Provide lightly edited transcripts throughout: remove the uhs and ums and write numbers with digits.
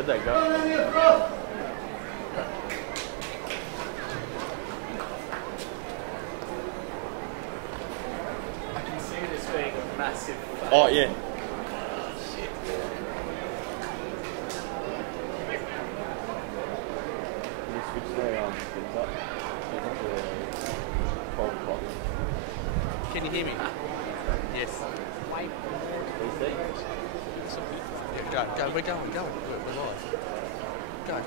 Where'd they go? I can see this being a massive fail. Oh, yeah. Shit. Can you switch their skins up? To 12 o'clock. Can you hear me? Yes. PC? Yeah, go. We're going. We're live. Go.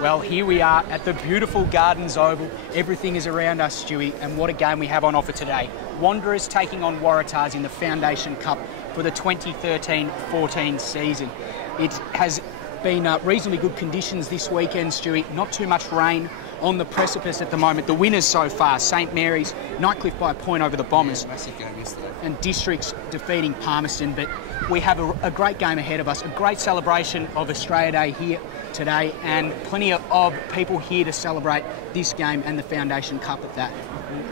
Well, here we are at the beautiful Gardens Oval. Everything is around us, Stewie, and what a game we have on offer today. Wanderers taking on Waratahs in the Foundation Cup for the 2013-14 season. It has been reasonably good conditions this weekend, Stewie. Not too much rain on the precipice at the moment. The winners so far, St Mary's, Nightcliff by a point over the Bombers. Yeah, massive game yesterday. And Districts defeating Palmerston, but we have a great game ahead of us, a great celebration of Australia Day here today, and plenty of people here to celebrate this game and the Foundation Cup at that.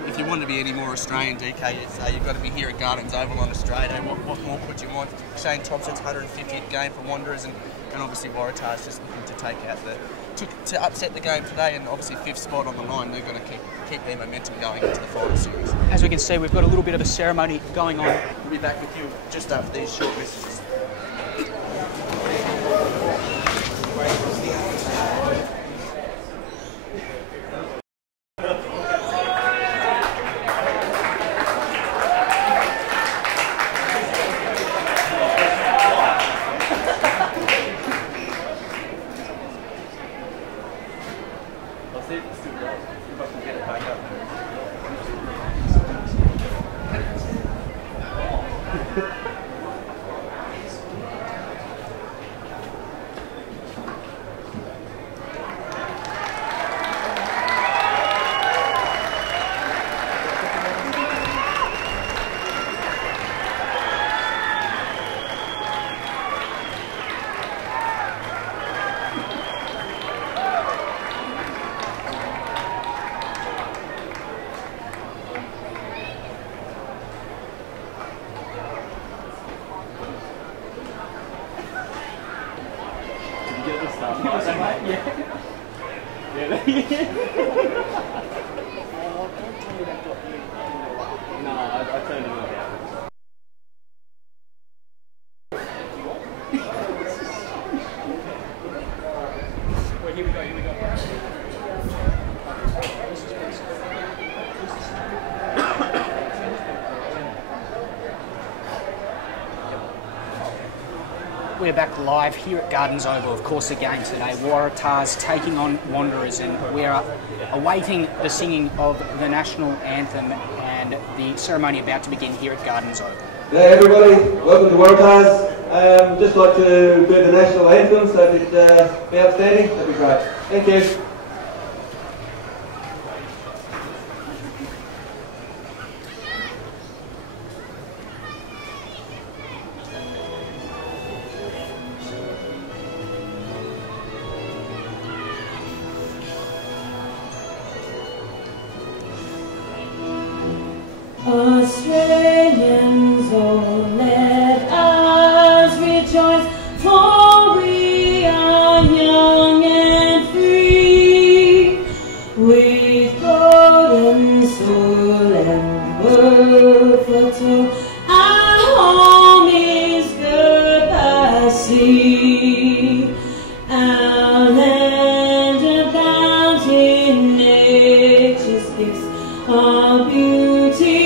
If you want to be any more Australian, DK, you've got to be here at Gardens Oval on Australia Day. What more could you want? Shane Thompson's 150th game for Wanderers, and obviously Waratah's just looking to take out to upset the game today, and obviously 5th spot on the line. They're going to keep their momentum going into the final series. As we can see, we've got a little bit of a ceremony going on. We'll be back with you just after these short messages. We're back live here at Gardens Oval. Of course, the game today, Waratahs taking on Wanderers, and we're awaiting the singing of the national anthem and the ceremony about to begin here at Gardens Oval. Hey everybody, welcome to Waratahs. Just like to do the national anthem, so if it'd be outstanding, that'd be great. Thank you. Australians, oh let us rejoice, for we are young and free, with golden soul and world for two. Our home is good by sea, our land of bounty, nature's gifts, our beauty.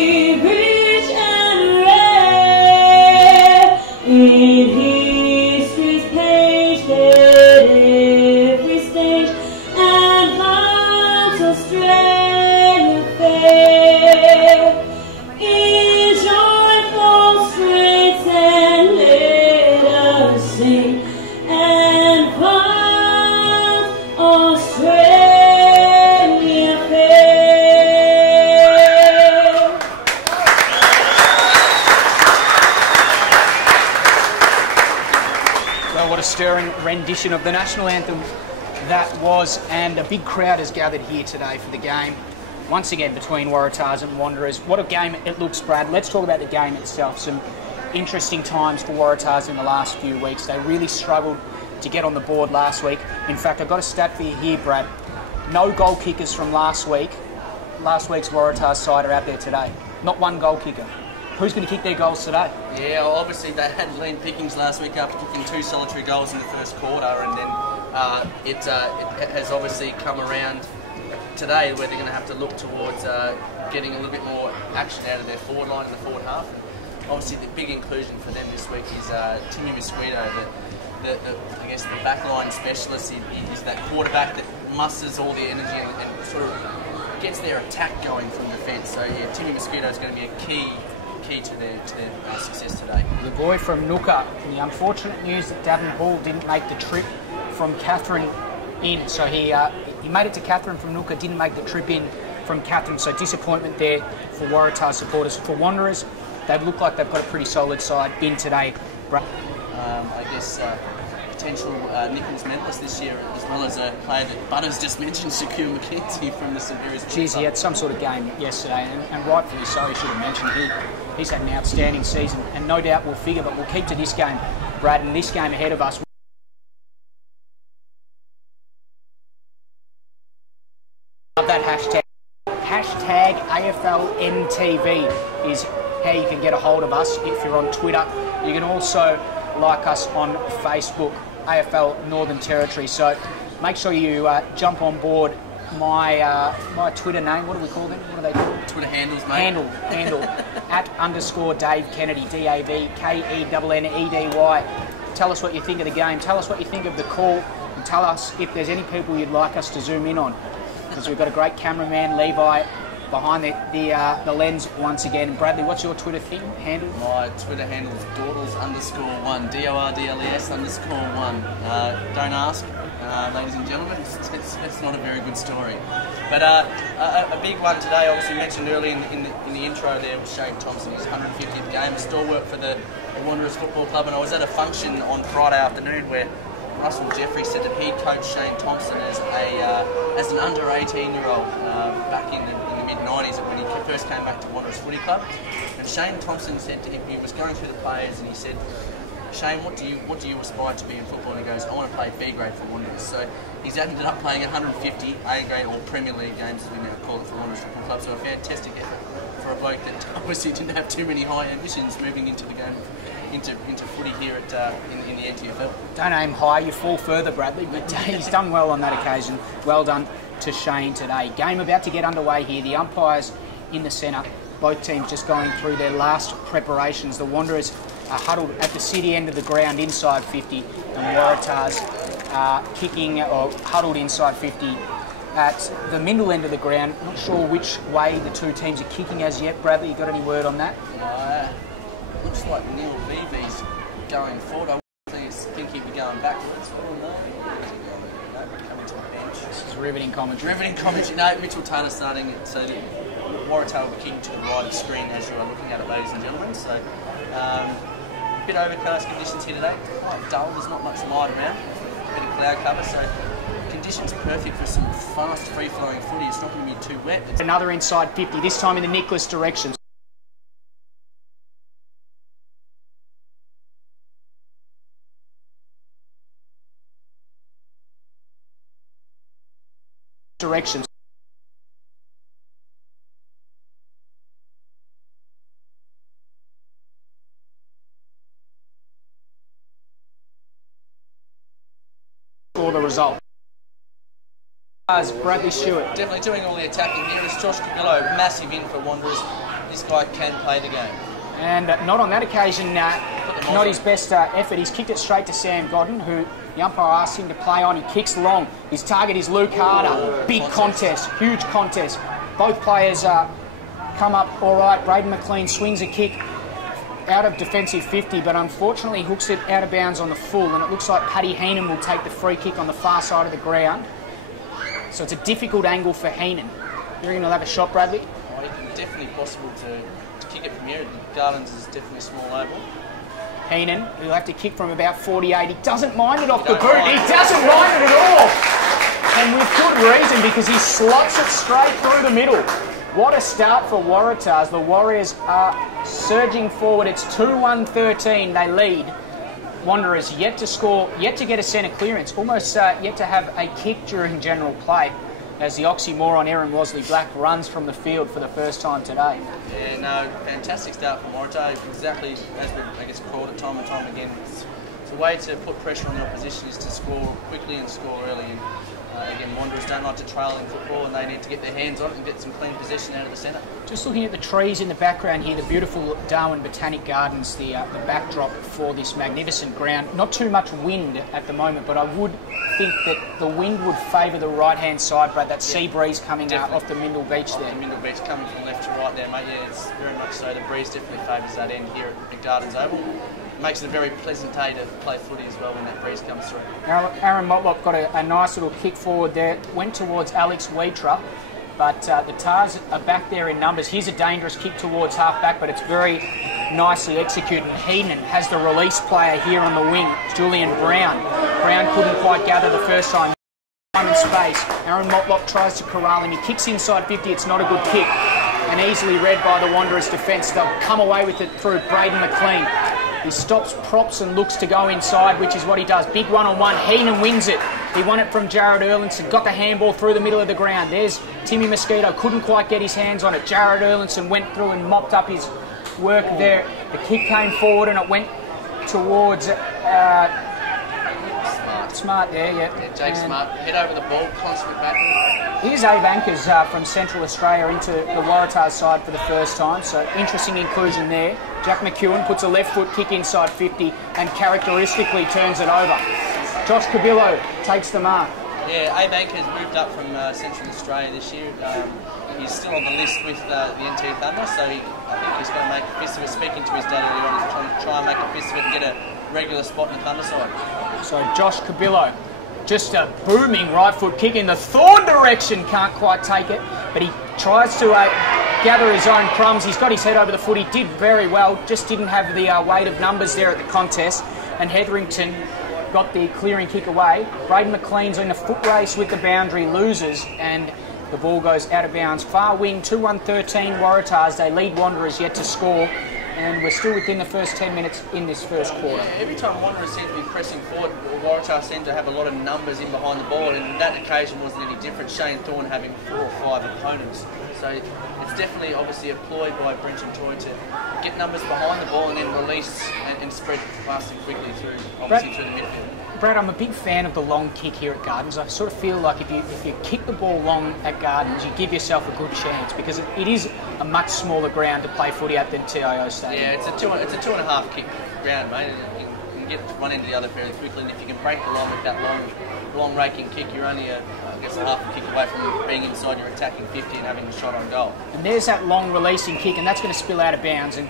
In history's page, let every stage advance Australia fair. In joyful strains, and let us sing and advance Australia fair. What a stirring rendition of the national anthem that was, and a big crowd has gathered here today for the game. Once again between Waratahs and Wanderers. What a game it looks, Brad. Let's talk about the game itself. Some interesting times for Waratahs in the last few weeks. They really struggled to get on the board last week. In fact, I've got a stat for you here, Brad. No goal kickers from last week. Last week's Waratahs side are out there today. Not one goal kicker. Who's going to kick their goals today? Yeah, well, obviously they had lean pickings last week after kicking 2 solitary goals in the first quarter, and then it has obviously come around today where they're going to have to look towards getting a little bit more action out of their forward line in the forward half. And obviously the big inclusion for them this week is Timmy Mosquito, I guess the backline specialist. He's that quarterback that musters all the energy and sort of gets their attack going from defence. So yeah, Timmy Mosquito is going to be a key to their success today. The boy from Nooka. The unfortunate news that Davin Hall didn't make the trip from Catherine in. So he made it to Catherine from Nooka, didn't make the trip in from Catherine. So disappointment there for Waratah supporters. For Wanderers, they look like they've got a pretty solid side in today. I guess potential Nichols medalist this year, as well as a player that Butters just mentioned, Shakur McKenzie from the St Mary's. Jeez, he had some sort of game yesterday, and rightfully so, he should have mentioned. He's had an outstanding season, and no doubt we'll figure, but we'll keep to this game, Brad, and this game ahead of us. Love that hashtag. Hashtag AFLNTv is how you can get a hold of us if you're on Twitter. You can also like us on Facebook, AFL Northern Territory. So make sure you jump on board. My Twitter name, what do we call them? What are they called? Twitter handles, mate. Handle @_Dave Kennedy, DAVKENNEDY. Tell us what you think of the game. Tell us what you think of the call, and tell us if there's any people you'd like us to zoom in on. Because we've got a great cameraman, Levi, behind the lens once again. Bradley, what's your Twitter handle? My Twitter handle is Dordles_1, DORDLES_1. Don't ask, ladies and gentlemen. It's not a very good story. But a big one today, obviously mentioned early in the intro there, was Shane Thompson, his 150th game, a stalwart for the Wanderers Football Club. And I was at a function on Friday afternoon where Russell Jeffrey said that he'd coached Shane Thompson as an under 18-year-old back in the mid-90s when he first came back to Wanderers Footy Club. And Shane Thompson said to him, he was going through the players and he said, Shane, what do you aspire to be in football? And he goes, I want to play B grade for Wanderers. So he's ended up playing 150 A grade or Premier League games, as we now call it, for Wanderers Football Club. So a fantastic effort for a bloke that obviously didn't have too many high ambitions moving into the game, into footy here in the NTFL. Don't aim high, you fall further, Bradley, but he's done well on that occasion. Well done to Shane today. Game about to get underway here. The umpires in the centre, both teams just going through their last preparations. The Wanderers are huddled at the city end of the ground inside 50, and Waratahs are kicking or huddled inside 50 at the middle end of the ground. Not sure which way the two teams are kicking as yet. Bradley, you got any word on that? Looks like Neil Beebe's going forward. I think he'd be going backwards. Coming to the bench. This is riveting commentary. Riveting commentary. No, Mitchell Taylor starting it, so that Waratah will be kicking to the right of the screen as you are looking at it, ladies and gentlemen. So, a bit overcast conditions here today. Quite dull. There's not much light around. A bit of cloud cover, so conditions perfect for some fast, free-flowing footy. It's not going to be too wet. Another inside 50. This time in the Nicholas direction. Directions. For the result. As Bradley Stewart. Definitely doing all the attacking here is Josh Cabillo, massive in for Wanderers. This guy can play the game. And not on that occasion, not his best effort. He's kicked it straight to Sam Godden, who the umpire asked him to play on. He kicks long. His target is Luke Harder. Big contest, huge contest. Both players come up all right. Braden McLean swings a kick out of defensive 50, but unfortunately hooks it out of bounds on the full, and it looks like Paddy Heenan will take the free kick on the far side of the ground. So it's a difficult angle for Heenan. You reckon he'll have a shot, Bradley? Oh, it's definitely possible to kick it from here. Gardens is definitely a small oval. Heenan, he'll have to kick from about 48. He doesn't mind it off the boot. He doesn't mind it at all. And with good reason, because he slots it straight through the middle. What a start for Waratahs. The Warriors are surging forward. It's 2-1-13. They lead. Wanderers yet to score, yet to get a centre clearance, almost yet to have a kick during general play, as the oxymoron Aaron Wosley-Black runs from the field for the first time today. Yeah, no, fantastic start from Waratah. Exactly as we, I guess, called it time and time again. It's a way to put pressure on the opposition is to score quickly and score early. And, again, Wanderers don't like to trail in football, and they need to get their hands on it and get some clean possession out of the centre. Just looking at the trees in the background here, the beautiful Darwin Botanic Gardens, the backdrop for this magnificent ground. Not too much wind at the moment, but I would think that the wind would favour the right-hand side, Brad. That sea breeze coming out off the Mindle Beach there. The Mindle Beach coming from left to right there, mate. Yeah, it's very much so. The breeze definitely favours that end here at the Gardens Oval. Makes it a very pleasant day to play footy as well when that breeze comes through. Aaron Motlop got a nice little kick forward there, went towards Alex Waratah, but the Tars are back there in numbers. Here's a dangerous kick towards half-back, but it's very nicely executed. Heenan has the release player here on the wing, Julian Brown. Brown couldn't quite gather the first time. Time and space. Aaron Motlop tries to corral him. He kicks inside 50. It's not a good kick, and easily read by the Wanderers defence. They'll come away with it through Braden McLean. He stops, props and looks to go inside, which is what he does. Big one-on-one. Heenan wins it. He won it from Jared Erlinson. Got the handball through the middle of the ground. There's Timmy Mosquito. Couldn't quite get his hands on it. Jared Erlinson went through and mopped up his work there. The kick came forward and it went towards Smart there, yeah. Jake Smart. Head over the ball, constant back. Here's Abe Ankers from Central Australia into the Waratah side for the first time, so interesting inclusion there. Jack McEwen puts a left foot kick inside 50 and characteristically turns it over. Josh Cabillo takes the mark. Yeah, Abe Ankers moved up from Central Australia this year. He's still on the list with the NT Thunder, so I think he's going to make a fist of it. Speaking to his dad earlier on, he's trying to try and make a fist of it and get a regular spot in the Thunder side. So Josh Cabillo, just a booming right foot kick in the Thorn direction, can't quite take it, but he tries to gather his own crumbs. He's got his head over the foot, he did very well, just didn't have the weight of numbers there at the contest, and Hetherington got the clearing kick away. Braden McLean's in a foot race with the boundary, loses, and the ball goes out of bounds. Far wing, 2-1-13 Waratahs. They lead Wanderers yet to score, and we're still within the first 10 minutes in this first quarter. Yeah, every time Wanderers seem to be pressing forward, Waratah seem to have a lot of numbers in behind the ball, and that occasion wasn't any different. Shane Thorne having 4 or 5 opponents. So it's definitely obviously a ploy by Brenton Toy to get numbers behind the ball and then release and spread fast and quickly through the midfield. Brad, I'm a big fan of the long kick here at Gardens. I sort of feel like if you kick the ball long at Gardens, you give yourself a good chance because it is a much smaller ground to play footy at than TIO Stadium. Yeah, it's a 2.5 kick ground, mate. You can get one end to the other fairly quickly, and if you can break the line with that long raking kick, you're only a half a kick away from being inside your attacking 50 and having a shot on goal. And there's that long releasing kick, and that's going to spill out of bounds. And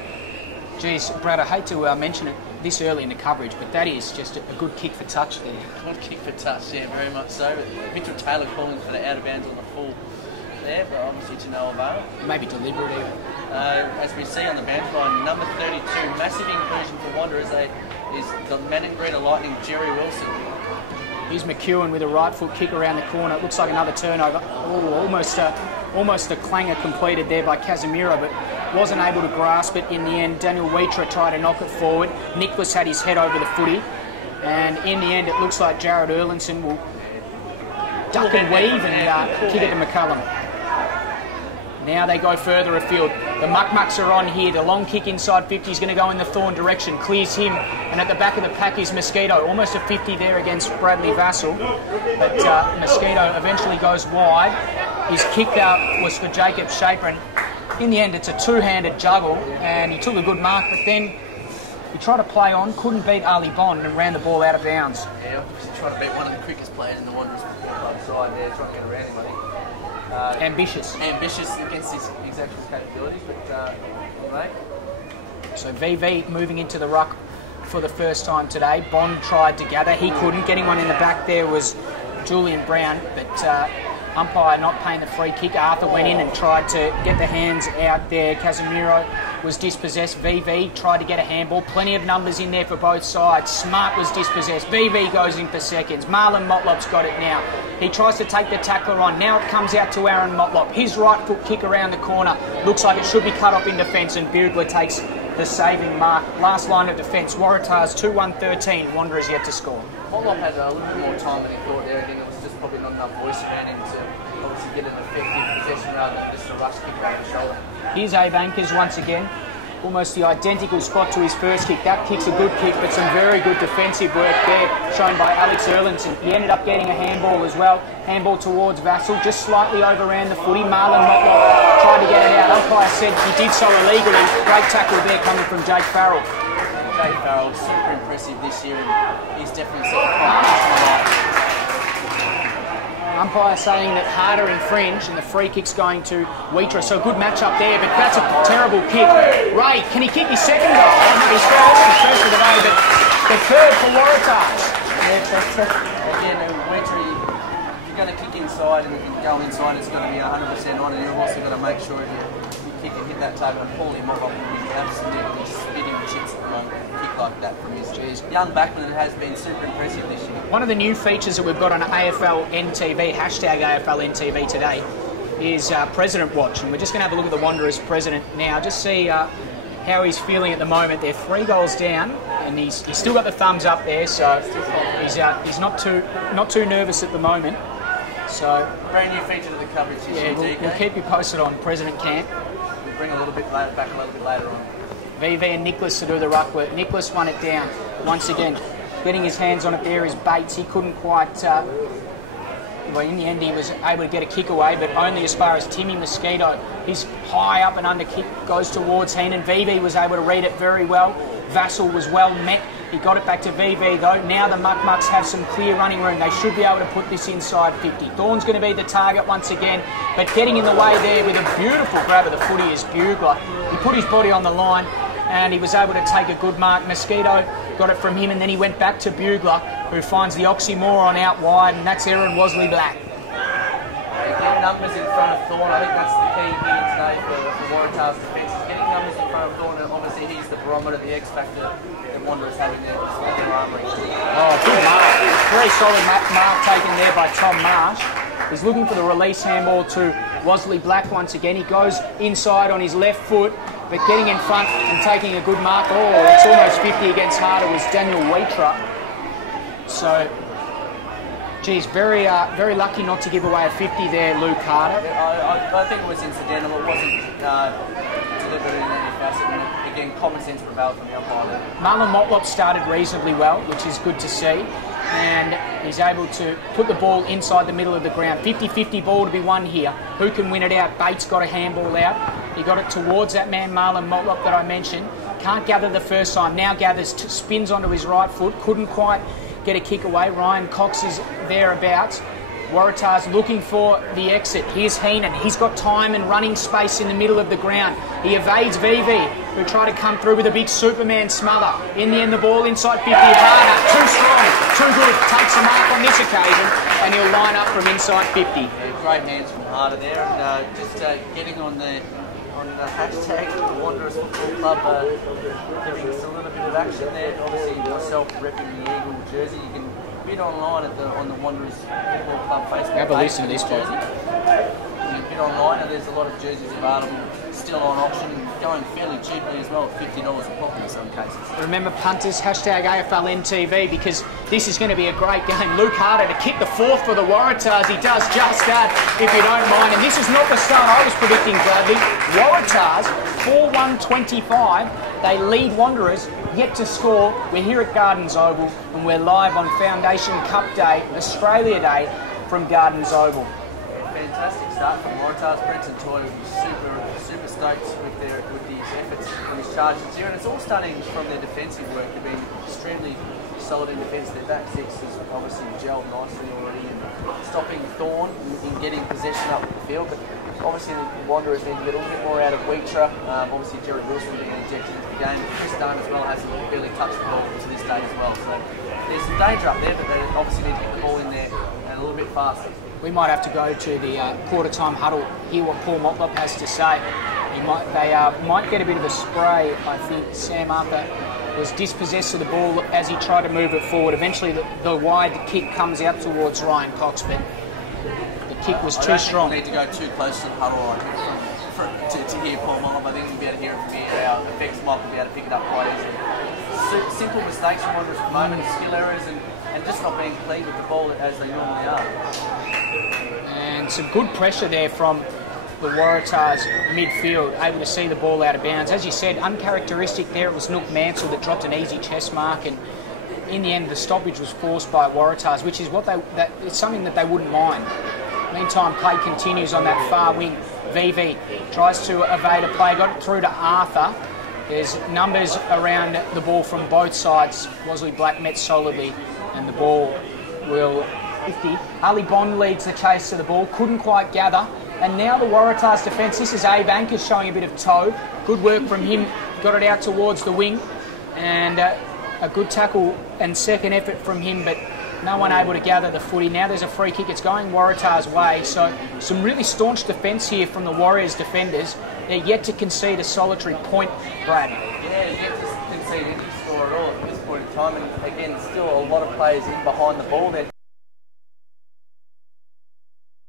geez, Brad, I hate to mention it this early in the coverage, but that is just a good kick for touch there. Good kick for touch, yeah, very much so. Mitchell Taylor calling for the out of bounds on the full there, but obviously to no avail. Maybe deliberate even. As we see on the bounce line, number 32, massive inclusion for Wanderers, is the man in green of Lightning, Jerry Wilson. Here's McEwen with a right foot kick around the corner. It looks like another turnover. Oh, almost a clanger completed there by Casemiro, but wasn't able to grasp it in the end. Daniel Waratah tried to knock it forward. Nicholas had his head over the footy, and in the end it looks like Jared Erlinson will duck and weave and kick it to McCullum. Now they go further afield. The Muck-Mucks are on here. The long kick inside 50 is going to go in the Thorn direction. Clears him. And at the back of the pack is Mosquito. Almost a 50 there against Bradley Vassell. But Mosquito eventually goes wide. His kick out was for Jacob Shaper. And in the end, it's a two-handed juggle. And he took a good mark. But then he tried to play on. Couldn't beat Ali Bond and ran the ball out of bounds. Yeah, obviously trying to beat one of the quickest players in the Wanderers side there. Trying to get around him, I think. Ambitious against his exact capabilities, but mate. So VV moving into the ruck for the first time today. Bond tried to gather, he couldn't. Getting one in the back there was Julian Brown, but umpire not paying the free kick. Arthur went in and tried to get the hands out there. Casemiro was dispossessed. VV tried to get a handball. Plenty of numbers in there for both sides. Smart was dispossessed. VV goes in for seconds. Marlon Motlop's got it now. He tries to take the tackler on. Now it comes out to Aaron Motlop. His right foot kick around the corner. Looks like it should be cut off in defence, and Bugler takes the saving mark. Last line of defence. Waratahs 2-1-13. Wanderers yet to score. Motlop had a little bit more time than he thought there. Again, it was just probably not enough voice around him to obviously get an effective possession rather than just a rush kick over the shoulder. Here's Abe Ankers once again. Almost the identical spot to his first kick. That kick's a good kick, but some very good defensive work there shown by Alex Erlinson. He ended up getting a handball as well. Handball towards Vassell, just slightly overran the footy. Marlon Motlop tried to get it out. Umpire said he did so illegally. Great tackle there coming from Jake Farrell. Jake Farrell, super impressive this year, and he's definitely set the competition alight. Umpire saying that Harder infringed and the free kick's going to Wheater. So a good match up there, but that's a terrible kick. Ray, can he kick his second goal? Not his first of the day, but the third for Waratahs. Again, Wheater, if you're going to kick inside and go inside, it's got to be 100% on, and you've also got to make sure you kick and hit that target and pull him off. He's absolutely spitting chips at the moment. Kick like that from his young backman has been super impressive this year. One of the new features that we've got on AFLNTv, hashtag AFLNTv today, is President Watch. And we're just going to have a look at the Wanderers president now, just see how he's feeling at the moment. They're 3 goals down, and he's still got the thumbs up there, so he's not too nervous at the moment. So brand new feature to the coverage this year. We'll keep you posted on President Camp. We'll bring a little bit back a little bit later on. VV and Nicholas to do the ruck work. Nicholas won it down once again. Getting his hands on it there is Bates. He couldn't quite... well, in the end, he was able to get a kick away, but only as far as Timmy Mosquito. His high up and under kick goes towards Heenan. VV was able to read it very well. Vassell was well met. He got it back to VV, though. Now the Muck-Mucks have some clear running room. They should be able to put this inside 50. Thorne's going to be the target once again, but getting in the way there with a beautiful grab of the footy is Bugler. He put his body on the line, and he was able to take a good mark. Mosquito got it from him, and then he went back to Bugler, who finds the oxymoron out wide, and that's Aaron Wasley Black. Getting numbers in front of Thorne, I think that's the key here today for Waratah's defence. Getting numbers in front of Thorne, and obviously he's the barometer, the X factor that Wanderers have in their armoury. Oh, good mark. Very solid mark taken there by Tom Marsh. He's looking for the release handball to Wasley Black once again. He goes inside on his left foot, but getting in front and taking a good mark. Oh, it's almost 50 against Harder was Daniel Wheater. So, geez, very lucky not to give away a 50 there, Luke Harder. I think it was incidental. It wasn't deliberate in any facet. And again, common sense prevailed from the umpire. Marlon Motlop started reasonably well, which is good to see. And he's able to put the ball inside the middle of the ground. 50-50 ball to be won here. Who can win it out? Bates got a handball out. He got it towards that man, Marlon Motlop, that I mentioned. Can't gather the first time. Now gathers, spins onto his right foot. Couldn't quite get a kick away. Ryan Cox is thereabouts. Waratahs looking for the exit. Here's Heenan. He's got time and running space in the middle of the ground. He evades VV, who tried to come through with a big Superman smother. In the end, the ball inside 50. Harder, too strong, too good. Takes a mark on this occasion, and he'll line up from inside 50. Yeah, great hands from Harder there, and just getting on the hashtag Wanderers Football Club, giving us a little bit of action there. Obviously, myself repping the Eagle jersey. You can bid online on the Wanderers Football Club Facebook page. Have a listen to this, Bob. You can bid online, and there's a lot of jerseys available, still on auction, and going fairly cheaply as well, $50 a pop in some cases. Remember, punters, hashtag AFLNTv, because this is going to be a great game. Luke Harder to kick the fourth for the Waratahs. He does just that, if you don't mind. And this is not the start I was predicting, Gladly. Waratahs, 4-1-25. They lead Wanderers, yet to score. We're here at Gardens Oval, and we're live on Foundation Cup Day, Australia Day, from Gardens Oval. Fantastic start from Waratahs. Brenton Toy will be super stoked with these efforts and these charges here, and it's all starting from their defensive work. They've been extremely solid in defence. Their back six has obviously gelled nicely already, and stopping Thorne in getting possession up the field. But obviously the Wanderers need to get a little bit more out of Wheater. Obviously Jared Wilson being injected into the game. Chris Dunn as well hasn't barely touched the ball to this day as well. So there's some danger up there, but they obviously need to get the ball in there and a little bit faster. We might have to go to the quarter-time huddle, hear what Paul Motlop has to say. They might get a bit of a spray. I think Sam Arthur was dispossessed of the ball as he tried to move it forward. Eventually the wide kick comes out towards Ryan Cox, but the kick was too strong. I don't think we need to go too close to the huddle, I think, to hear Paul Mollop. I think we'll be able to hear it from here. Our effects might be able to pick it up quite easily. Simple mistakes from Wanderers at the moment, skill errors, and just not being clean with the ball as they normally are. And some good pressure there from the Waratahs midfield, able to see the ball out of bounds. As you said, uncharacteristic there, it was Nook Mansell that dropped an easy chest mark, and in the end the stoppage was forced by Waratahs, which is what it's something that they wouldn't mind. Meantime, play continues on that far wing. VV tries to evade a play, got it through to Arthur. There's numbers around the ball from both sides. Wesley Black met solidly, and the ball will 50. Ali Bond leads the chase to the ball, couldn't quite gather. And now the Waratahs defence, this is Abe Anchor showing a bit of toe. Good work from him, got it out towards the wing. And a good tackle and second effort from him, but no one able to gather the footy. Now there's a free kick, it's going Waratahs' way. So some really staunch defence here from the Warriors defenders. They're yet to concede a solitary point, Brad. Yeah, yet to concede any score at all at this point in time. And again, still a lot of players in behind the ball. They're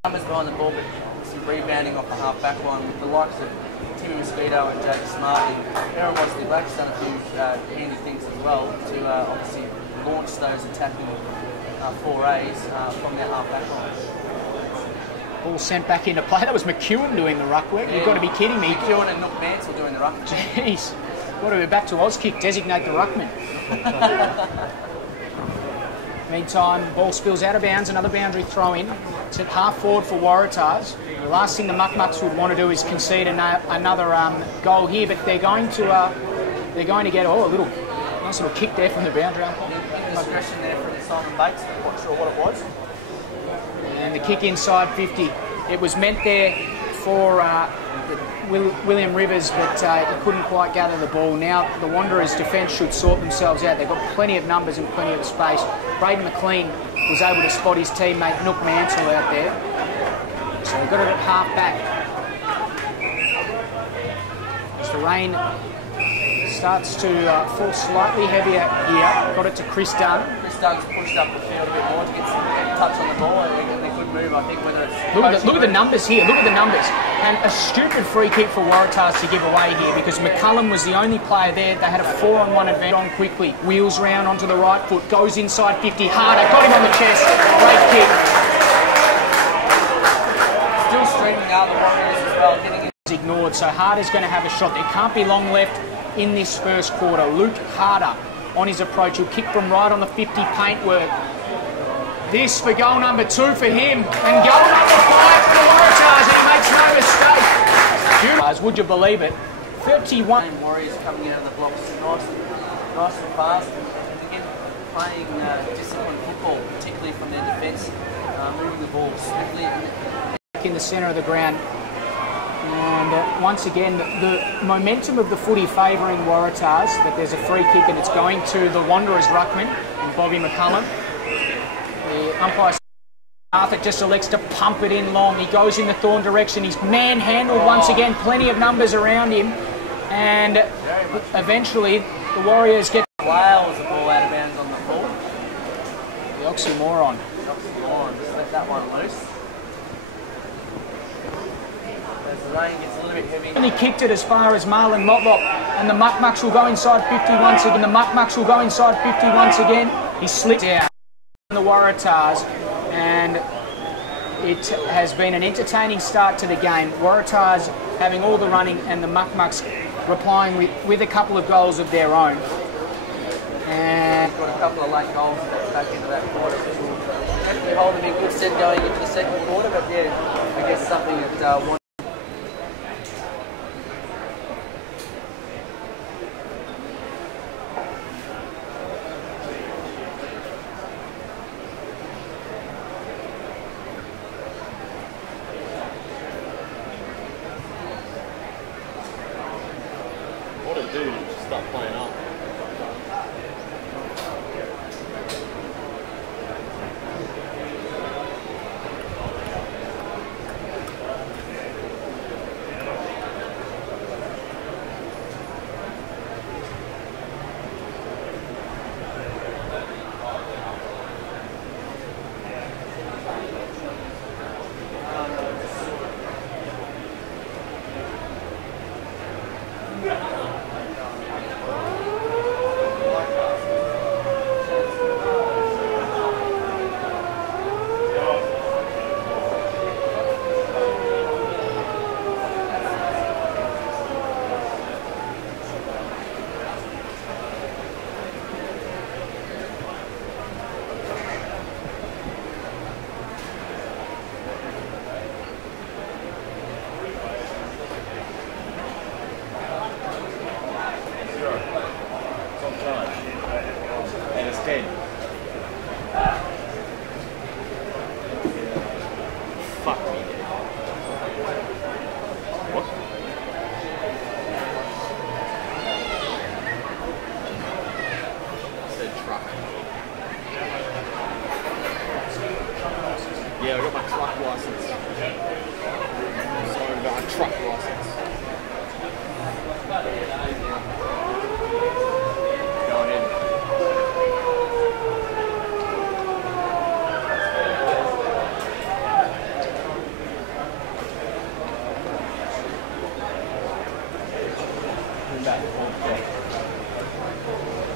numbers behind the ball, but some rebounding off the half-back line with the likes of Timmy Mosquito and Jake Smart, and Aaron Wesley Black's done a few handy things as well to obviously launch those attacking forays from their half-back line. Ball sent back into play. That was McEwen doing the ruck work. You've got to be kidding me. McEwen and Nook Mansell doing the ruck. Jeez. Got to be back to Auskick, designate the ruckman. Meantime, ball spills out of bounds, another boundary throw in. It's at half forward for Waratahs. The last thing the Muck-Mucks would want to do is concede another goal here, but they're going to get a little nice little kick there from the boundary umpire. Indiscretion there from Simon Bates. Not sure what it was. And the kick inside 50. It was meant there for William Rivers, but he couldn't quite gather the ball. Now the Wanderers' defence should sort themselves out. They've got plenty of numbers and plenty of space. Braden McLean was able to spot his teammate Nook Mansell out there. So he got it at half back. As the rain starts to fall slightly heavier here, got it to Chris Dunn. Chris Dunn's pushed up the field a bit more to get some touch on the ball. They could move, I think, whether it's... Look at the numbers here, look at the numbers. And a stupid free kick for Waratahs to give away here because McCullum was the only player there. They had a 4-on-1 advantage on quickly. Wheels round onto the right foot, goes inside 50, Harder, got him on the chest. Great kick. Still streaming out the Warriors as well, getting it. Ignored, so Harder's going to have a shot. There can't be long left in this first quarter. Luke Harder on his approach. He'll kick from right on the 50 paintwork. This for goal number 2 for him. And goal number 5 for Waratahs, and he makes no mistake. Would you believe it? 31. Warriors coming out of the blocks nice and fast. And again, playing disciplined football, particularly from their defence, moving the ball swiftly. In the centre of the ground. And once again, the momentum of the footy favouring Waratahs, that there's a free kick and it's going to the Wanderers ruckman and Bobby McCullum. The umpire Arthur just elects to pump it in long. He goes in the Thorn direction. He's manhandled once again. Plenty of numbers around him. And eventually the Warriors get... Wales the ball out of bounds on the ball. The oxymoron. Just let that one loose. As the rain gets a little bit heavy. And he kicked it as far as Marlon Motlop. And the Muck-Mucks will go inside 50 once again. The Muck-Mucks will go inside 50 once again. He slipped out. The Waratahs, and it has been an entertaining start to the game. Waratahs having all the running and the Muck-Mucks replying with a couple of goals of their own. And got a couple of late goals back into that quarter, which will hopefully hold them in good stead going into the second quarter. But yeah, I guess something that 10. Fuck me, dude. What? I said truck. Yeah, I got my truck license. Sorry about my truck license. Go ahead.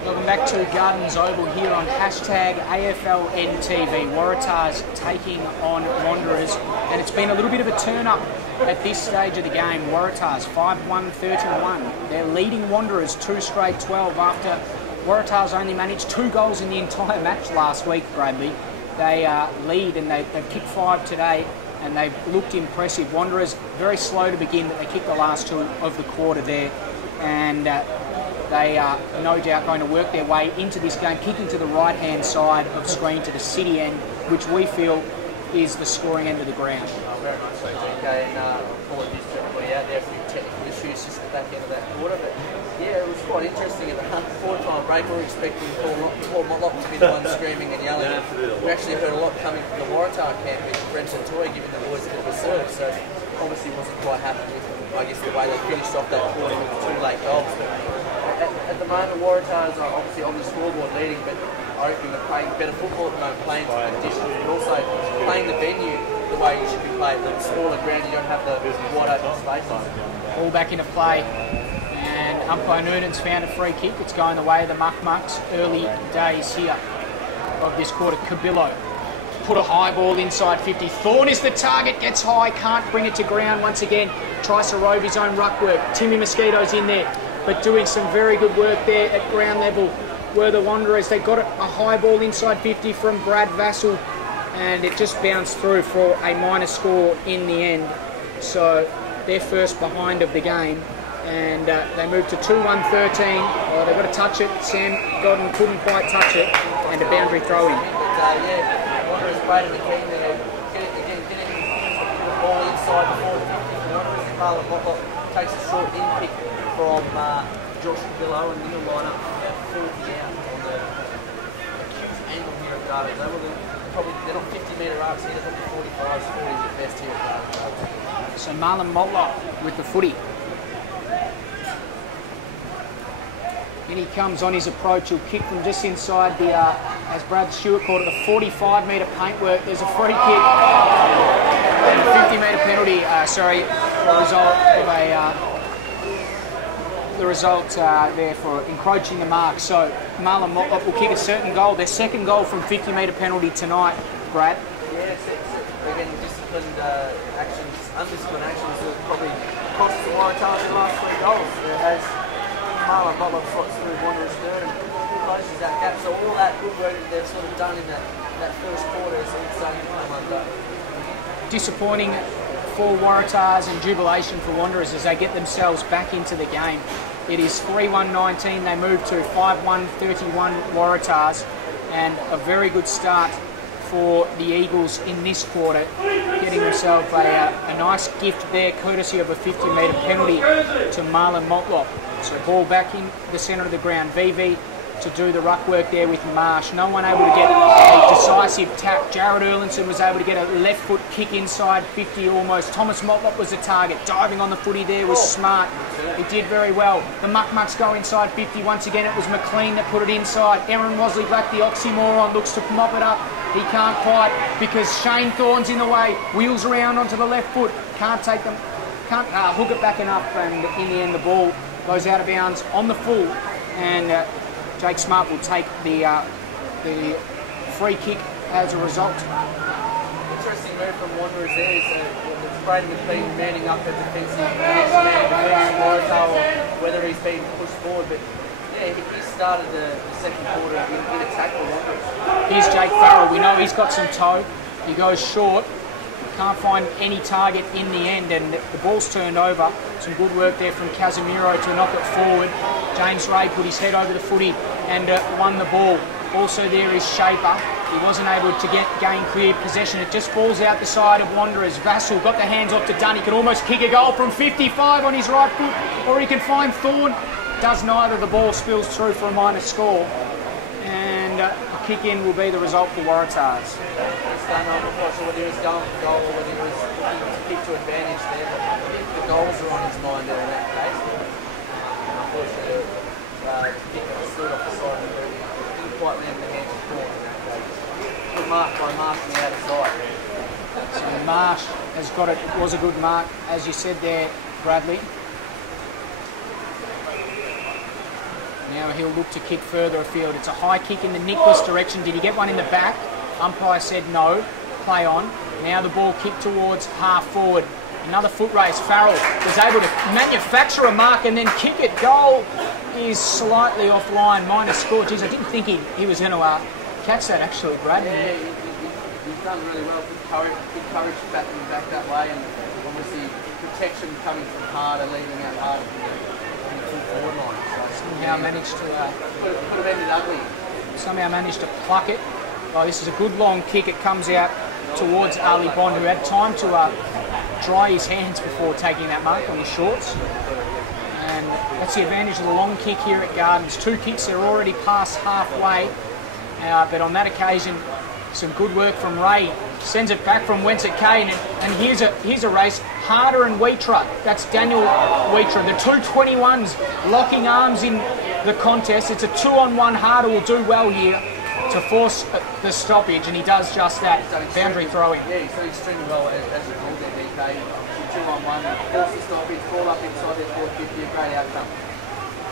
Welcome back to Gardens Oval here on hashtag AFLNTv. Waratahs taking on Wanderers, and it's been a little bit of a turn up at this stage of the game. Waratahs 5-1-31. They're leading Wanderers 2 straight 12 after Waratahs only managed 2 goals in the entire match last week, Bradley. They lead and they've kicked 5 today and they've looked impressive. Wanderers very slow to begin, but they kicked the last 2 of the quarter there, and they are no doubt going to work their way into this game, kicking to the right-hand side of screen to the city end, which we feel is the scoring end of the ground. Very much so, DK, and apologies to everybody out there for the technical issues just at the back end of that quarter, but yeah, it was quite interesting. At the four-time break, we were expecting Paul Motlop to be the one screaming and yelling. We actually heard a lot coming from the Waratah camp with Brenton Toy giving the boys a bit of a serve, so obviously wasn't quite happy with, I guess, the way they finished off that quarter with 2 late goals. But at the moment, Waratahs are obviously on the scoreboard leading, but I reckon they're playing better football at the moment, playing to conditions, but also playing the venue the way you should be playing. The smaller ground, you don't have the wide open spaces. All back into play, and umpire Noonan's found a free kick. It's going the way of the Muck-Mucks. Early days here of this quarter. Cabillo put a high ball inside 50. Thorne is the target, gets high, can't bring it to ground once again. Tries to rove his own ruck work. Timmy Mosquito's in there, but doing some very good work there at ground level were the Wanderers. They got a high ball inside 50 from Brad Vassell, and it just bounced through for a minor score in the end. So they're first behind of the game, and they moved to 2-1-13. Oh, they've got to touch it. Sam Godden couldn't quite touch it, and a boundary throw in. Yeah, Wanderers played in the key there. Getting the ball inside before the 50. Wanderers in Marlon Motlop takes a short in pick from Josh Cabillo, and in the lineup about 40 out on the angle here at Gardens Oval. They're not 50-metre arcs here, they're probably 45s, 40s at best here at Gardens Oval. So Marlon Motlop with the footy. In he comes on his approach. He'll kick from just inside the, as Brad Stewart called it, the 45-metre paintwork. There's a free kick and a 50-metre penalty. The result there for encroaching the mark. So Marlon Motlop will kick a certain goal. Their second goal from 50-metre penalty tonight, Brad. Yes, again, disciplined actions, undisciplined actions that probably cost the Waratahs the last 3 goals. As Marlon Motlop slots through Wanderers third and closes that gap. So all that good work that they've sort of done in that first quarter is starting to come undone. Disappointing for Waratahs and jubilation for Wanderers as they get themselves back into the game. It is 3-1-19. They move to 5-1-31 Waratahs, and a very good start for the Eagles in this quarter, getting themselves a nice gift there, courtesy of a 50-metre penalty to Marlon Motlop. So ball back in the centre of the ground. VV to do the ruck work there with Marsh. No one able to get a decisive tap. Jared Erlinson was able to get a left foot kick inside 50 almost. Thomas Motlop was the target. Diving on the footy there was smart. He did very well. The Muck-Mucks go inside 50. Once again, it was McLean that put it inside. Aaron Wosley Black, the oxymoron, looks to mop it up. He can't quite because Shane Thorne's in the way. Wheels around onto the left foot. Can't take them. Can't hook it back enough, and in the end the ball goes out of bounds on the full, and Jake Smart will take the free kick as a result. Interesting move from Wanderers there is Braden has been manning up at defensive man, whether he's been pushed forward, but yeah, he started the second quarter in attack for Wanderers. Here's Jake Farrell. We know he's got some toe. He goes short. Can't find any target in the end, and the ball's turned over. Some good work there from Casemiro to knock it forward. James Ray put his head over the footy and won the ball. Also there is Shaper. He wasn't able to gain clear possession. It just falls out the side of Wanderers. Vassal got the hands off to Dunn. He can almost kick a goal from 55 on his right foot, or he can find Thorne. Does neither. The ball spills through for a minor score. And a kick in will be the result for Waratahs. I'm not sure whether he was going for goal or whether he was looking to kick to advantage there. But I think the goals are on his mind there in that case. Unfortunately, kick stood off the side of the boot. Didn't quite land the hands of Thorne in that case. Good mark by Marsh on the outer side. So Marsh has got it. It was a good mark, as you said there, Bradley. Now he'll look to kick further afield. It's a high kick in the Nicholas direction. Did he get one in the back? Umpire said no. Play on. Now the ball kicked towards half forward. Another foot race. Farrell was able to manufacture a mark and then kick it. Goal is slightly offline. Minor score. Geez, I didn't think he was going to catch that actually, Brad. Yeah, he's done really well. Good courage backing back that way, and obviously protection coming from Harder, leaving out Harder from the full forward line. Somehow managed to could have ended ugly. Somehow managed to pluck it. Oh, this is a good long kick. It comes out towards Ali Bond, who had time to dry his hands before taking that mark on his shorts. And that's the advantage of the long kick here at Gardens. 2 kicks, they're already past halfway. But on that occasion, some good work from Ray. Sends it back from whence it came, and here's a race. Harder and Wheatra. That's Daniel Wheatra. The 221s locking arms in the contest. It's a 2-on-1. Harder will do well here to force the stoppage, and he does just that. Boundary throwing. Yeah, he's done extremely well as you called it, DK. 2-on-1. Force the stoppage, ball up inside their 450. A great outcome.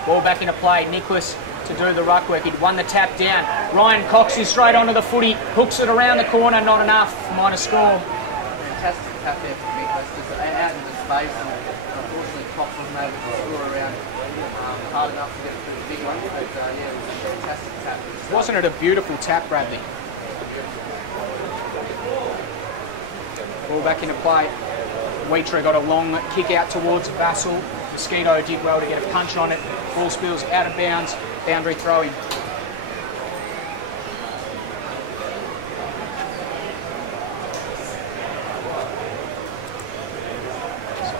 Ball back into play. Nicholas to do the ruck work. He'd won the tap down. Ryan Cox is straight onto the footy. Hooks it around the corner. Not enough. Minor score. Fantastic tap there for Nicholas. Just out into space. And unfortunately, Cox wasn't able to score around hard enough to get it to the big one. But yeah, it was a fantastic tap. Wasn't it a beautiful tap, Bradley? Ball back into play. Wheatra got a long kick out towards Vassal. Mosquito did well to get a punch on it. Ball spills out of bounds. Boundary throwing.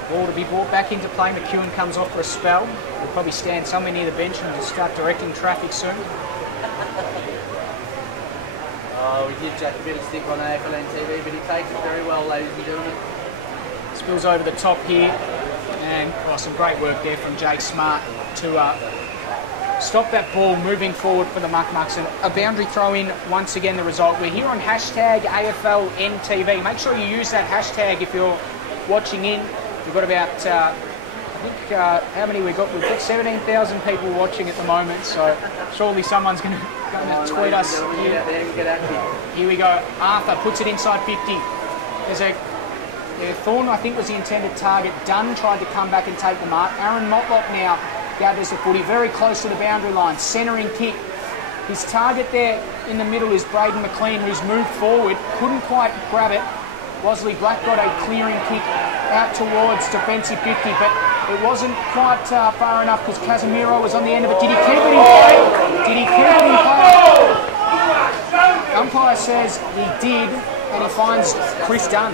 Ball to be brought back into play. McEwen comes off for a spell. He'll probably stand somewhere near the bench and start directing traffic soon. We did jack a bit of stick on AFLNTv, but he takes it very well, ladies and gentlemen. Spills over the top here, and some great work there from Jake Smart to stop that ball moving forward for the Muck-Mucks. And a boundary throw in, once again the result. We're here on hashtag AFLNTv. Make sure you use that hashtag if you're watching in. We've got about, I think, how many we've got? We've got 17,000 people watching at the moment, so surely someone's going to tweet us. Here we go. Arthur puts it inside 50. There's a Thorne, I think, was the intended target. Dunn tried to come back and take the mark. Aaron Motlop now gathers the footy very close to the boundary line. Centering kick. His target there in the middle is Braden McLean, who's moved forward. Couldn't quite grab it. Wosley Black got a clearing kick out towards defensive 50, but it wasn't quite far enough because Casemiro was on the end of it. Did he keep it in play? Did he keep it in play? Umpire says he did, and he finds Chris Dunn.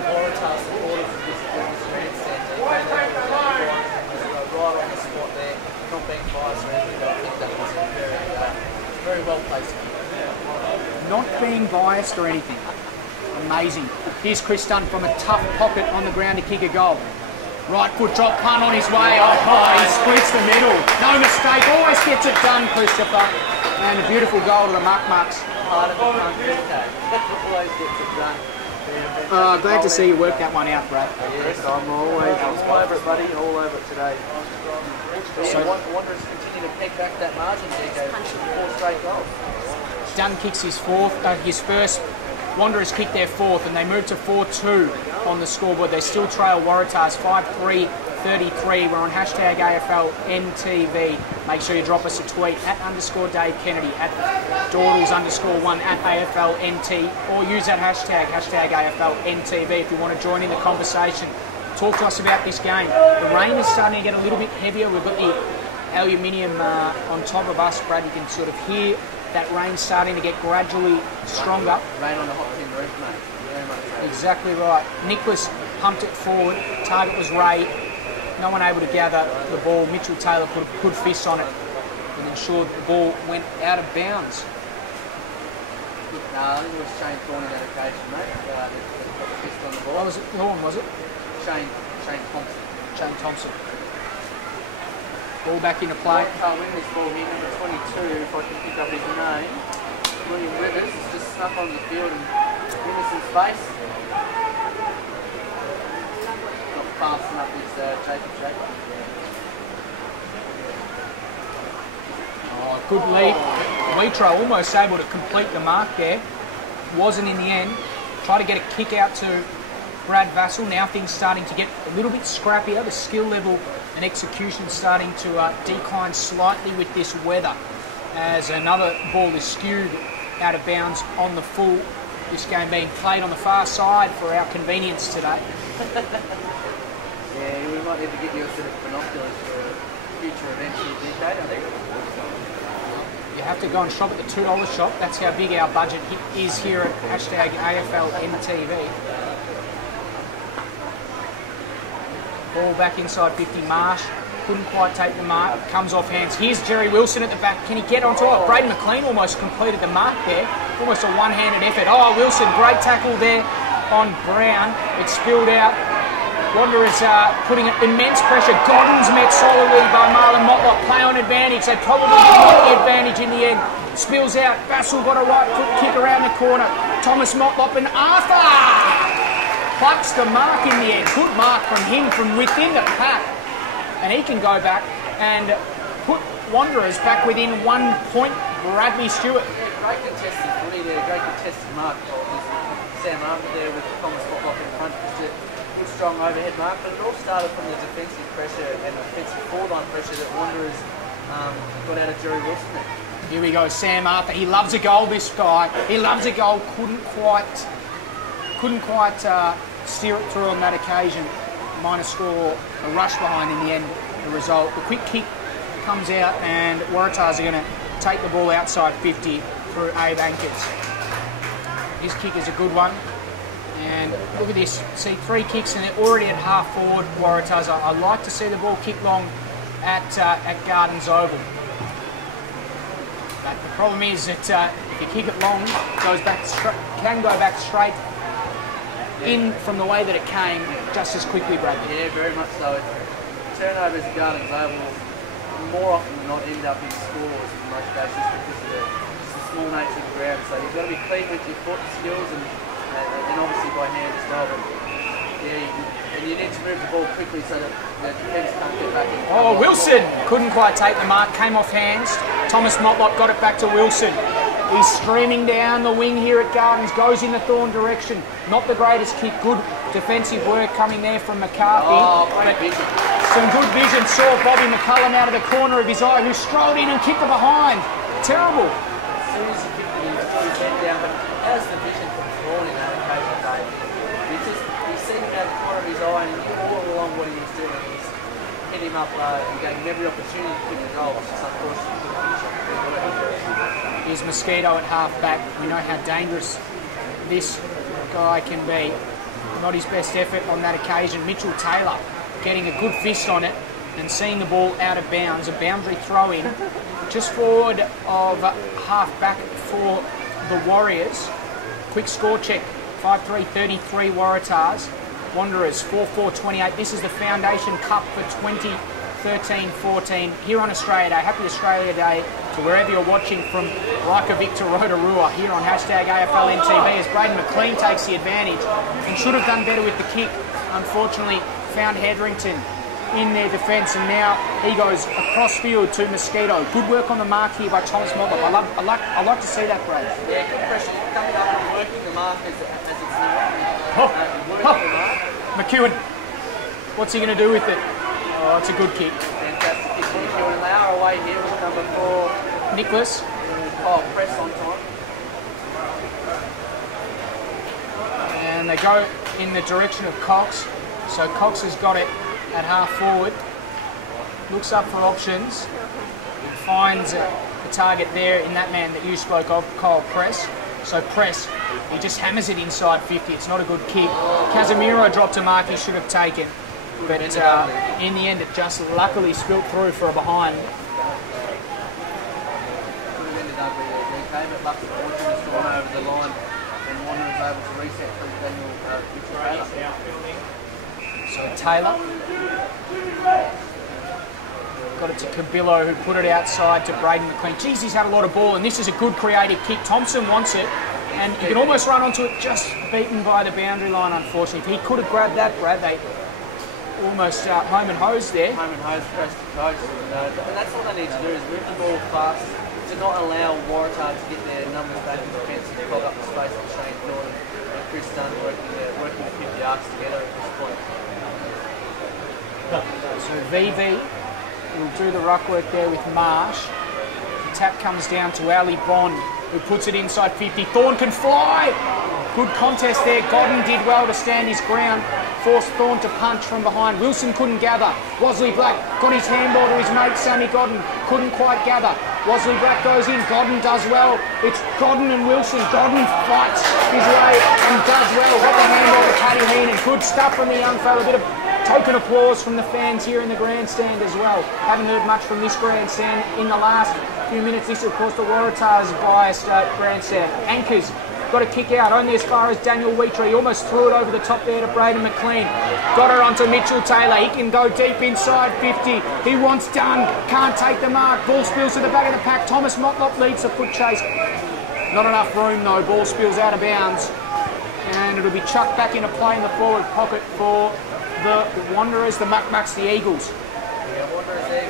Very well placed. Not being biased or anything. Amazing. Here's Chris Dunn from a tough pocket on the ground to kick a goal. Right foot drop, punt on his way. Oh, he splits the middle. No mistake. Always gets it done, Christopher. And a beautiful goal to the Muck-Mucks. Always gets it done. Glad to see you work that one out, Brad. Yes, I'm all over it, buddy. All over it today. So Wanderers continue to peg back that margin, DK. 4 straight goals. Dunn kicks his first. Wanderers kick their fourth, and they move to 4-2 on the scoreboard. They still trail Waratahs 5-3-33. We're on hashtag AFLNTv. Make sure you drop us a tweet at _Dave Kennedy, at Dawdles_1, at AFLNT, or use that hashtag AFLNTv if you want to join in the conversation. Talk to us about this game. The rain is starting to get a little bit heavier. We've got the aluminium on top of us, Brad. You can sort of hear That rain's starting to get gradually stronger. Rain on the hot tin roof, mate. Very much so. Exactly right. Nicholas pumped it forward. Target was Ray. No one able to gather the ball. Mitchell Taylor put a good fist on it and ensured the ball went out of bounds. No, I think it was Shane Thorne in that occasion, mate. That put the fist on the ball. Oh, was it Logon, was it? Shane Thompson. Shane Thompson. Ball back into play. Can't win this ball here, number 22, if I can pick up his name. William Rivers has just snuck on the field and Emerson's face. Not fast enough his Jacob Jacob. Oh, good lead. Waratah almost able to complete the mark there. Wasn't in the end. Try to get a kick out to Brad Vassell. Now things starting to get a little bit scrappier. The skill level and execution starting to decline slightly with this weather, as another ball is skewed out of bounds on the full. This game being played on the far side for our convenience today. Yeah, we might need to get you a set of binoculars for future events in the decade, I think. You have to go and shop at the $2 shop. That's how big our budget is here at hashtag AFLNTv. Ball back inside 50, Marsh. Couldn't quite take the mark. Comes off hands. Here's Jerry Wilson at the back. Can he get onto it? Braden McLean almost completed the mark there. Almost a one-handed effort. Oh, Wilson, great tackle there on Brown. It spilled out. Wanderers putting immense pressure. Godden's met solidly by Marlon Motlop. Play on advantage. They probably didn't get the advantage in the end. Spills out. Vassell got a right foot kick around the corner. Thomas Motlop and Arthur plucks the mark in the end. Good mark from him from within the pack. And he can go back and put Wanderers back within 1 point. Bradley Stewart. Yeah, great contested footy there. Great contested mark. Sam Arthur there with Thomas Motlop in front. Just a good strong overhead mark. But it all started from the defensive pressure and offensive forward line pressure that Wanderers got out of Jerry Wilson there. Here we go, Sam Arthur. He loves a goal, this guy. He loves a goal. Couldn't quite steer it through on that occasion. Minor score, a rush behind in the end, the result. The quick kick comes out and Waratahs are going to take the ball outside 50 through Abe Ankers. His kick is a good one. And look at this. See, 3 kicks and they're already at half forward, Waratahs. I like to see the ball kick long at Gardens Oval. But the problem is that if you kick it long, it can go back straight in from the way that it came just as quickly, Bradley. Yeah, very much so. Turnovers at Gardens Oval more often than not end up in scores in most cases because of the small nature of the ground. So you've got to be clean with your foot skills and obviously by hand as well. But yeah, and you need to move the ball quickly so that the defence can't get back in. Oh, Wilson couldn't quite take the mark, came off hands. Thomas Motlop got it back to Wilson. He's streaming down the wing here at Gardens, goes in the Thorn direction. Not the greatest kick, good defensive work coming there from McCarthy. Oh, great vision. Some good vision, saw Bobby McCullum out of the corner of his eye, who strolled in and kicked it behind. Terrible. As soon as he kicked it, he before he bent down, but how's the vision from Thorn in that occasion, Dave? He's seen him out of the corner of his eye and he knew all along what he was doing. He's hit him up and gave him every opportunity to kick the goal. It's just unfortunate for the finish. Here's Mosquito at half back. We know how dangerous this guy can be. Not his best effort on that occasion. Mitchell Taylor getting a good fist on it and seeing the ball out of bounds. A boundary throw in just forward of half back for the Warriors. Quick score check. 5-3-33 Waratahs. Wanderers 4-4-28. This is the Foundation Cup for 2013-14 here on Australia Day. Happy Australia Day to wherever you're watching from Reykjavik to Rotorua here on hashtag AFLNTv as Braden McLean takes the advantage and should have done better with the kick. Unfortunately, found Hetherington in their defence and now he goes across field to Mosquito. Good work on the mark here by Thomas Motlop. I like to see that, Brad. Yeah, good pressure. Coming up and working the mark as it's now. Working the mark. McEwen, what's he going to do with it? Oh, it's a good kick. Fantastic kick from McEwen. And they are away here with number 4. Nicholas. Oh, press on time. And they go in the direction of Cox. So Cox has got it at half forward. Looks up for options. Finds a target there in that man that you spoke of, Kyle Press. So Press, he just hammers it inside 50. It's not a good kick. Casemiro dropped a mark he should have taken. But in the end, it just luckily spilt through for a behind. Could have ended up with a DK, but luckily Fortune has gone over the line and Wanderers able to reset through Daniel So Taylor got it to Cabillo, who put it outside to Braden McLean. Geez, he's had a lot of ball, and this is a good creative kick. Thompson wants it, and you can almost run onto it, just beaten by the boundary line, unfortunately. If he could have grabbed that, Brad, they almost home and hose there. Home and hose, press to coast. And that's what they need to do, is move the ball fast to not allow Waratah to get their numbers back in defence and clog up the space with Shane Jordan and Chris Dunn working the 50 arcs together at this point. So VV will do the ruck work there with Marsh. The tap comes down to Ali Bond, who puts it inside 50. Thorne can fly! Good contest there. Godden did well to stand his ground. Forced Thorne to punch from behind. Wilson couldn't gather. Wosley Black got his handball to his mate Sammy Godden. Couldn't quite gather. Wosley Black goes in. Godden does well. It's Godden and Wilson. Godden fights his way and does well. Got the handball to Paddy Heenan. Good stuff from the young fella. A bit of token applause from the fans here in the grandstand as well. Haven't heard much from this grandstand in the last few minutes. This, of course, the Waratah's biased grandstand. Anchors got a kick out only as far as Daniel Wheatree. He almost threw it over the top there to Braden McLean. Got her onto Mitchell Taylor. He can go deep inside 50. He wants done. Can't take the mark. Ball spills to the back of the pack. Thomas Motlop leads the foot chase. Not enough room though. Ball spills out of bounds. And it'll be chucked back into play in the forward pocket for the Wanderers, the Muck-Mucks, the Eagles. Yeah, Wanderers, they're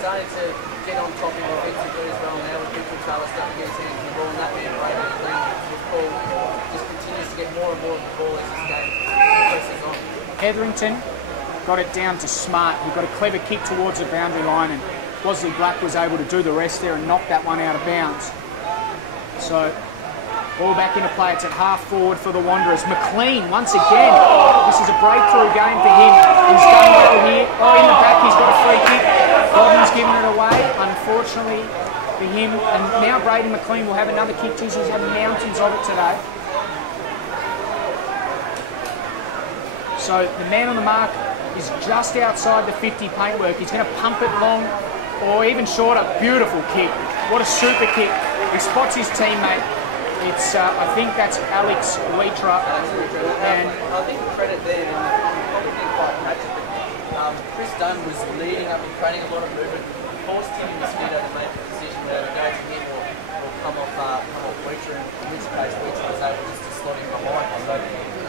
starting to get on top of offensively as well now with Mitchell Taylor starting to get his hands on the ball, and that man Braden McLean just continues to get more and more of the ball as this game progresses on. Hetherington got it down to Smart, who got a clever kick towards the boundary line, and Wosley Black was able to do the rest there and knock that one out of bounds. So ball back into play. It's at half forward for the Wanderers. McLean once again. This is a breakthrough game for him. He's going well here. Oh, in the back, he's got a free kick. Godden's given it away, unfortunately for him. And now Braden McLean will have another kick. He's had mountains of it today. So the man on the mark is just outside the 50 paintwork. He's going to pump it long or even shorter. Beautiful kick. What a super kick. He spots his teammate. It's, I think that's Alex Wheatree. And I think the credit there, and probably didn't quite catch it, but Chris Dunn was leading up and creating a lot of movement, forced him in the mosquito to make a decision whether to go to him or come off Wheatree. In this case, Wheatree was able just to slot him behind. So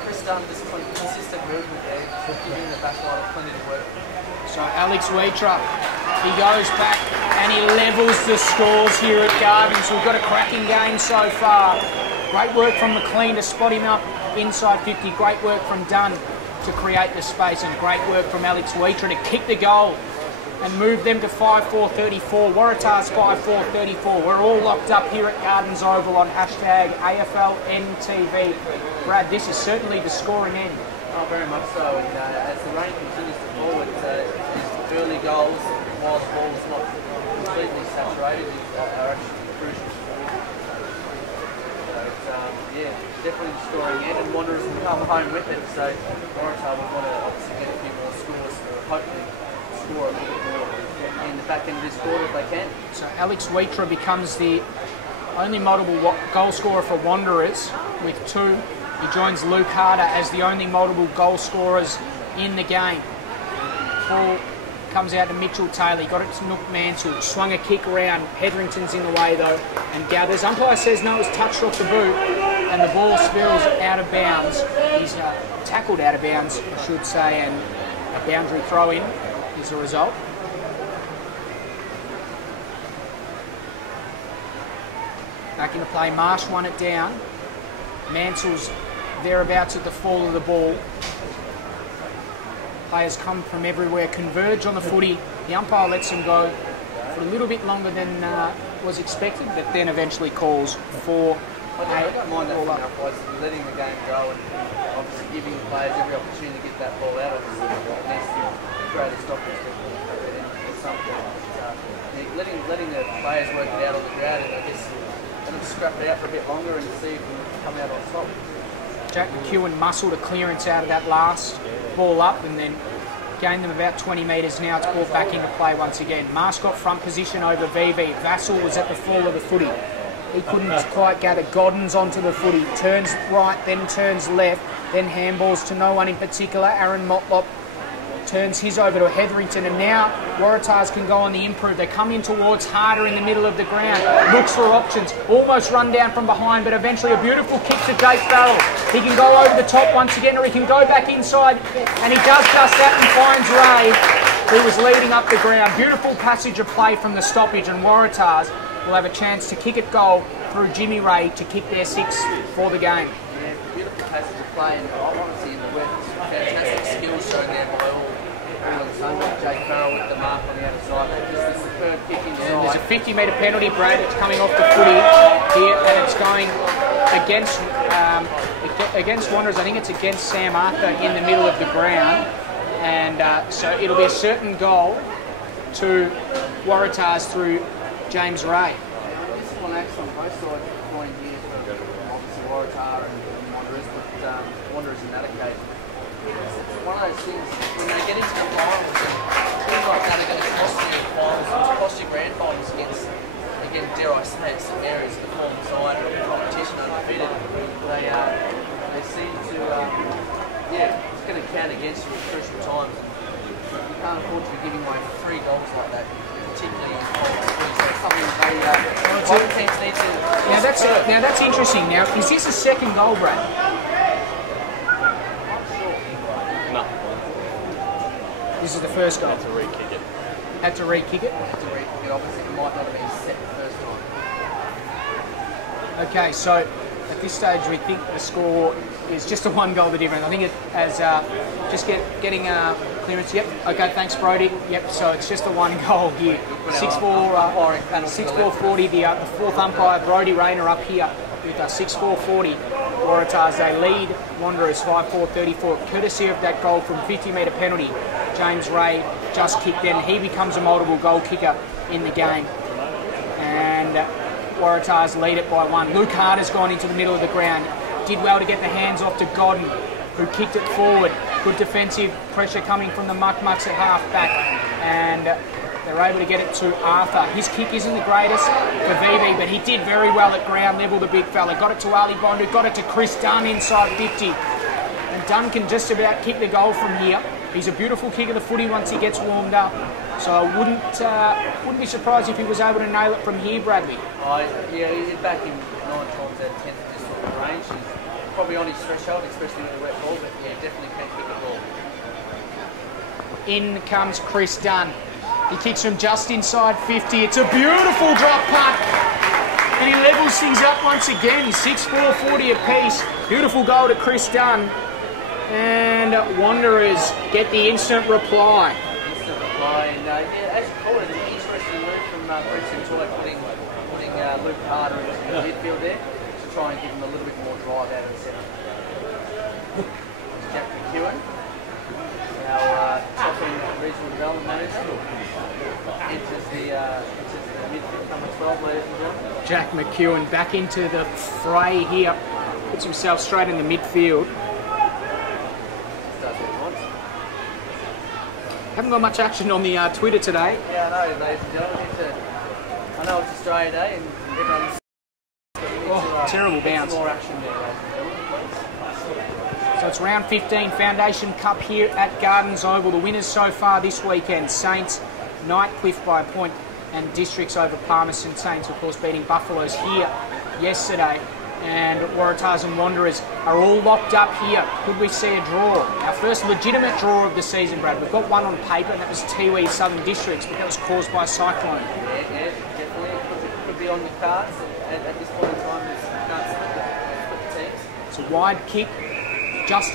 Chris Dunn, this consistent movement there, giving the back line plenty to work. So Alex Wheatree, he goes back and he levels the scores here at Gardens. We've got a cracking game so far. Great work from McLean to spot him up inside 50. Great work from Dunn to create the space, and great work from Alex Wheatree to kick the goal and move them to 5-4-34. Waratah's 5-4-34. We're all locked up here at Gardens Oval on hashtag AFLNTv. Brad, this is certainly the scoring end. Oh, very much so. And as the rain continues to fall, these early goals, while the ball is not completely saturated, are actually crucial. So it's, yeah, definitely the scoring end, and Wanderers will come home with it. So Waratah will want to obviously get a few more scores, or hopefully score a little bit more in the back end of this quarter if they can. So Alex Wheatree becomes the only multiple goal scorer for Wanderers with 2. He joins Luke Harder as the only multiple goal scorers in the game. Ball comes out to Mitchell Taylor. He got it to Nook Mansell. Swung a kick around. Hetherington's in the way though and gathers. Umpire says no, it's touched off the boot and the ball spills out of bounds. He's tackled out of bounds, I should say, and a boundary throw in is the result. Back into play. Marsh won it down. Mansell's thereabouts at the fall of the ball. Players come from everywhere, converge on the footy. The umpire lets them go for a little bit longer than was expected, but then eventually calls for I don't mind that from the umpires, letting the game go and obviously giving the players every opportunity to get that ball out of the next create a stoppage. As at some point. Letting the players work it out on the ground, and I guess let them scrap it out for a bit longer and see if we can come out on top. Jack McEwen muscled a clearance out of that last ball up and then gained them about 20 metres. Now it's brought back into play once again. Mascot front position over VV. Vassell was at the fall of the footy. He couldn't quite gather. Godden's onto the footy. Turns right, then turns left, then handballs to no one in particular. Aaron Motlop turns his over to Hetherington, and now Waratahs can go on the improve. They come in towards Harder in the middle of the ground, looks for options, almost run down from behind, but eventually a beautiful kick to Jake Farrell. He can go over the top once again, or he can go back inside, and he does just that and finds Ray, who was leading up the ground. Beautiful passage of play from the stoppage, and Waratahs will have a chance to kick it goal through Jimmy Ray to kick their 6th for the game. Yeah, beautiful passage of play, and obviously in the wet, fantastic skills shown there by all of the sun. Jake Farrell with the mark on the other side. Just a superb kick inside. And there's a 50-metre penalty, Brad. It's coming off the footy here, and it's going against Wanderers. I think it's against Sam Arthur in the middle of the ground, and so it'll be a certain goal to Waratahs through James Ray. This is one action on both sides of the coin here for obviously Waratah and Wanderers, but Wanderers in that occasion. It's one of those things, when they get into the finals, things like that are going to cost you in finals, cost you grand finals against, again, dare I say it, some areas of the form side of the competition undefeated. They seem to, it's going to count against you at crucial times. You can't afford to be giving away 3 goals like that, particularly in finals. So it's something both teams need to... Now that's interesting. Now, is this a second goal, Brad? This is the first goal. Had to re-kick it. Had to re-kick it? Had to re-kick it. Obviously, it might not have been set the first time. Okay, so at this stage we think the score is just a 1 goal the difference. I think it as just getting clearance. Yep. Okay, thanks Brody. Yep. So it's just a 1 goal here. 6-4-40. The 4th umpire Brody Rayner up here with 6-4-40. Waratahs, they lead Wanderers 5-4-34, courtesy of that goal from 50-metre penalty. James Ray just kicked in. He becomes a multiple goal kicker in the game. And Waratahs lead it by 1. Luke Harder's gone into the middle of the ground. Did well to get the hands off to Godden, who kicked it forward. Good defensive pressure coming from the Muck-Mucks at half-back. And they're able to get it to Arthur. His kick isn't the greatest for VV, but he did very well at ground level, the big fella. Got it to Ali Bondu, got it to Chris Dunn inside 50. And Dunn can just about kick the goal from here. He's a beautiful kick of the footy once he gets warmed up. So I wouldn't be surprised if he was able to nail it from here, Bradley. Yeah, he's back in 9 times out of 10 from this sort of range. He's probably on his threshold, especially with the wet ball, but yeah, definitely can kick the ball. In comes Chris Dunn. He kicks from just inside 50. It's a beautiful drop punt. And he levels things up once again. 6-4-40 apiece. Beautiful goal to Chris Dunn. And Wanderers get the instant reply. Instant reply. And as you call it, an interesting move from Brisbane Toy putting Luke Harder into the midfield there to try and give him a little bit more drive out of the centre. Jack McEwen, our top-end regional development manager, enters the midfield number 12, ladies and gentlemen. Jack McEwen back into the fray here. Puts himself straight in the midfield. Does what he wants. Haven't got much action on the Twitter today. Yeah, I know, ladies and gentlemen. I know it's Australia Day and everyone's... Terrible bounce. More action there, ladies and gentlemen, please. So it's round 15 Foundation Cup here at Gardens Oval. The winners so far this weekend, Saints, Nightcliff by a point, and Districts over Palmerston. Saints, of course, beating Buffaloes here yesterday. And Waratahs and Wanderers are all locked up here. Could we see a draw? Our first legitimate draw of the season, Brad. We've got one on paper, and that was Tiwi Southern Districts, but that was caused by a cyclone. Yeah, definitely. It could be on the cards at this point in time. You can't split the teams. It's a wide kick, just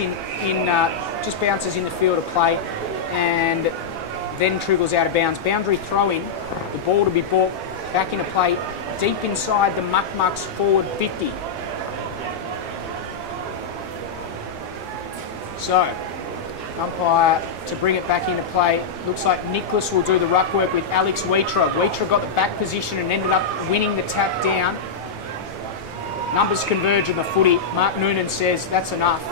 just bounces in the field of play, and then triggers out of bounds. Boundary throw in, the ball to be brought back into play deep inside the Muck-Mucks forward 50. So, Umpire to bring it back into play. Looks like Nicholas will do the ruck work with Alex Wheater. Wheater got the back position and ended up winning the tap down. Numbers converge in the footy. Mark Noonan says that's enough,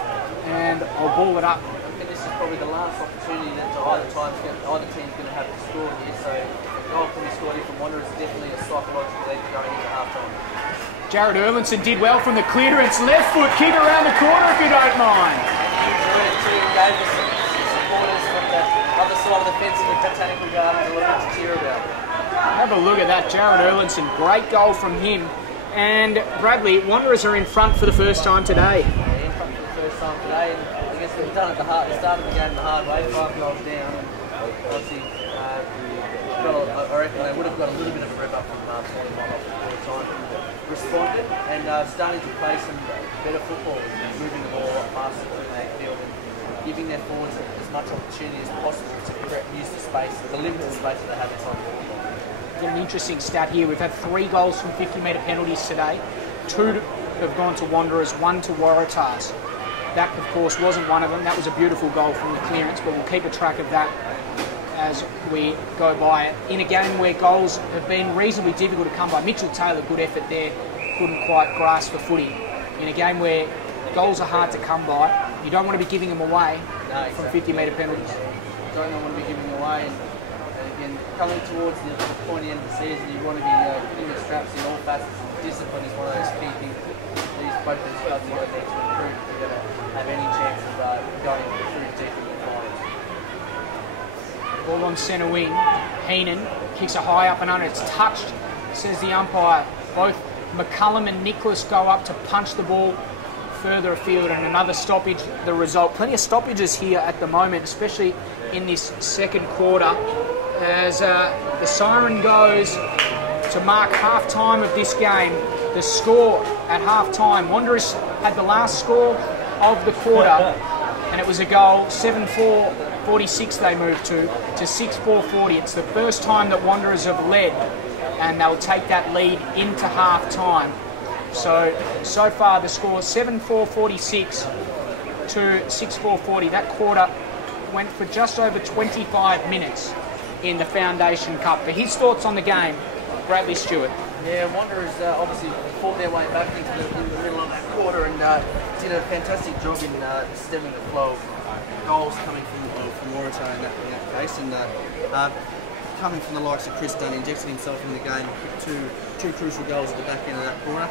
and I'll ball it up. I think this is probably the last opportunity that either team's going to have to score here. So a goal can be scored here from Wanderers is definitely a psychological lead going into half-time. Jared Erlinson did well from the clearance. Left foot kick around the corner if you don't mind. Gave us some supporters from the other side of the fence in the Botanical Gardens a little bit to cheer about. Have a look at that, Jared Erlinson. Great goal from him. And Bradley, Wanderers are in front for the first time today. Yeah, in front for the first time today, and I guess they've done it they started the game the hard way, 5 goals down, and obviously I reckon they would have got a little bit of a rev up from Molly Motlop for the time responded, and starting to play some better football, moving the ball a lot faster through the field, and giving their forwards as much opportunity as possible to use the space, the limited space that they have inside the ball. An interesting stat here. We've had 3 goals from 50-metre penalties today. 2 have gone to Wanderers, 1 to Waratahs. That, of course, wasn't one of them. That was a beautiful goal from the clearance, but we'll keep a track of that as we go by it. In a game where goals have been reasonably difficult to come by. Mitchell Taylor, good effort there, couldn't quite grasp the footy. In a game where goals are hard to come by, you don't want to be giving them away from 50-metre penalties. You don't want to be giving them away. And coming towards the pointy end of the season, you want to be putting the straps in all facets. Discipline is one of those key things both these clubs are going to need to improve if they're going to have any chance of going through deep in the finals. Ball on centre wing. Heenan kicks it high up and under. It's touched, says the umpire. Both McCullum and Nicholas go up to punch the ball further afield, and another stoppage, the result. Plenty of stoppages here at the moment, especially in this second quarter, as the siren goes to mark half-time of this game. The score at half-time, Wanderers had the last score of the quarter, and it was a goal, 7-4-46 they moved to 6-4-40. It's the first time that Wanderers have led, and they'll take that lead into half-time. So far the score 7-4-46 to 6-4-40. That quarter went for just over 25 minutes in the Foundation Cup. For his thoughts on the game, Bradley Stewart. Yeah, Wanderers obviously fought their way back into the middle of that quarter and did a fantastic job in stemming the flow of goals coming from Waratah in that case, and coming from the likes of Chris Dunn, injected himself in the game, two crucial goals at the back end of that quarter.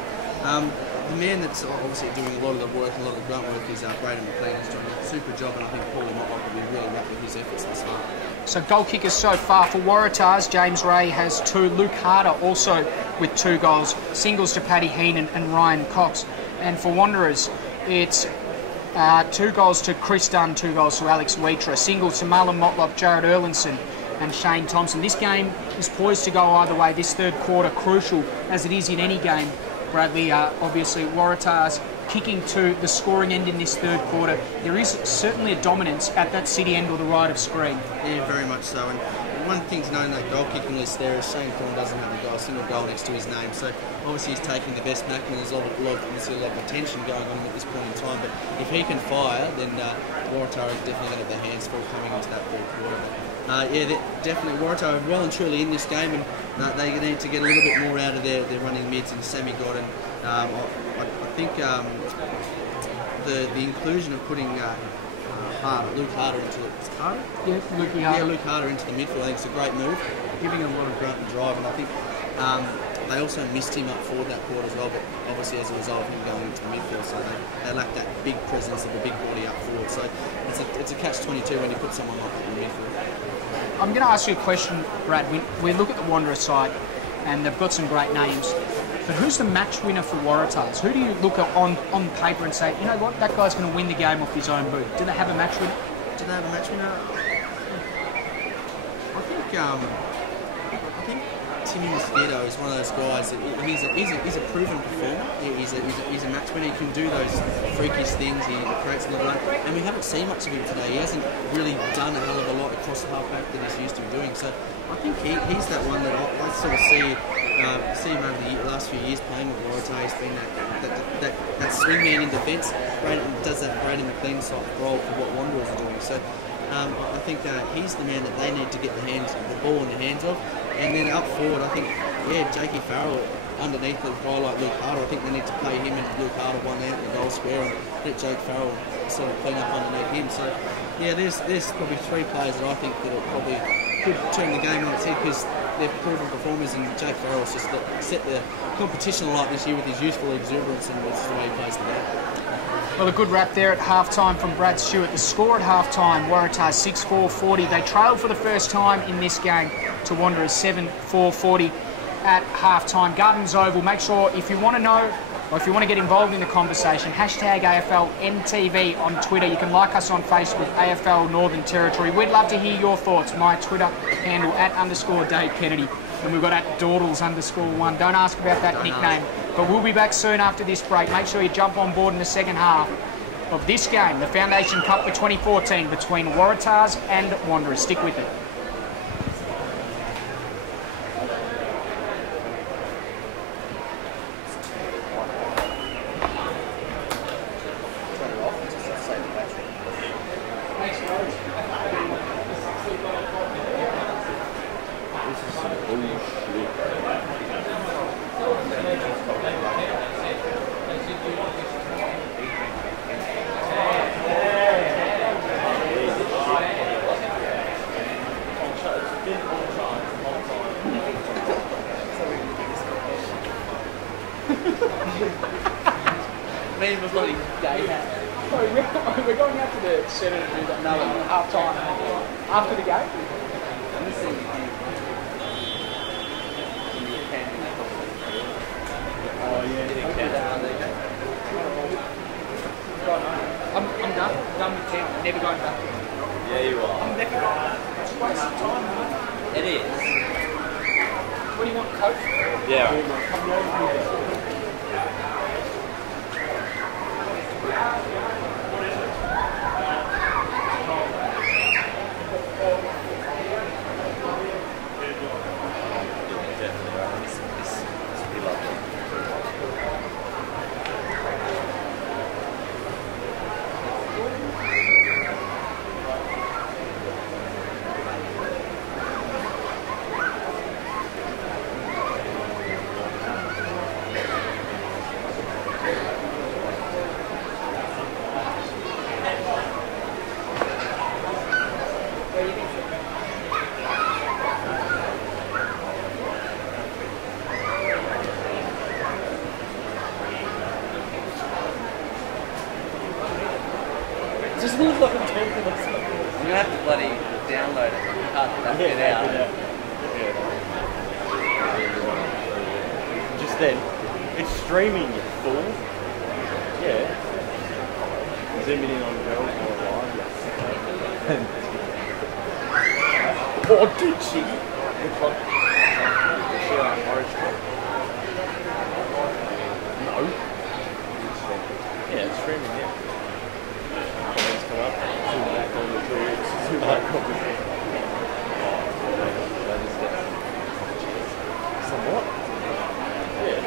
The man that's obviously doing a lot of the work, a lot of the grunt work, is Braden McLean. He's doing a super job, and I think Paulie Motlop will be really happy with his efforts this far. So goal kickers so far for Waratahs, James Ray has 2, Luke Harder also with 2 goals, singles to Paddy Heenan and Ryan Cox. And for Wanderers, it's 2 goals to Chris Dunn, 2 goals to Alex Wheater, singles to Marlon Motlop, Jared Erlinson and Shane Thompson. This game is poised to go either way. This third quarter crucial, as it is in any game. Bradley, obviously Waratahs kicking to the scoring end in this third quarter. There is certainly a dominance at that city end or the right of screen. Yeah, very much so. And one thing to know in that goal kicking list there is Shane Thorne doesn't have a single goal next to his name. So obviously he's taking the best backman. There's obviously a lot of attention going on at this point in time. But if he can fire, then Waratah is definitely going to have their hands full coming into that fourth quarter. Yeah, definitely Waratah are well and truly in this game, and they need to get a little bit more out of their running mids and Sammy Godden. I think the inclusion of putting Luke Harder into Harder? Yeah, Luke Harder. Yeah, Luke Harder into the midfield. I think it's a great move, giving him a lot of grunt and drive, and I think they also missed him up forward that quarter as well, but obviously as a result of him going into the midfield, so they lack that big presence of a big body up forward. So it's a catch-22 when you put someone like that in the midfield. I'm going to ask you a question, Brad. We look at the Wanderers side, and they've got some great names. But who's the match winner for Waratahs? Who do you look at on paper and say, you know what, that guy's going to win the game off his own boot? Do they have a match winner? Do they have a match winner? I think Timmy Mosquito is one of those guys that he's a proven performer. He's a match winner. He can do those freakish things. He creates a lot of run, and we haven't seen much of him today. He hasn't really done a hell of a lot across the halfback that he's used to doing. So I think he's that one that I sort of see him over the last few years playing with Waratah. He's been that wingman in defence. Does that Braden McLean sort of role for what Wanderers are doing. So I think he's the man that they need to get the ball in the hands of. And then up forward, I think, Jakey Farrell underneath a guy like Luke Harder. I think they need to play him and Luke Harder one out in the goal square and let Jake Farrell sort of clean up underneath him. So there's probably 3 players that I think that probably could turn the game on its head because they're proven performers, and Jake Farrell's just set the competition alight this year with his youthful exuberance, and that's the way he plays the game. Well, a good wrap there at half-time from Brad Stewart. The score at half-time, Waratah 6-4-40. They trailed for the first time in this game to Wanderers 7-4-40 at half-time. Gardens Oval, make sure if you want to know or if you want to get involved in the conversation, hashtag AFLNTv on Twitter. You can like us on Facebook, AFL Northern Territory. We'd love to hear your thoughts. My Twitter handle @_Dave Kennedy. And we've got @Dawdles_1. Don't ask about that nickname. But we'll be back soon after this break. Make sure you jump on board in the second half of this game, the Foundation Cup for 2014 between Waratahs and Wanderers. Stick with it. We're going out to the centre to do that half time after the game. I'm done. Done with 10. Never going back. Yeah, you are. I'm never going. It's a waste of time, man. It is. What do you want, coach? Yeah. Just looks like I'm talking about something. I'm gonna have to bloody download it. Can't get out. Just then, it's streaming, you fool. Yeah. Zooming in on girls online. Oh, did she? Looks like she on Orange Cup. No. Yeah, it's streaming, yeah. Comments come up, zoom back on the tweets, zoom back on the somewhat? Yeah.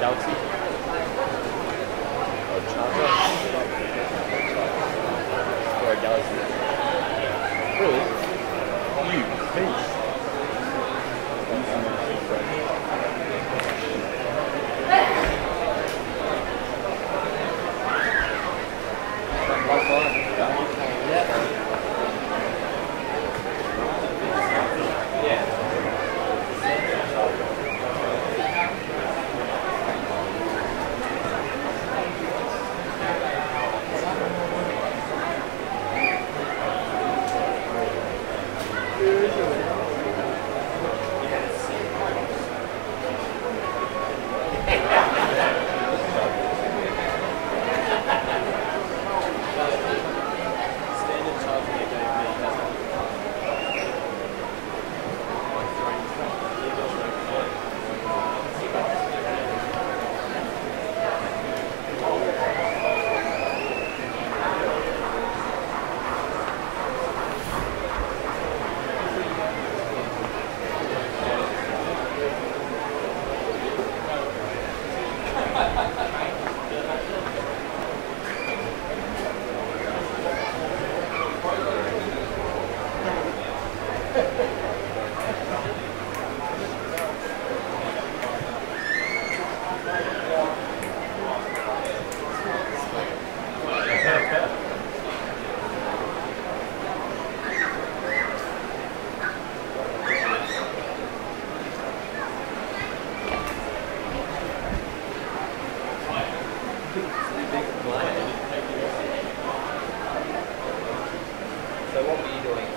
Galaxy? Or Charger? Or a Galaxy? Really? You, beast. what were you doing?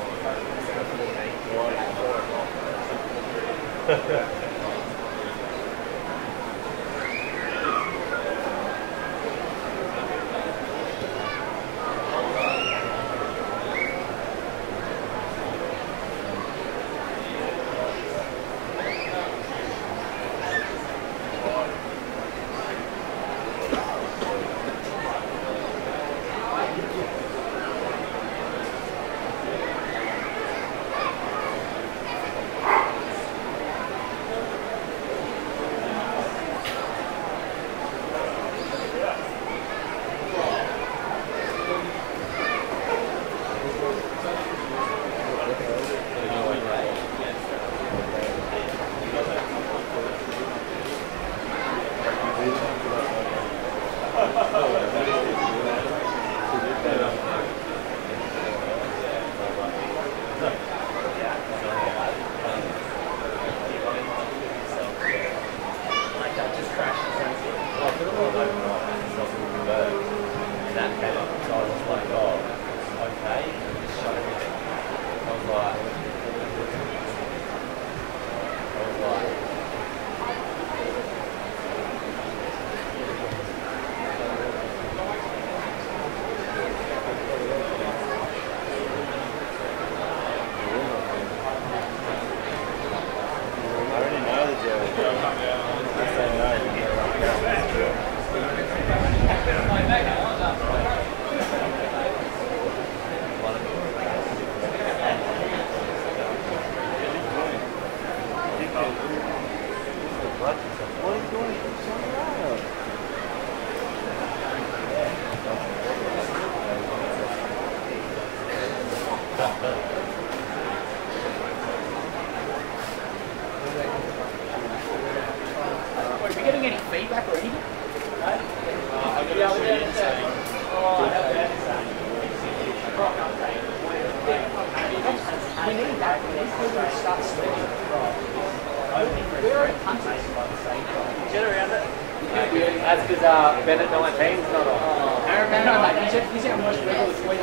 That's because Bennett 19's not on. Aaron Bennett, mate, he's our most regular tweet.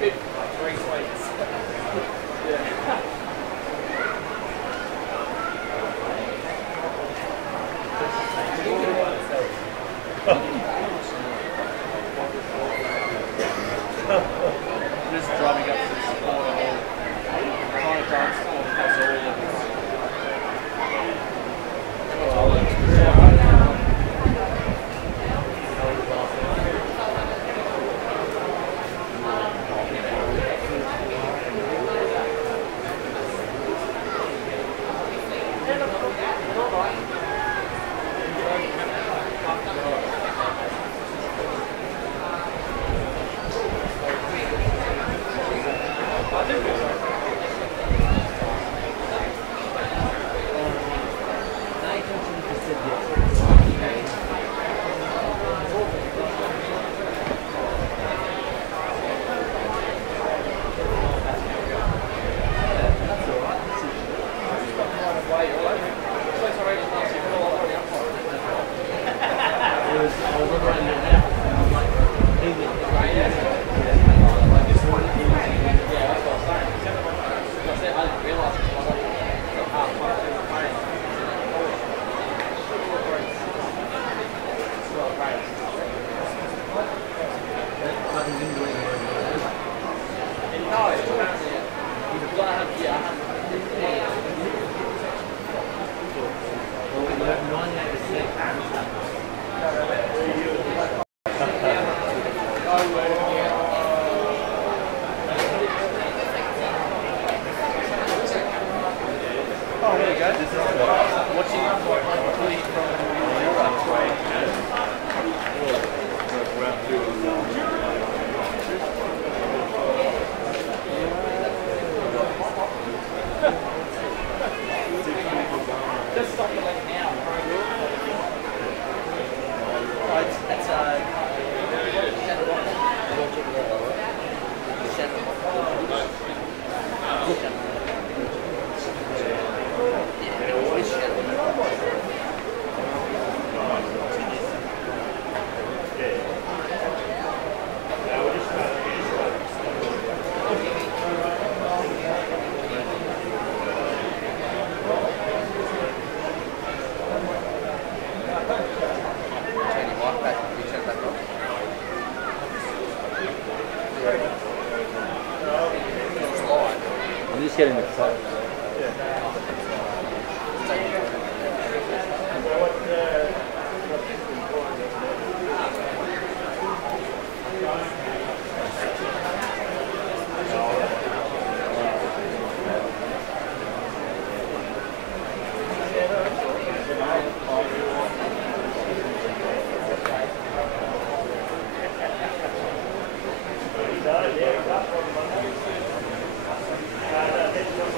Big 3 tweets. Yeah. Just driving up to the sport trying to dance across all of it. I'm just getting the top.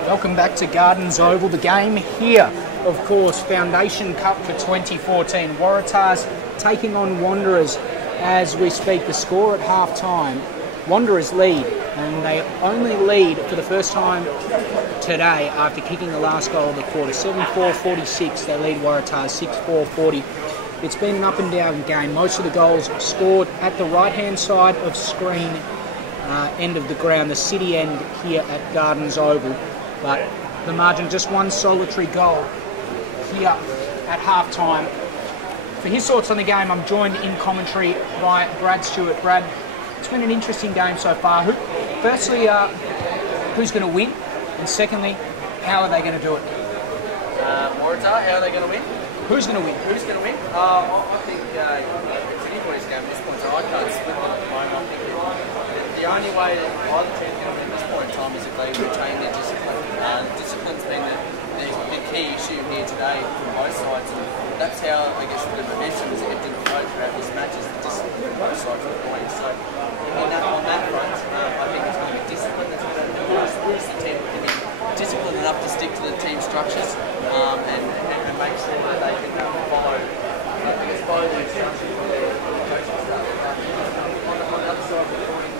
Welcome back to Gardens Oval. The game here, of course, Foundation Cup for 2014. Waratahs taking on Wanderers as we speak. The score at half-time, Wanderers lead, and they only lead for the first time today after kicking the last goal of the quarter. 7-4-46, they lead Waratahs 6-4-40. It's been an up and down game. Most of the goals scored at the right-hand side of screen, end of the ground, the city end here at Gardens Oval. But the margin, just one solitary goal here at half-time. For his thoughts on the game, I'm joined in commentary by Brad Stewart. Brad, it's been an interesting game so far. Firstly, who's going to win? And secondly, how are they going to do it? Waratah, how are they going to win? Who's going to win? Who's going to win? I think it's anybody's game at this point, so I can't split them at the moment. I think the only way that either team's going to win at this point in time is if they retain their discipline. Discipline's been the key issue here today from both sides, and that's how I guess the momentum is ebbed and flowed throughout this match, is the discipline from both sides of the point. So on that front, I think it's going to be discipline that's going to do it. Who's the team that can be disciplined enough to stick to the team structures and make sure that they can follow the instructions from their coaching staff. On the other side of the coin,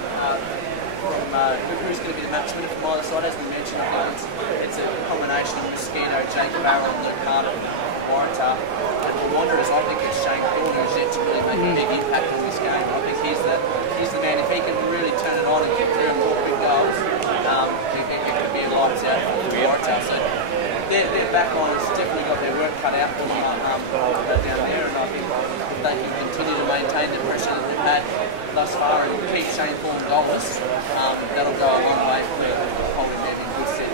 who's going to be the match winner from either side, as we mentioned, I think it's a combination of Mosquito, Jake Barrel, and Luke Carter, Waratah. And for Wanderers, I think it's Shane Thorne who's yet to really make a big impact on this game. I think he's the man. If he can really turn it on and get through and more quick goals, it could be a lights out for Waratah. So their back line has definitely got their work cut out for them down there, and I think if they can continue to maintain the pressure that they've had thus far and keep Shane Thorne goalless, that'll go a long way for holding them in good stead.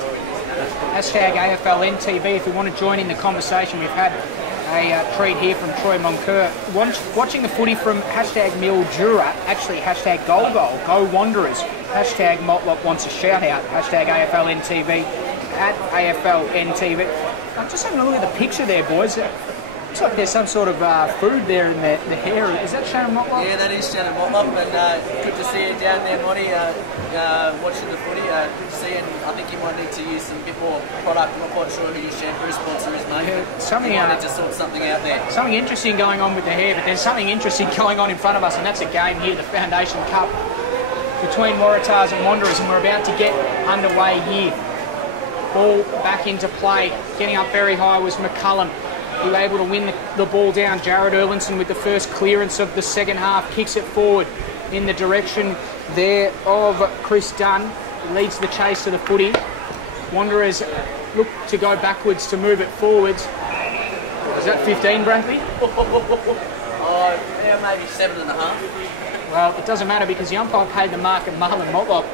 Hashtag AFLNTv, if you want to join in the conversation. We've had a treat here from Troy Moncur. Watching the footy from hashtag Mildura, actually hashtag Go Wanderers, hashtag Motlop wants a shout out, hashtag AFLNTv, at AFLNTv. I'm just having a look at the picture there, boys. Looks like there's some sort of food there in the hair. Is that Shannon Motlop? Yeah, that is Shannon Motlop, and good to see you down there, Monty, watching the footy. Good to see you, and I think you might need to use some bit more product. I'm not quite sure who your shampoo sponsor is, mate. Yeah, you might need to sort something out there. Something interesting going on with the hair, but there's something interesting going on in front of us, and that's a game here, the Foundation Cup, between Waratahs and Wanderers, and we're about to get underway here. Ball back into play, getting up very high was McCullum, who was able to win the ball down. Jared Erlinson with the first clearance of the second half, kicks it forward in the direction there of Chris Dunn, leads the chase to the footy. Wanderers look to go backwards to move it forwards. Is that 15, Brantley? Yeah, maybe 7.5. Well, it doesn't matter because the umpire paid the mark and Marlon Motlop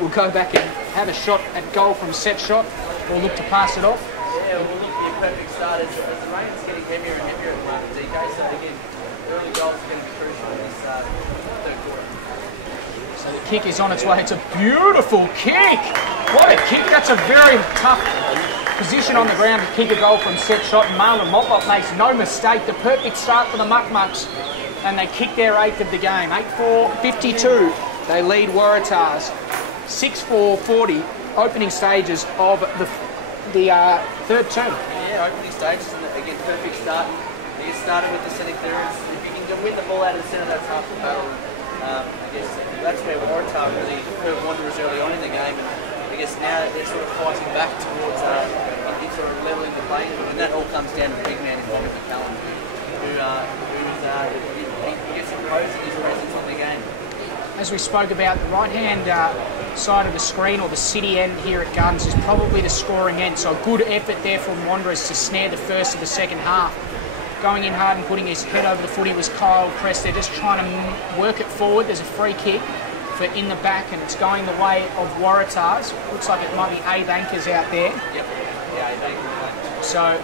will go back and have a shot at goal from set shot, or look to pass it off. Yeah, will look to be a perfect start as the rain's getting heavier and heavier at the moment, DK, so again, early goals are going to be crucial in this third quarter. So the kick is on its way. It's a beautiful kick. What a kick. That's a very tough position on the ground to kick a goal from set shot. Marlon Motlop makes no mistake. The perfect start for the Muck-Mucks, and they kick their 8th of the game. 8-4-52. They lead Waratahs. 6-4-40, opening stages of the third term. Yeah, opening stages, and again, perfect start. You get started with the centre clearance. If you can win the ball out of the centre, that's half the battle. I guess that's where Waratah really hurt Wanderers early on in the game, and I guess now they're sort of fighting back towards sort of levelling the playing field, and that all comes down to the big man in Bobby McCullum, who gets imposing his presence on the game. As we spoke about, the right-hand side of the screen, or the city end here at Gardens, is probably the scoring end. So a good effort there from Wanderers to snare the first of the second half. Going in hard and putting his head over the footy was Kyle Press. They're just trying to work it forward. There's a free kick. for in the back, and it's going the way of Waratahs. Looks like it might be Abe Anchors out there. Yep. Yeah, Abe Anchors. So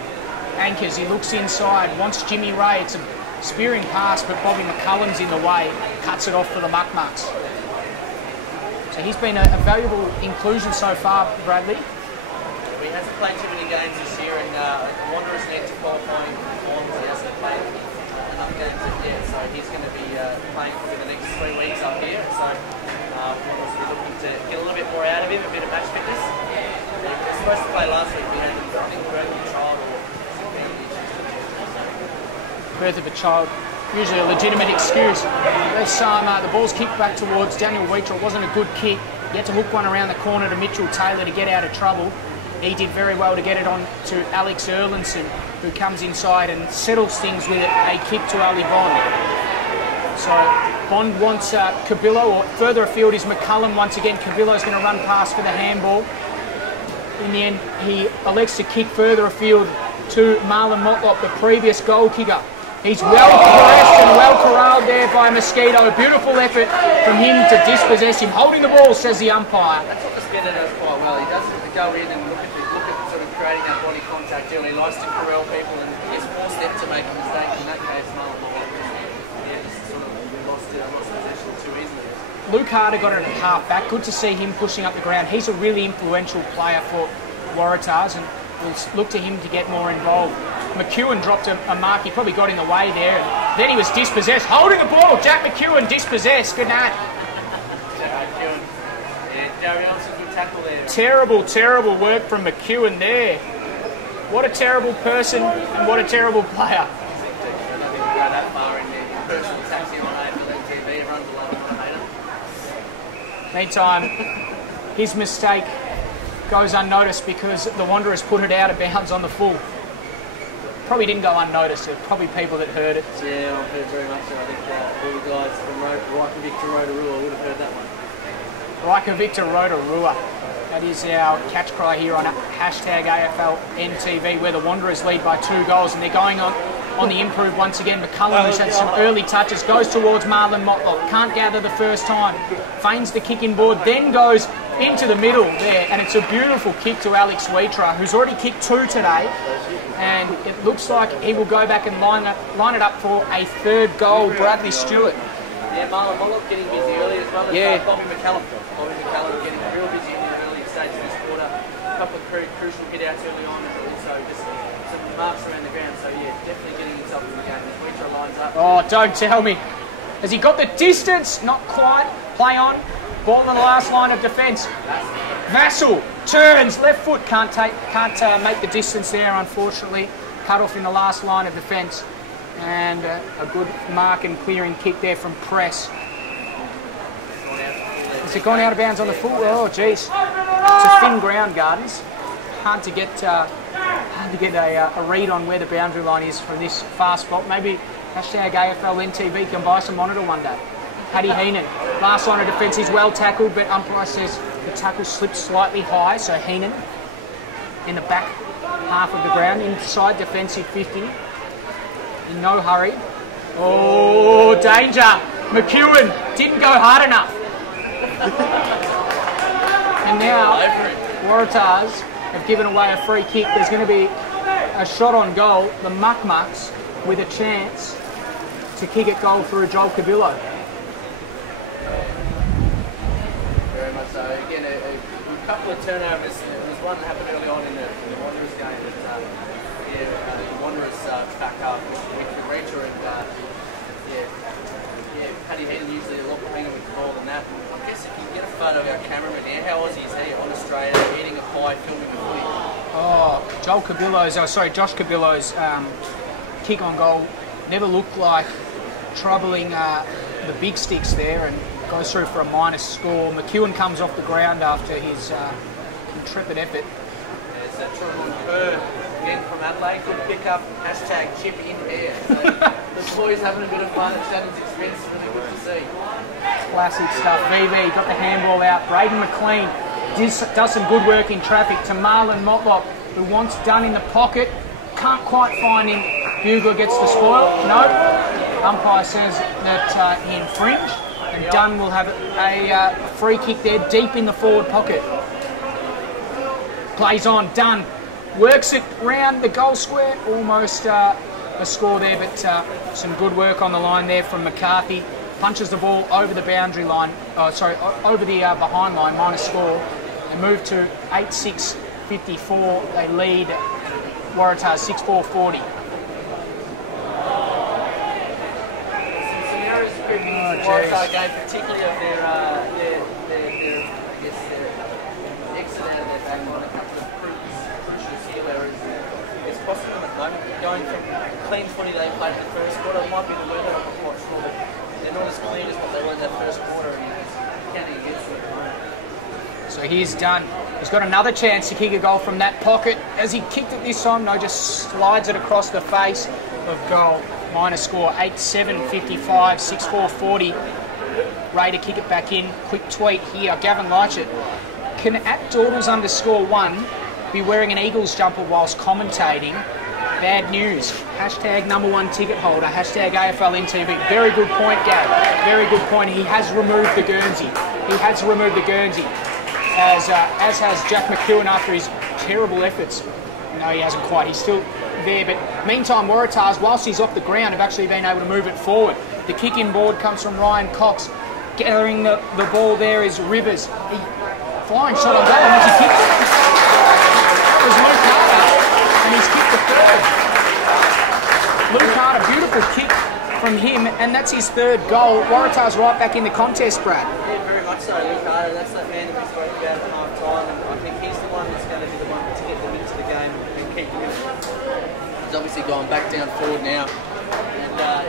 Anchors, he looks inside, wants Jimmy Ray. It's a spearing pass, but Bobby McCullum's in the way, cuts it off for the Muckmucks. So he's been a valuable inclusion so far, Bradley. He hasn't played too many games this year, and Wanderers need to qualify forms. He hasn't played enough games yet, so he's going to be playing for the next 3 weeks up here. So Wanderers will be looking to get a little bit more out of him, a bit of match fitness. They were supposed to play last week. We had them, I think, birth of a child or some family issues. Birth of a child, usually a legitimate excuse. There's the ball's kicked back towards Daniel Weecher. It wasn't a good kick. He had to hook one around the corner to Mitchell Taylor to get out of trouble. He did very well to get it on to Alex Erlinson, who comes inside and settles things with a kick to Ali Bond. So Bond wants Cabillo, or further afield is McCullum once again. Cabillo's going to run past for the handball. In the end, he elects to kick further afield to Marlon Motlop, the previous goal kicker. He's well pressed and well corralled there by Mosquito. Beautiful effort from him to dispossess him. Holding the ball, says the umpire. That's what Mosquito does quite well. He does go in and look at sort of creating that body contact deal. He likes to corral people and he's forced them to make a mistake. In that case, Marlon Motlop just sort of lost possession too easily. Luke Harder got it at half back. Good to see him pushing up the ground. He's a really influential player for Waratahs, and we'll look to him to get more involved. McEwen dropped a mark. He probably got in the way there. And then he was dispossessed. Holding the ball. Jack McEwen dispossessed. Good night. Jack McEwen. Yeah, Darry Ellison, good tackle there. Terrible, terrible work from McEwen there. What a terrible person and what a terrible player. I don't think we'll go that far in the personal taxi on AFLNTv. Everyone's a lot of hater. Meantime, his mistake goes unnoticed because the Wanderers put it out of bounds on the full. Probably didn't go unnoticed. There were probably people that heard it. Yeah, I've heard very much so. I think all the guys from Riker Victor Rotorua would have heard that one. Riker Victor Rotorua. That is our catch cry here on hashtag AFLNTv, where the Wanderers lead by 2 goals, and they're going on the improve once again. McCullum, who's had some early touches, goes towards Marlon Motlop. Can't gather the first time. Feigns the kick inboard, then goes into the middle there, and it's a beautiful kick to Alex Weetra, who's already kicked 2 today, and it looks like he will go back and line it up for a 3rd goal. Bradley Stewart. Yeah, Marlon Motlop getting busy early as well as Bobby McCullum. Bobby McCullum getting real busy in the early stage of this quarter. A couple of crucial hit-outs early on, and also just some marks around the ground. So yeah, definitely getting himself in the game. As Weetra lines up. Oh, don't tell me. Has he got the distance? Not quite. Play on. Ball on the last line of defence. Vassell turns left foot. Can't make the distance there, unfortunately. Cut off in the last line of defence, and a good mark and clearing kick there from Press. Has it gone out of bounds on the full? Oh, jeez. It's a thin ground, Gardens. Hard to get a read on where the boundary line is from this far spot. Maybe hashtag AFLNTv can buy some monitor one day. Paddy Heenan, last line of defence, he's well tackled, but umpire says the tackle slipped slightly high, so Heenan in the back half of the ground, inside defensive 50, in no hurry. Oh, danger! McEwen didn't go hard enough. And now, Waratahs have given away a free kick. There's going to be a shot on goal. The Muckmucks with a chance to kick it goal through Joel Cabillo. Very much so. Again, a couple of turnovers. There was one that happened early on in the Wanderers game. But, the Wanderers back up with the Reacher and Paddy Heenan usually a lot cleaner with the ball than that. I guess if you get a photo of our cameraman here, how Aussie is he on Australia eating a pie, filming the footy? Oh, Josh Cabillo's kick on goal never looked like troubling the big sticks there, and goes through for a minus score. McEwen comes off the ground after his intrepid effort. There's Trevor Kerr again from Adelaide. Good pick up. Hashtag chip in here. So the boys having a bit of fun at Shannon's expense. Really good to see. Classic stuff. VV got the handball out. Braden McLean does some good work in traffic to Marlon Motlop, who wants done in the pocket. Can't quite find him. Bugler gets the spoil. No. Umpire says that he infringed. And Dunn will have a free kick there, deep in the forward pocket. Plays on, Dunn works it round the goal square. Almost a score there, but some good work on the line there from McCarthy. Punches the ball over the boundary line, over the behind line, minus score. They move to 8-6-54. They lead Waratah 6-4-40. Waratah game, particularly of their exit out of their back line, a couple of crucial skill errors. It's possible at the moment, going from clean footy they played in the first quarter, it might be the weather, I'm not sure, but they're not as clean as what they were in that first quarter, and he's counting against them at the moment. So here's Dunn. He's got another chance to kick a goal from that pocket. As he kicked it this time, no, just slides it across the face of goal. Minus score 8-7-55, 6-4-40. Ray to kick it back in. Quick tweet here. Gavin Leitchett. Can @Dawdles_1 be wearing an Eagles jumper whilst commentating? Bad news. Hashtag #1 ticket holder. Hashtag AFLNTv. Very good point, Gav. Very good point. He has removed the Guernsey. He has removed the Guernsey. As has Jack McEwen after his terrible efforts. No, he hasn't quite. He's still there. But meantime, Waratahs, whilst he's off the ground, have actually been able to move it forward. The kick-in board comes from Ryan Cox. Gathering the ball there is Rivers. Flying shot on goal. And he kicked it. That was Luke Carter. And he's kicked the third. Luke Carter, beautiful kick from him. And that's his third goal. Waratahs right back in the contest, Brad. Yeah, very much so, Luke Carter. That's that man that we spoke about at half time. And I think he's the one that's going to be the one to get them into the game and keep them in it. He's obviously gone back down forward now. And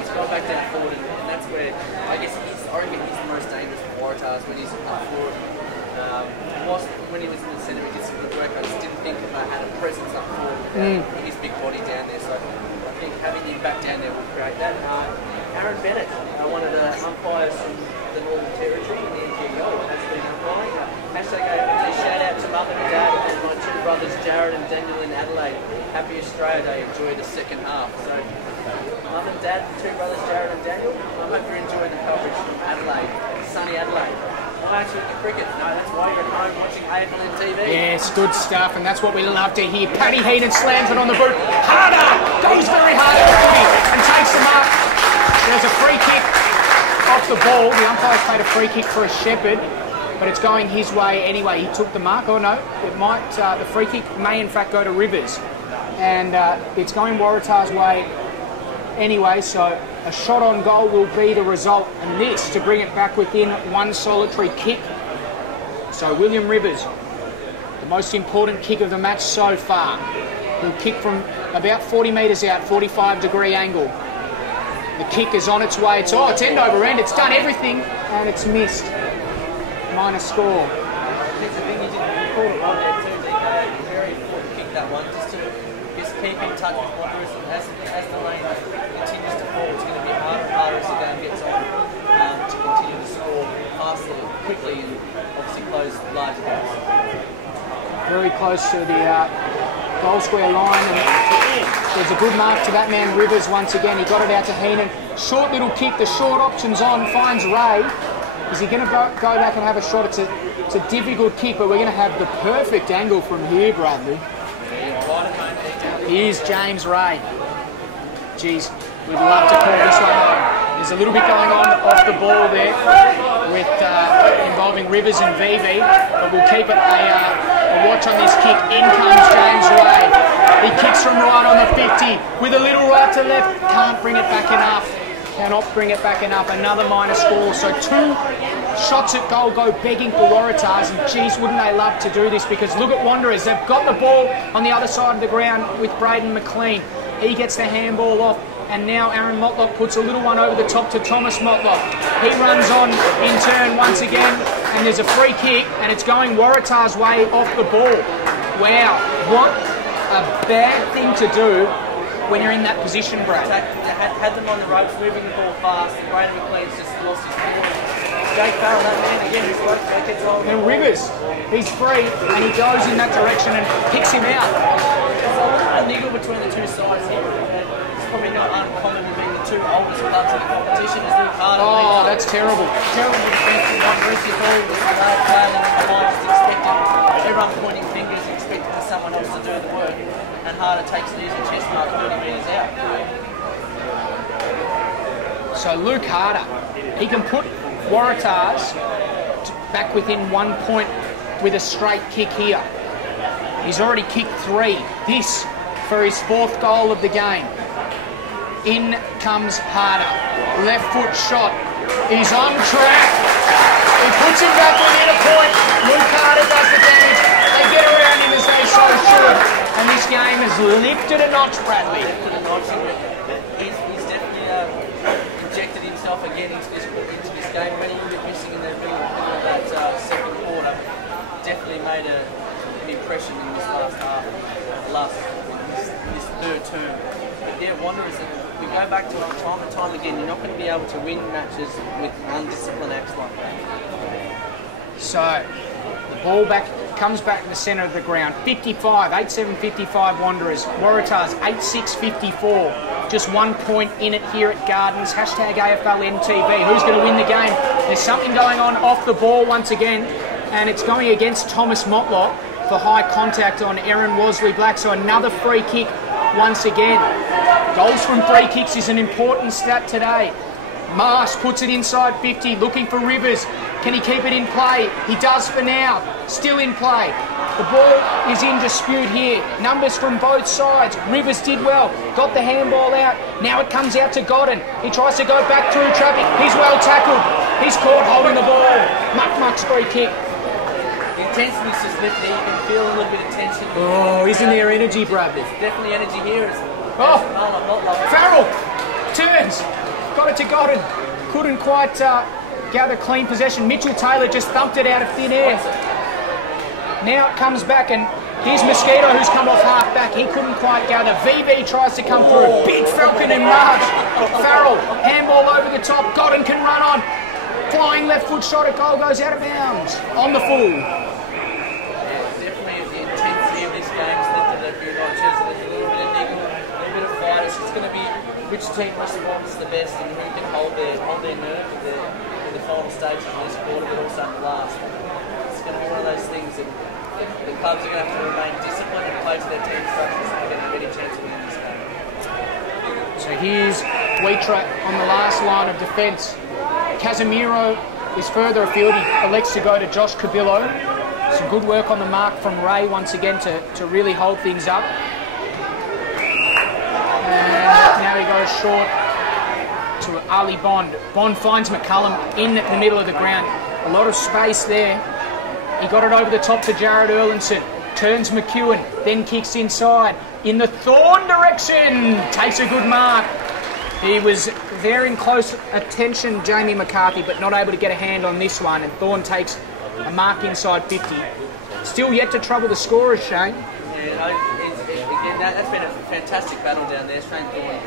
he's gone back down forward. And that's where, I guess, I reckon he's the most dangerous for Waratahs when he's up forward. When he was in the centre, he did some good work. I just didn't think I had a presence up forward with his big body down there. So I think having him back down there will create that. Aaron Bennett, one of the umpires from the Northern Territory in the NTFL, has been umpiring. Hashtag a shout out to Mum and Dad and my two brothers, Jared and Daniel in Adelaide. Happy Australia Day. Enjoy the second half. So Mum and Dad, two brothers, Jared and Daniel. I hope you're enjoying the coverage from Adelaide, sunny Adelaide. Why aren't you at the cricket? No, that's why you're at home watching AFLNTv. Yes, good stuff, and that's what we love to hear. Paddy Heenan slams it on the boot. Harder! Goes very hard at the footy and takes the mark. There's a free kick off the ball. The umpire's played a free kick for a Shepherd, but it's going his way anyway. He took the mark. Oh no, it might. The free kick may in fact go to Rivers, and it's going Waratah's way anyway. So a shot on goal will be the result, and this to bring it back within one solitary kick. So William Rivers, the most important kick of the match so far. He'll kick from about 40 metres out, 45-degree angle. The kick is on its way. It's end over end. It's done everything, and it's missed. Minus score. That's the thing, you called it on there too, DK. Very important kick, that one. Just keep in touch with Wanderers. As the lane continues to fall, it's going to be harder and harder as the game gets on to continue to score fastly, quickly, and obviously close large gaps. Very close to the goal square line, and there's a good mark to that man Rivers once again. He got it out to Heenan. Short little kick, the short option's on, finds Ray. Is he going to go back and have a shot? It's a difficult kick, but we're going to have the perfect angle from here, Bradley. Here's James Ray. Geez, we'd love to call this one home. There's a little bit going on off the ball there with involving Rivers and VV, but we'll keep it a watch on this kick. In comes James Ray. He kicks from right on the 50 with a little right to left. Can't bring it back enough. Cannot bring it back enough. Another minus score. So two shots at goal go begging for Waratahs, and geez, wouldn't they love to do this? Because look at Wanderers. They've got the ball on the other side of the ground with Braden McLean. He gets the handball off, and now Aaron Motlock puts a little one over the top to Thomas Motlock. He runs on in turn once again, and there's a free kick, and it's going Waratah's way off the ball. Wow, what a bad thing to do when you're in that position, Brad. Had them on the ropes, moving the ball fast, and Braden McLean's just lost his ball. Jake Farrell, that man again, he's worked, that gets on. And Rivers, he's free, and he goes in that direction and picks him out. There's a little niggle between the two sides here. It's probably not uncommon within the two oldest clubs in the competition is Waratah. Oh, that's terrible. Terrible defence from Wanderers. You ball was flailing in the line, was expected. Everyone pointing fingers, expecting someone else to do the work. And Harder takes an easy chest mark 30 metres out. So Luke Harder, he can put Waratahs back within 1 point with a straight kick here. He's already kicked 3. This for his 4th goal of the game. In comes Harder. Left foot shot. He's on track. He puts him back within a point. Luke Harder does the damage. They get around him as they so should. And this game has lifted a notch, Bradley. He's definitely projected himself again into this game. When he was missing in the middle of that second quarter, definitely made an impression in this last half, this third term. But yeah, Wanderers, we go back to it time and time again. You're not going to be able to win matches with undisciplined acts like that. So the ball comes back to the centre of the ground. 55, 8-7-55 Wanderers. Waratahs 8-6-54. Just 1 point in it here at Gardens. Hashtag AFLNTv. Who's going to win the game? There's something going on off the ball once again, and it's going against Thomas Motlop for high contact on Aaron Wasley-Black. So another free kick once again. Goals from free kicks is an important stat today. Marsh puts it inside 50, looking for Rivers. Can he keep it in play? He does for now. Still in play. The ball is in dispute here. Numbers from both sides. Rivers did well. Got the handball out. Now it comes out to Godden. He tries to go back through traffic. He's well tackled. He's caught holding the ball. Muck's free kick. The intensity's just lifted. You can feel a little bit of tension. Oh, isn't there energy, Bradley? There's definitely energy here. Farrell turns. Got it to Godden. Couldn't quite gather clean possession. Mitchell Taylor just thumped it out of thin air. Now it comes back, and here's Mosquito, who's come off half back. He couldn't quite gather. VV tries to come through. Big Falcon and March. Farrell, handball over the top. Godden can run on. Flying left foot shot at goal, goes out of bounds. On the full. Definitely the intensity of this game is lifted a few notches. There's a little bit of niggle, a little bit of fight. It's just going to be which team responds the best and who can hold their nerve in the final stages of this quarter, but also at the last. It's going to be one of those things that the clubs are going to have to remain disciplined and play to their team structures if they're going to get any chance of winning this game. So here's Waratah on the last line of defence. Casemiro is further afield. He elects to go to Josh Cabillo. Some good work on the mark from Ray once again to really hold things up. And now he goes short to Ali Bond. Bond finds McCullum in the middle of the ground. A lot of space there. He got it over the top to Jared Erlinson. Turns McEwen, then kicks inside. In the Thorn direction. Takes a good mark. He was there in close attention, Jamie McCarthy, but not able to get a hand on this one. And Thorn takes a mark inside 50. Still yet to trouble the scorers, Shane. Yeah, that's been a fantastic battle down there. Shane Thorn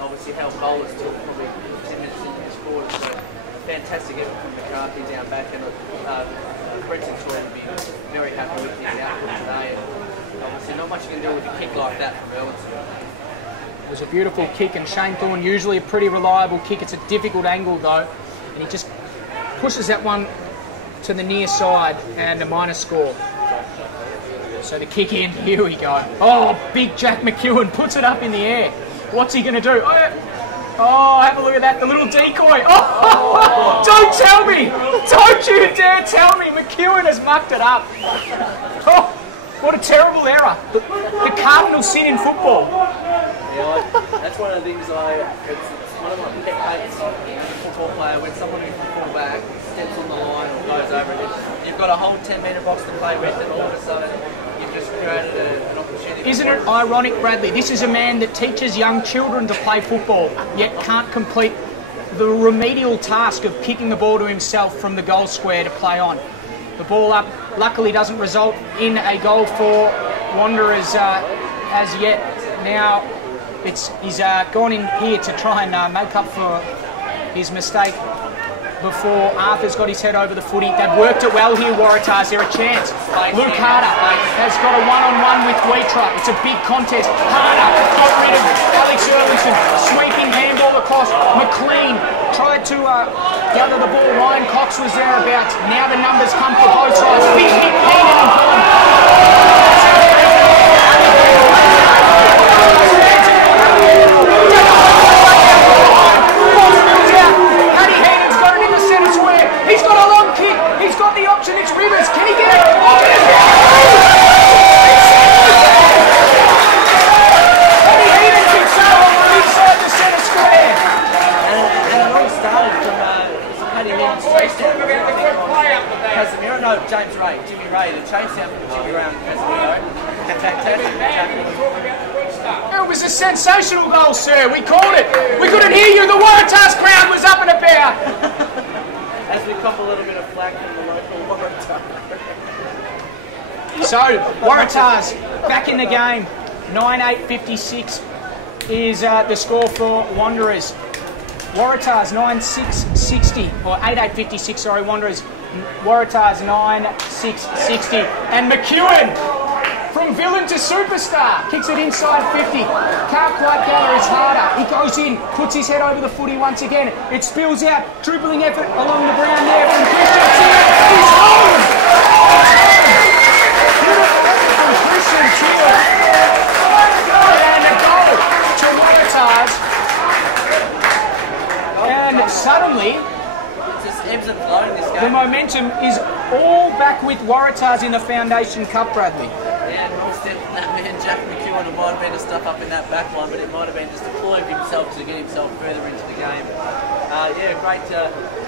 obviously held bowlers till probably 10 minutes into this quarter. So fantastic effort from McCarthy down back. And Brenton Troy will be very happy with his output today. And obviously not much you can do with a kick like that from Erlinson. It was a beautiful kick, and Shane Thorn, usually a pretty reliable kick. It's a difficult angle though, and he just pushes that one to the near side, and a minor score. So the kick in, here we go. Oh, big Jack McEwen puts it up in the air. What's he going to do? Oh, have a look at that, the little decoy. Oh, don't tell me! Don't you dare tell me McEwen has mucked it up. Oh, what a terrible error. The cardinal sin in football. Yeah, that's one of the things it's one of my pet hates in a football player when someone who can pull back steps on the line or goes over it. You've got a whole 10-metre box to play with, and all of a sudden you've just created an opportunity. Isn't it ironic, Bradley? This is a man that teaches young children to play football, yet can't complete the remedial task of kicking the ball to himself from the goal square to play on. The ball up luckily doesn't result in a goal for Wanderers as yet. Now he's gone in here to try and make up for his mistake before Arthur's got his head over the footy. They've worked it well here, Waratahs. They're a chance. Luke Harder has got a one-on-one with Waratah. It's a big contest. Harder got rid of Alex Erlington. Sweeping handball across. McLean tried to gather the ball. Ryan Cox was thereabouts. Now the numbers come for both sides. Big hit, Keenan and Vaughan. He's got a long kick. He's got the option. It's Rivers. Can he get it? Oh, Eddie Heaton kicks over from inside the centre square. And it all started from Paddy Heaton's chase down. Casemiro, no, James Ray, Jimmy Ray, the chase down from Jimmy Ray and Casemiro. It was a sensational goal, sir. We called it. We couldn't hear you. The Waratahs crowd was up and about. As we cop a little bit of flack from the local Waratah. So, Waratahs back in the game. 9-8-56 is the score for Wanderers. Waratahs 9-6-60, or 8-8-56, sorry, Wanderers. Waratahs 9-6-60. And McEwen, from villain to superstar, kicks it inside 50. Can't quite gather his Harder. He goes in, puts his head over the footy once again. It spills out, dribbling effort along the ground there from Christian Teal. He's home! From Christian Teal. And a goal to Waratahs. And suddenly, ebbs and flows in this game. the momentum is all back with Waratahs in the Foundation Cup, Bradley. Yeah, and all step from that man, Jack McEwen. It might have been to stuff up in that back line, but it might have been just to pull over himself to get himself further into the game. Yeah,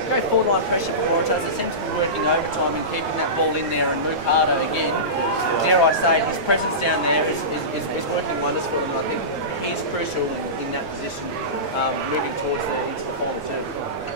great forward line pressure for Waratahs. They seem to be working overtime and keeping that ball in there. And Luke Harder, again, dare I say, his presence down there is working wonders for them. I think he's crucial in that position, moving towards into the final term.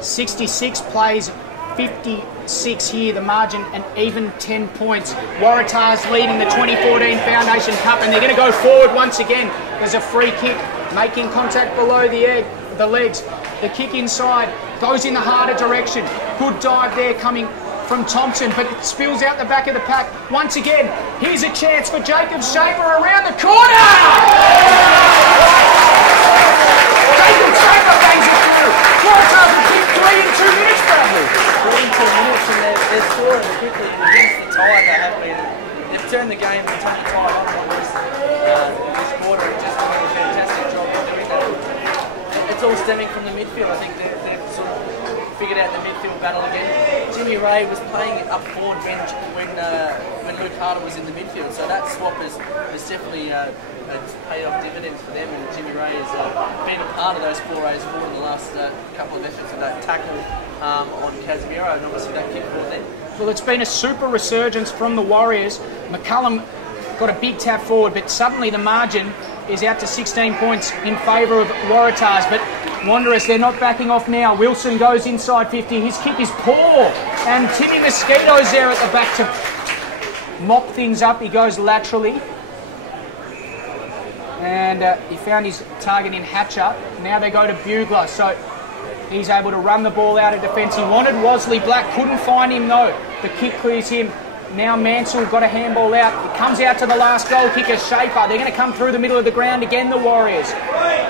66 plays 56 here, the margin an even 10 points. Waratahs leading the 2014 Foundation Cup, and they're going to go forward once again. There's a free kick, making contact below the legs. The kick inside goes in the Harder direction. Good dive there coming from Thompson, but it spills out the back of the pack. Once again, here's a chance for Jacob Shaper around the corner! Jacob Shaper bangs it through. Waratahs will keep 3 in 2 minutes, Bradley. 3 in 2 minutes, and they're scoring quickly against the tide. They've turned the game, they've turned the tide on Wanderers this quarter, and just doing a fantastic job of doing that. It's all stemming from the midfield. I think they've sort of figured out the midfield battle again. Jimmy Ray was playing up forward when Luke Harder was in the midfield, so that swap has definitely paid off dividends for them, and Jimmy Ray has been a part of those forays forward in the last couple of efforts of that tackle on Casemiro, and obviously that kick forward there. Well, it's been a super resurgence from the Warriors. McCullum got a big tap forward, but suddenly the margin is out to 16 points in favour of Waratahs. But Wanderers, they're not backing off now. Wilson goes inside 50. His kick is poor. And Timmy Mosquito's there at the back to mop things up. He goes laterally. And he found his target in Hatcher. Now they go to Bugler. So he's able to run the ball out of defence. He wanted Wosley Black. Couldn't find him, though. The kick clears him. Now Mansell got a handball out. It comes out to the last goal kicker, Shaper. They're going to come through the middle of the ground again, the Warriors.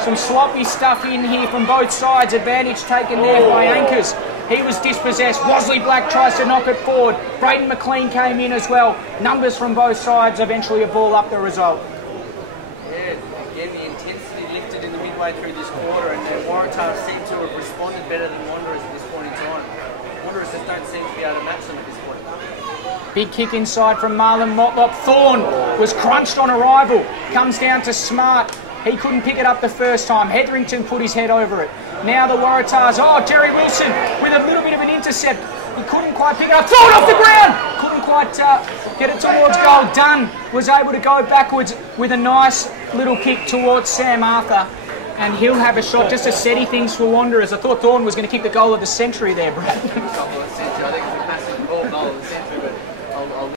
Some sloppy stuff in here from both sides. Advantage taken there by Anchors. He was dispossessed. Wosley Black tries to knock it forward. Braden McLean came in as well. Numbers from both sides, eventually a ball up the result. Yeah, again, the intensity lifted in the midway through this quarter, and the Waratahs seem to have responded better than Wanderers at this point in time. Wanderers just don't seem to be able to match them at this point. Big kick inside from Marlon Motlop. Thorne was crunched on arrival. Comes down to Smart. He couldn't pick it up the first time. Hetherington put his head over it. Now the Waratahs. Oh, Jerry Wilson with a little bit of an intercept. He couldn't quite pick it up. Thorne off the ground. Couldn't quite get it towards goal. Dunn was able to go backwards with a nice little kick towards Sam Arthur. And he'll have a shot just to steady things for Wanderers. I thought Thorne was going to kick the goal of the century there, Brad. I think it's a massive goal of the century, but I'll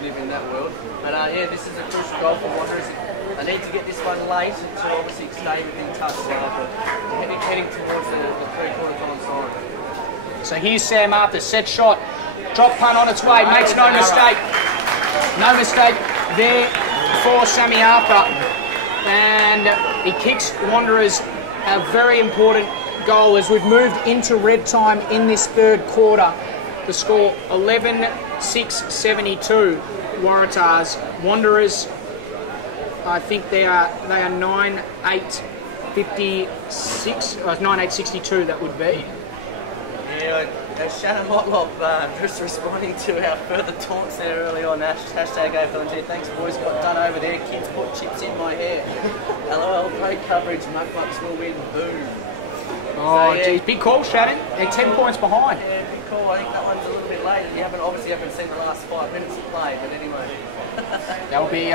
live in that world. But yeah, this is a crucial goal for Wanderers. They need to get this one late to obviously stay within touch. But heading towards the three-quarter time side. So here's Sam Arthur, set shot, drop punt on its way, makes no mistake. No mistake there for Sammy Arthur. And he kicks Wanderers a very important goal as we've moved into red time in this third quarter. The score 11-6-72 Waratahs. Wanderers, I think they are 9-8-56, 9-8-62 that would be. Yeah, Shannon Motlop just responding to our further taunts there early on. Hashtag AFLNTv. Thanks, boys. Got done over there. Kids put chips in my hair. LOL, great coverage. Muck-mucks will win. Boom. Oh, So, yeah. geez, big call, Shannon. They're 10 points behind. Yeah, big call. I think that one's a little bit late. You obviously haven't seen the last 5 minutes of play, but anyway. They'll be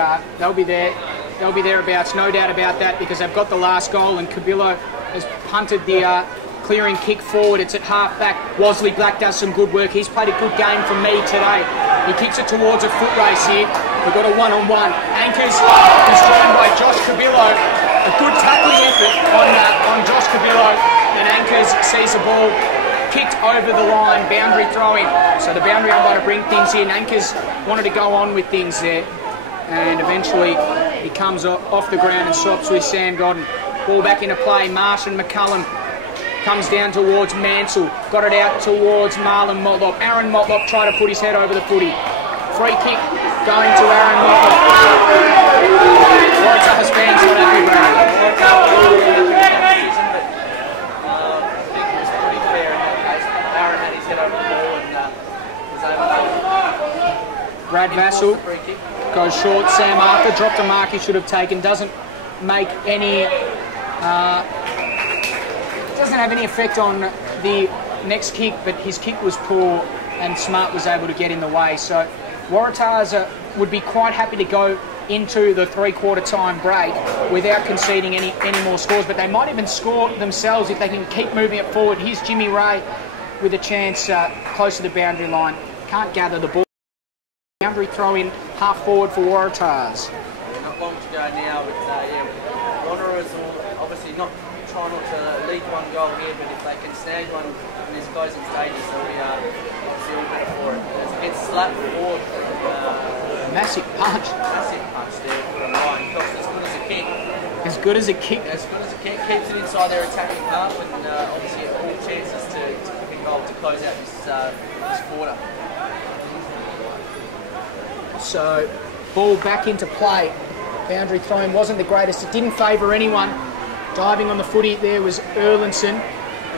there. They'll be thereabouts, no doubt about that, because they've got the last goal and Cabillo has punted the clearing kick forward. It's at half back. Wosley Black does some good work. He's played a good game for me today. He kicks it towards a foot race here. We've got a one-on-one. Anchors is drawn by Josh Cabillo. A good tackling effort on Josh Cabillo. And Anchors sees the ball kicked over the line, boundary throw-in. So the boundary umpire to bring things in. Anchors wanted to go on with things there. And eventually he comes off the ground and stops with Sam Godden. Ball back into play. Marsh and McCullum comes down towards Mansell. Got it out towards Marlon Motlop. Aaron Motlop tried to put his head over the footy. Free kick going to Aaron Motlop. Waratahs fans not happy, Brad. Brad Vassell goes short. Sam Arthur dropped a mark he should have taken. Doesn't make any. Doesn't have any effect on the next kick, but his kick was poor and Smart was able to get in the way. So Waratahs would be quite happy to go into the three-quarter time break without conceding any more scores, but they might even score themselves if they can keep moving it forward. Here's Jimmy Ray with a chance close to the boundary line. Can't gather the ball. Boundary throw in half forward for Waratahs. Not long to go now, but Wanderers will obviously try not to leak one goal here, but if they can snag one in these closing stages, they'll be obviously all better for it. As it gets slapped forward, Massive punch. massive punch there from line. Cost as good as a kick. As good as a kick. As good as a kick, keeps it inside their attacking half, and obviously all chances to kick a goal to close out this quarter. So, ball back into play. Boundary throwing wasn't the greatest. It didn't favour anyone. Diving on the footy there was Erlinson.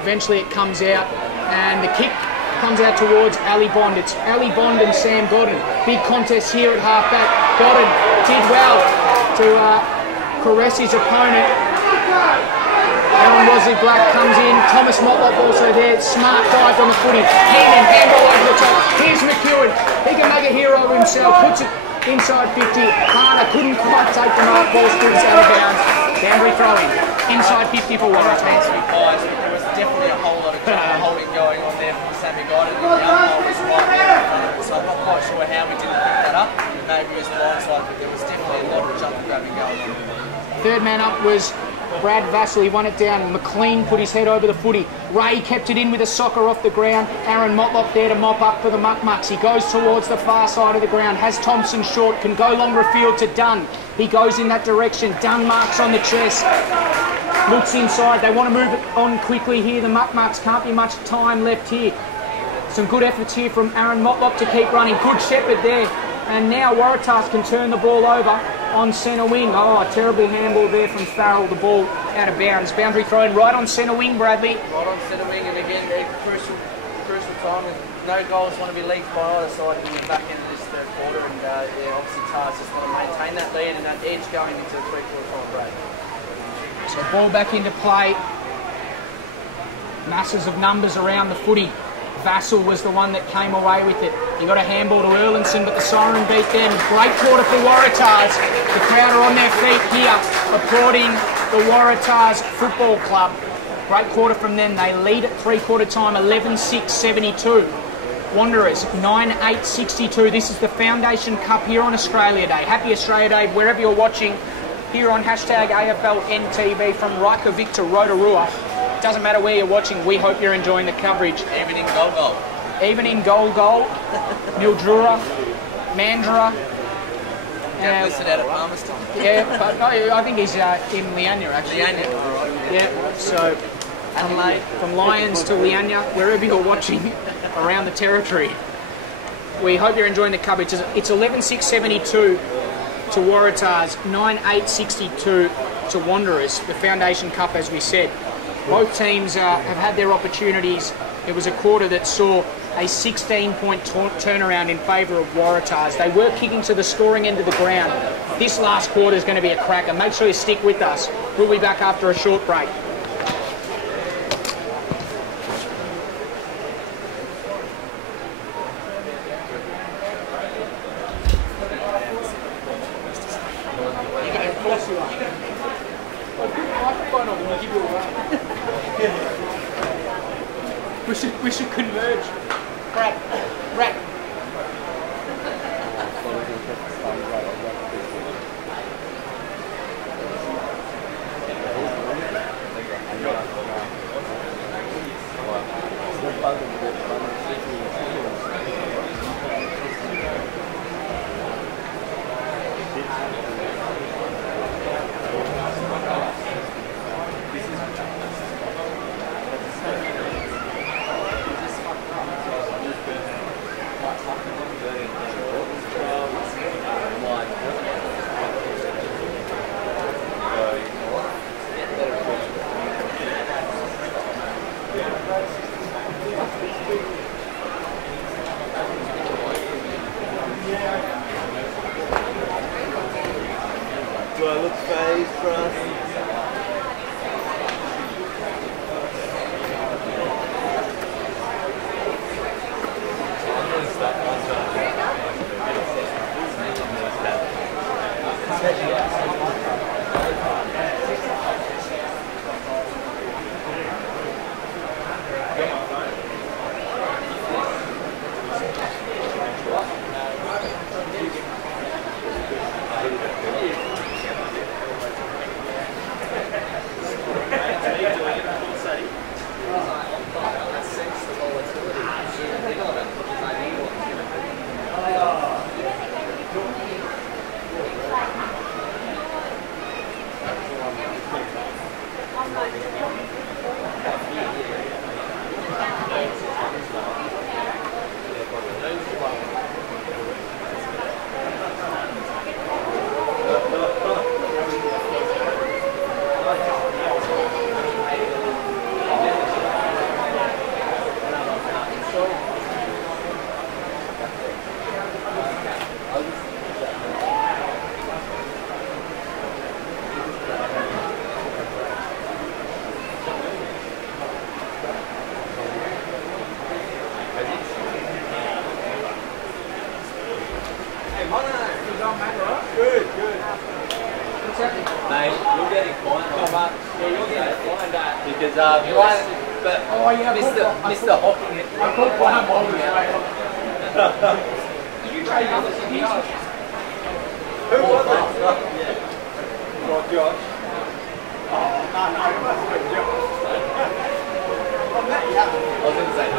Eventually it comes out, and the kick comes out towards Ali Bond. It's Ali Bond and Sam Godden. Big contest here at half-back. Godden did well to caress his opponent. Aaron Wosley Black comes in. Thomas Motlop also there. Smart dive on the footy. Handball over the top. Here's McEwen. He can make a hero of himself. Puts it inside 50. Harder couldn't quite take the mark. Ball scoots out of bounds. Boundary throwing. Inside 50 for Waratahs. There was definitely a whole lot of holding going on there from Sammy Godden. The umpire was right there in front of us, so I'm not quite sure how we didn't pick that up. Maybe it was blindside, but there was definitely a lot of jump and grabbing going on. Third man up was Brad Vassell. He won it down. McLean put his head over the footy. Ray kept it in with a soccer off the ground. Aaron Motlop there to mop up for the Muck-Mucks. He goes towards the far side of the ground. Has Thompson short. Can go longer afield to Dunn. He goes in that direction. Dunn marks on the chest. Looks inside. They want to move it on quickly here. The Muck-Mucks can't be much time left here. Some good efforts here from Aaron Motlop to keep running. Good shepherd there. And now Waratahs can turn the ball over on centre wing. Oh, a terrible handball there from Farrell. The ball out of bounds. Boundary thrown right on centre wing, Bradley. Right on centre wing, and again, very crucial time. No goals want to be leaked by either side in the back end of this third quarter. And obviously Tars just want to maintain that lead and that edge going into the three-quarter time break. So ball back into play. Masses of numbers around the footy. Vassell was the one that came away with it. He got a handball to Erlinson, but the siren beat them. Great quarter for Waratahs. The crowd are on their feet here, applauding the Waratahs Football Club. Great quarter from them. They lead at three-quarter time, 11-6-72. Wanderers, 9-8-62. This is the Foundation Cup here on Australia Day. Happy Australia Day, wherever you're watching, here on hashtag AFLNTV from Reykjavik to Rotorua. Doesn't matter where you're watching, we hope you're enjoying the coverage. Even in goal. Even in goal, Mildura, Mandurah. Listed out at Palmerston. Yeah, but no, I think he's in Leanya actually. Leanya, alright. Yeah, so from Lions to Leanya, wherever you're watching around the territory. We hope you're enjoying the coverage. It's 11,672 to Waratahs, 9,862 to Wanderers, the Foundation Cup, as we said. Both teams have had their opportunities. It was a quarter that saw a 16-point turnaround in favour of Waratahs. They were kicking to the scoring end of the ground. This last quarter is going to be a cracker. Make sure you stick with us. We'll be back after a short break. We should converge. Brad. Do I look phased for us? Mate, you're getting fined. Yeah, you're getting fined because but Mr. Hocking it. I called one Hocking it. Did you trade others in here? Who was it? What, Josh? Oh, no, it must have been Josh. I was going to say who.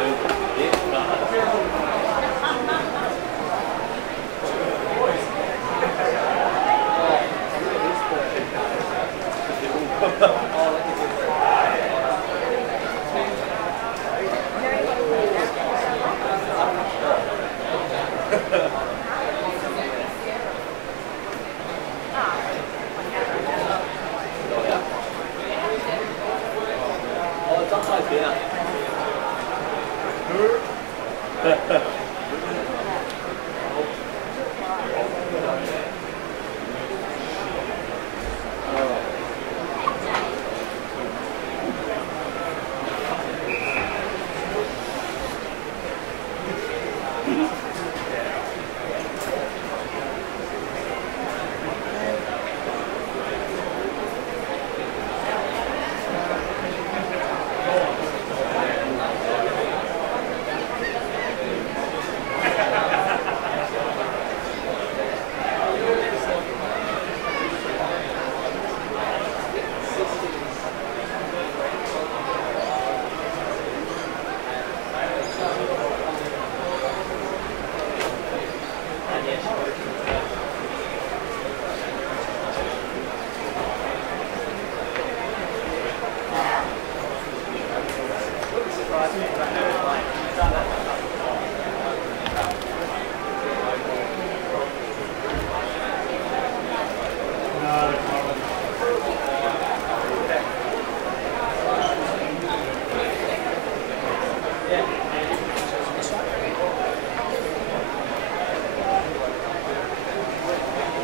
Oh, it's upside down.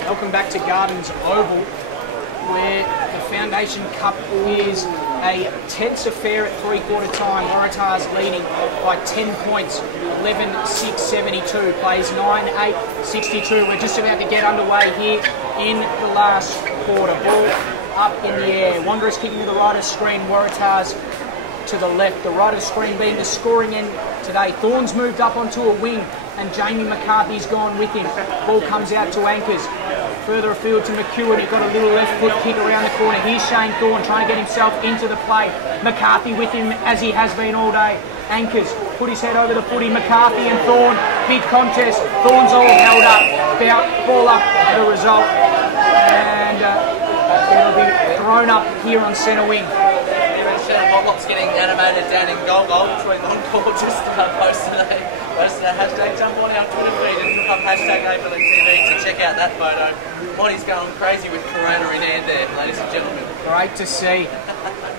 Welcome back to Gardens Oval, where the Foundation Cup is a tense affair at three-quarter time. Waratah's leading by 10 points, 11-6-72, plays 9-8-62. We're just about to get underway here in the last quarter. Ball up in the air. Wanderers kicking to the right of screen, Waratah's to the left. The right of screen being the scoring end today. Thorne's moved up onto a wing, and Jamie McCarthy's gone with him. Ball comes out to Anchors. Further afield to McEwen. He got a little left foot kick around the corner. Here's Shane Thorne trying to get himself into the play. McCarthy with him as he has been all day. Anchors put his head over the footy. McCarthy and Thorne. Big contest. Thorne's all held up. Ball up the result. And it'll be thrown up here on centre wing. Motlop's getting animated down in goal between Logon just posted a hashtag jump on our Twitter feed and look up hashtag AFLNTv to check out that photo. Monty's going crazy with Corona in hand there, ladies and gentlemen. Great to see.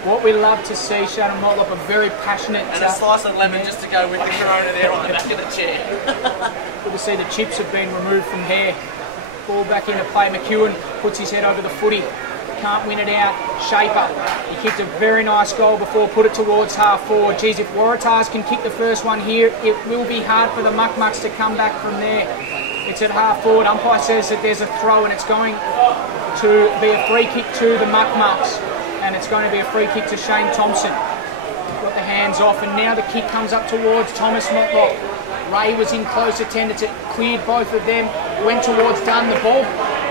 What we love to see, Shannon Motlop, a very passionate... And a slice of lemon just to go with the Corona there on the back of the chair. Good to see the chips have been removed from hair. Ball back into play. McEwen puts his head over the footy. Can't win it out. Shaper. He kicked a very nice goal before, put it towards half forward. Geez, if Waratahs can kick the first one here, it will be hard for the Muck-Mucks to come back from there. It's at half forward. Umpire says that there's a throw, and it's going to be a free kick to the Muck-Mucks. And it's going to be a free kick to Shane Thompson. Got the hands off, and now the kick comes up towards Thomas Motlop. Ray was in close attendance. It cleared both of them. Went towards Dunn. The ball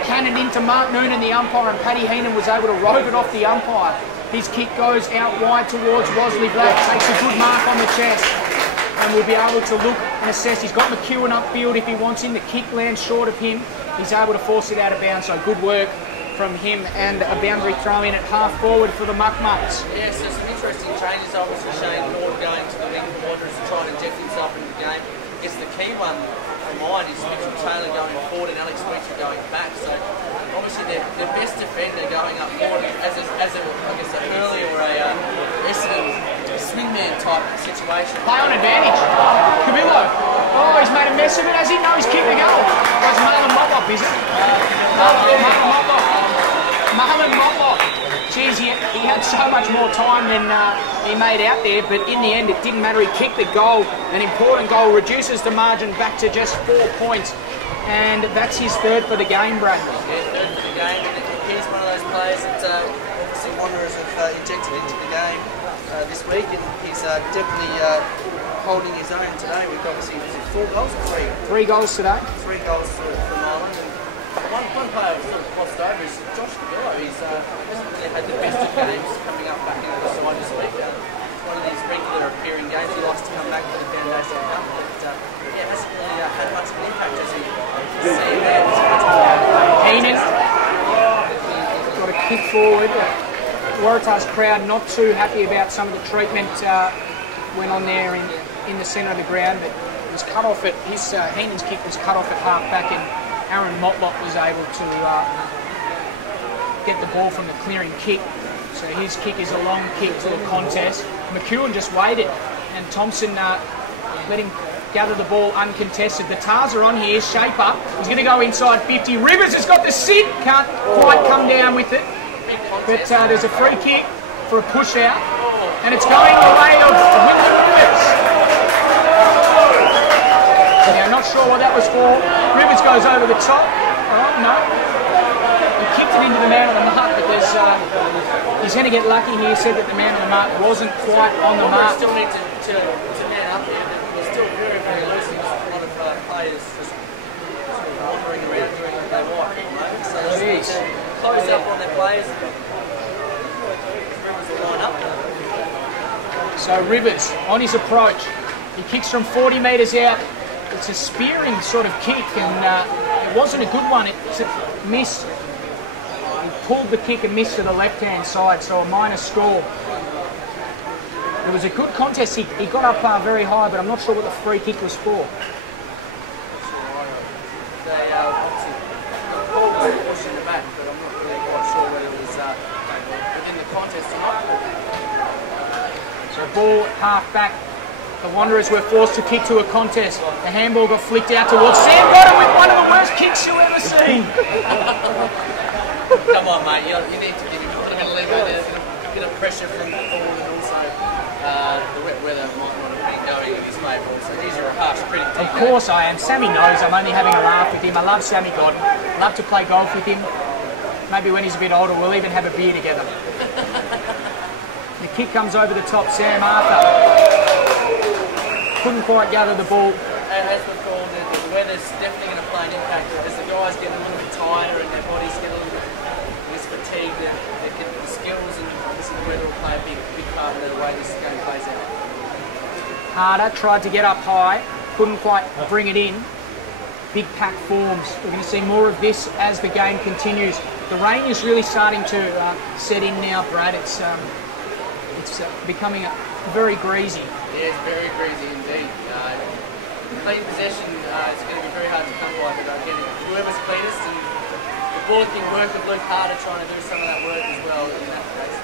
cannoned into Mark Noonan, the umpire, and Paddy Heenan was able to robe it off the umpire. His kick goes out wide towards Wosley Black, takes a good mark on the chest, and will be able to look and assess. He's got McEwen upfield if he wants him. The kick lands short of him. He's able to force it out of bounds, so good work from him, and a boundary throw in at half forward for the Muck-Mucks. Yes, there's some interesting changes. Obviously Shane Thorne going to the wing for Wanderers to try and inject himself into the game. I guess the key one for mine is Mitchell Taylor going forward and Alex Weecher going back. So obviously the best defender going up forward as a hurley or a Essendon swingman type situation. Play on advantage. Cabillo. Oh, he's made a mess of it, has he? No, he's kicked the goal. That's Marlon Motlop, is it? Marlon Motlop. Geez, he had so much more time than he made out there, but in the end it didn't matter. He kicked the goal, an important goal, reduces the margin back to just 4 points, and that's his third for the game, Brad. Yeah, third for the game, and he's one of those players that obviously Wanderers have injected into the game this week, and he's definitely holding his own today. We've obviously 4 goals or 3? 3 goals today. 3 goals from Ireland. One player sort of crossed over is Josh Cabillo. He's hasn't really had the best of games coming up back into the side this week. It's one of these regular appearing games. He likes to come back for the Foundation Cup, but hasn't really had much of an impact as he see there. Heenan got a kick forward. Waratah's crowd not too happy about some of the treatment went on there in the centre of the ground, but it was cut off at Heenan's kick was cut off at half back, and Aaron Motlop was able to get the ball from the clearing kick. So his kick is a long kick to a contest. McEwen just waited, and Thompson let him gather the ball uncontested. The Tars are on here. Shaper, he's going to go inside 50. Rivers has got the sit, can't quite come down with it. But there's a free kick for a push out, and it's going the way of Wyndham Rivers. Now, not sure what that was for. Rivers goes over the top. No. He kicked it into the man on the mark, but he's going to get lucky here. He said that the man on the mark wasn't quite on the mark. Still need to man up there, but we're still very, very loose. There's a lot of players just wandering around doing what they want at the moment. So let's close up on their players. Rivers will line up. So Rivers, on his approach, he kicks from 40 metres out. It's a spearing sort of kick, and it wasn't a good one. It's a miss. He pulled the kick and missed to the left-hand side, so a minor score. It was a good contest. He got up very high, but I'm not sure what the free kick was for. They obviously the ball was pushing the back, but I'm not really quite sure whether it was within the contest or not. So ball half back. The Wanderers were forced to kick to a contest. The handball got flicked out towards Sam. Got it with one of the worst kicks you'll ever see. Come on, mate. You need to give him a little bit of leeway there, a bit of pressure from the forward, and also the wet weather might not have been going in his favour. So these are a harsh critic. Of course I am. Sammy knows I'm only having a laugh with him. I love Sammy Godden. Love to play golf with him. Maybe when he's a bit older, we'll even have a beer together. The kick comes over the top. Sam Arthur couldn't quite gather the ball. As we've called it, the weather's definitely going to play an impact. As the guys get a little bit tighter and their bodies get a little bit less fatigued, the skills and obviously the weather will play a big part of the way this game plays out. Harder tried to get up high, couldn't quite bring it in. Big pack forms. We're going to see more of this as the game continues. The rain is really starting to set in now, Brad. It's becoming very greasy. Yeah, it's very greasy indeed. Clean possession is going to be very hard to come by, but again, whoever's cleanest, and the ball can work with Luke Harder trying to do some of that work as well in that case.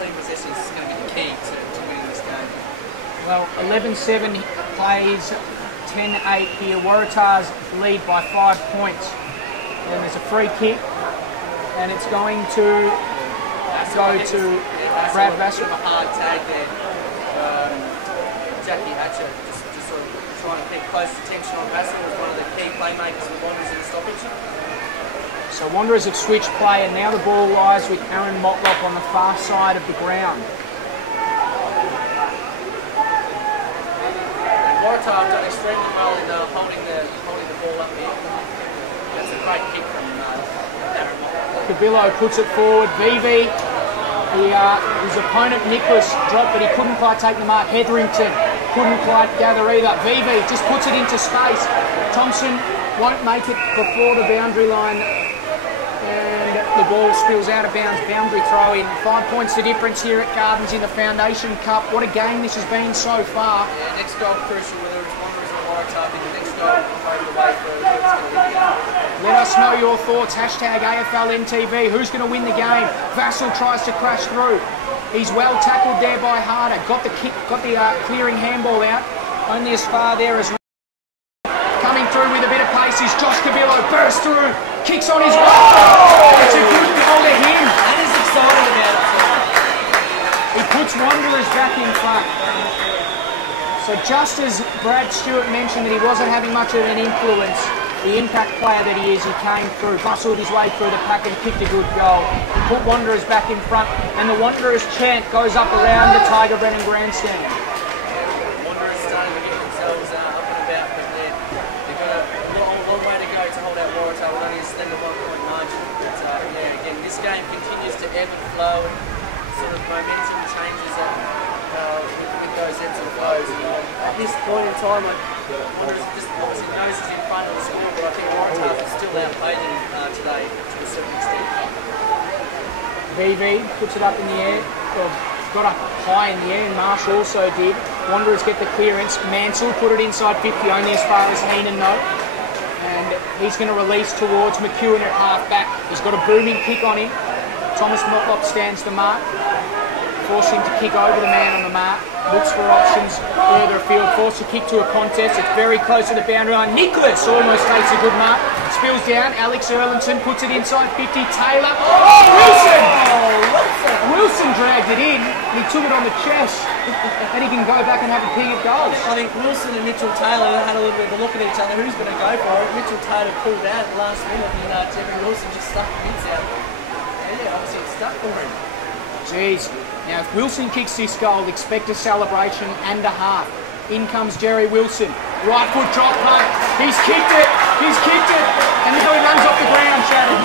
Clean possession is going to be the key to winning this game. Well, 11-7 plays 10-8 here. Waratahs lead by 5 points. And there's a free kick, and it's going to go to Brad Vassell. A hard tag there. Jackie Hatcher just sort of trying to keep close attention on Vassell as one of the key playmakers for the Wanderers in the stoppage. So Wanderers have switched play, and now the ball lies with Aaron Motlop on the far side of the ground. Waratah have done extremely well in holding the ball up here. That's a great kick from Aaron Motlop. Cabillo puts it forward. VV, his opponent Nicholas dropped, but he couldn't quite take the mark. Hetherington couldn't quite gather either. VV just puts it into space. Thompson won't make it before the boundary line, and the ball spills out of bounds. Boundary throw in. 5 points the difference here at Gardens in the Foundation Cup. What a game this has been so far. Yeah, next goal crucial, whether it's Wanderers or Waratah. The next goal over the way for who's going to win the game. Let us know your thoughts. Hashtag AFLNTv. Who's going to win the game? Vassell tries to crash through. He's well tackled there by Harder. Got the kick, got the clearing handball out. Only as far there as coming through with a bit of pace is Josh Cabillo. Bursts through, kicks on his way. It's a good goal to him. And he's excited about it. He puts Wanderers back in front. So just as Brad Stewart mentioned that he wasn't having much of an influence, the impact player that he is, he came through, bustled his way through the pack and kicked a good goal. He put Wanderers back in front, and the Wanderers chant goes up around the Tiger Brennan grandstand. Wanderers starting to get themselves up and about, but they've got a long way to go to hold out Waratah with only a standard 1-point margin. But yeah, again, this game continues to ebb and flow, and sort of momentum changes with those ebbs and flows. At this point in time, Wanderers just obviously knows he's in front of the score, but I think Waratah have still outplayed them today to a certain extent. VV puts it up in the air, or got up high in the air, and Marsh also did. Wanderers get the clearance. Mansell put it inside 50, only as far as Heenan though. And he's going to release towards McEwen at half back. He's got a booming kick on him. Thomas Motlop stands the mark. Force him to kick over the man on the mark. Looks for options further afield. Forced to kick to a contest. It's very close to the boundary line. Nicholas almost takes a good mark. Spills down. Alex Erlington puts it inside 50. Taylor. Oh, Wilson! Wilson dragged it in, and he took it on the chest. And he can go back and have a ping at goals. I think Wilson and Mitchell Taylor had a little bit of a look at each other. Who's going to go for it? Mitchell Taylor pulled out at the last minute, and Terry Wilson just stuck the bits out. Yeah, obviously it's stuck for him. Jeez. Now, if Wilson kicks this goal, expect a celebration and a half. In comes Jerry Wilson. Right foot drop punt. He's kicked it. He's kicked it. And now he runs off the ground, shattered.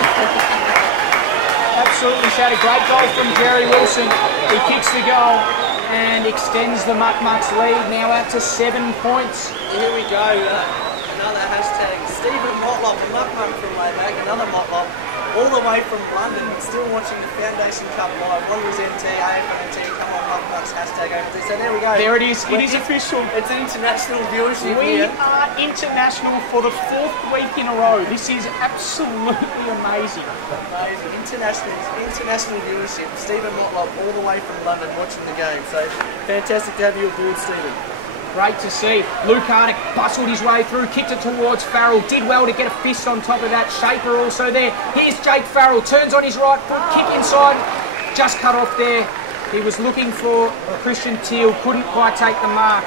Absolutely shattered. Great goal from Jerry Wilson. He kicks the goal and extends the Muck-Mucks lead now out to 7 points. Here we go. Another hashtag. Stephen Motlop, a Muck-Muck from way back. Another Motlop. All the way from London, still watching the Foundation Cup live. Wanderers MT, AFLNTv, come on, Muck-Mucks, hashtag AFLNTv. So there we go. There it is. It is official. It's international viewership We here. are international for the 4th week in a row. This is absolutely amazing. Amazing. International viewership. Stephen Motlop all the way from London watching the game. So fantastic to have you aboard, Stephen. Great to see. Luke Hardick bustled his way through, kicked it towards Farrell. Did well to get a fist on top of that. Shaper also there. Here's Jake Farrell. Turns on his right foot, kick inside. Just cut off there. He was looking for Christian Teal, couldn't quite take the mark.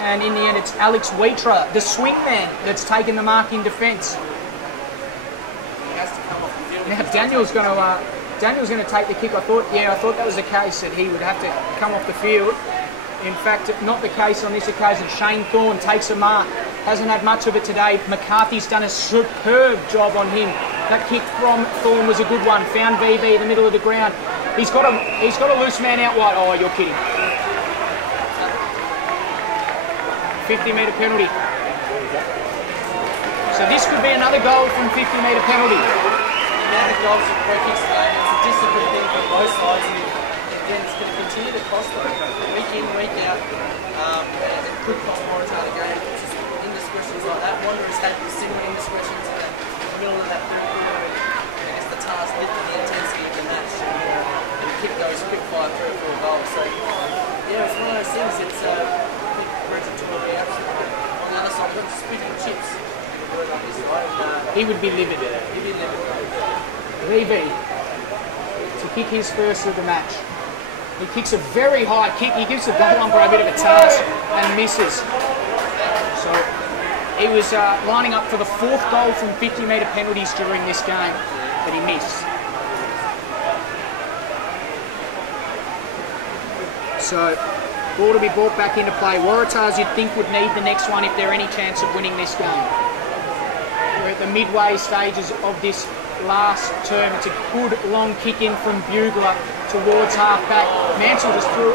And in the end, it's Alex Waratah, the swing man, that's taken the mark in defence. Now Daniel's going to take the kick. I thought that was the case, that he would have to come off the field. In fact, not the case on this occasion. Shane Thorne takes a mark. Hasn't had much of it today. McCarthy's done a superb job on him. That kick from Thorne was a good one. Found VB in the middle of the ground. He's got a loose man out wide. Oh, you're kidding. 50-metre penalty. So this could be another goal from 50-metre penalty. The amount of goals and free kicks today, it's a discipline thing for both sides, and again, it's going to continue to cost them week in, week out. It could cost Waratah the game. It's just indiscretions like that. Wanderers had similar indiscretions in the middle of that third quarter. I guess the task lifted the intensity of the match and kick those quick fire 3 or 4 goals. So yeah, it's one of those things. It's on the other side, we've got spitting chips. He would be livid. Levy to kick his first of the match. He kicks a very high kick. He gives the goal umpire a bit of a task and misses. So he was lining up for the 4th goal from 50-metre penalties during this game, but he missed. So ball to be brought back into play. Waratahs, you'd think, would need the next one if they're any chance of winning this game. We're at the midway stages of this last term. It's a good long kick in from Bugler towards half back. Mansell just threw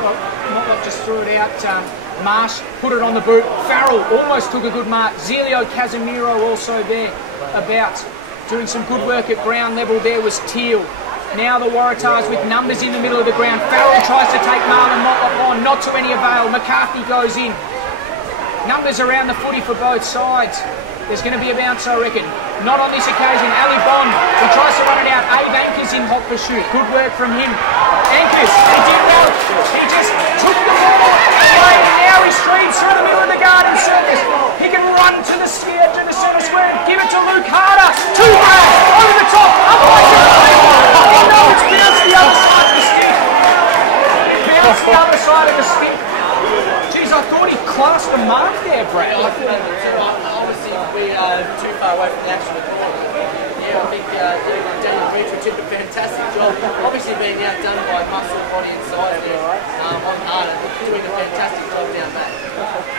it out. Marsh put it on the boot. Farrell almost took a good mark. Zelio Casemiro also there about doing some good work at ground level. There was Teal. Now the Waratahs with numbers in the middle of the ground. Farrell tries to take Marlon Motlop on, not to any avail. McCarthy goes in. Numbers around the footy for both sides. There's going to be a bounce, I reckon. Not on this occasion. Ali Bond, he tries to run it out. Abe Anchor's in hot pursuit. Good work from him. Anchors, he did well. He just took the ball away. Now he streams through the middle of the garden circus. He can run to the centre square and give it to Luke Harder. 2 over the top. Otherwise, oh no, it's bounced the other side of the stick. Bounced the other side of the stick. Jeez, I thought he classed a mark there, Brad. Obviously, we are too far away from the actual goal. Yeah, I think Daniel Beatrice did a fantastic job. Obviously being outdone by muscle, body and size there on Harder, doing a fantastic job down back.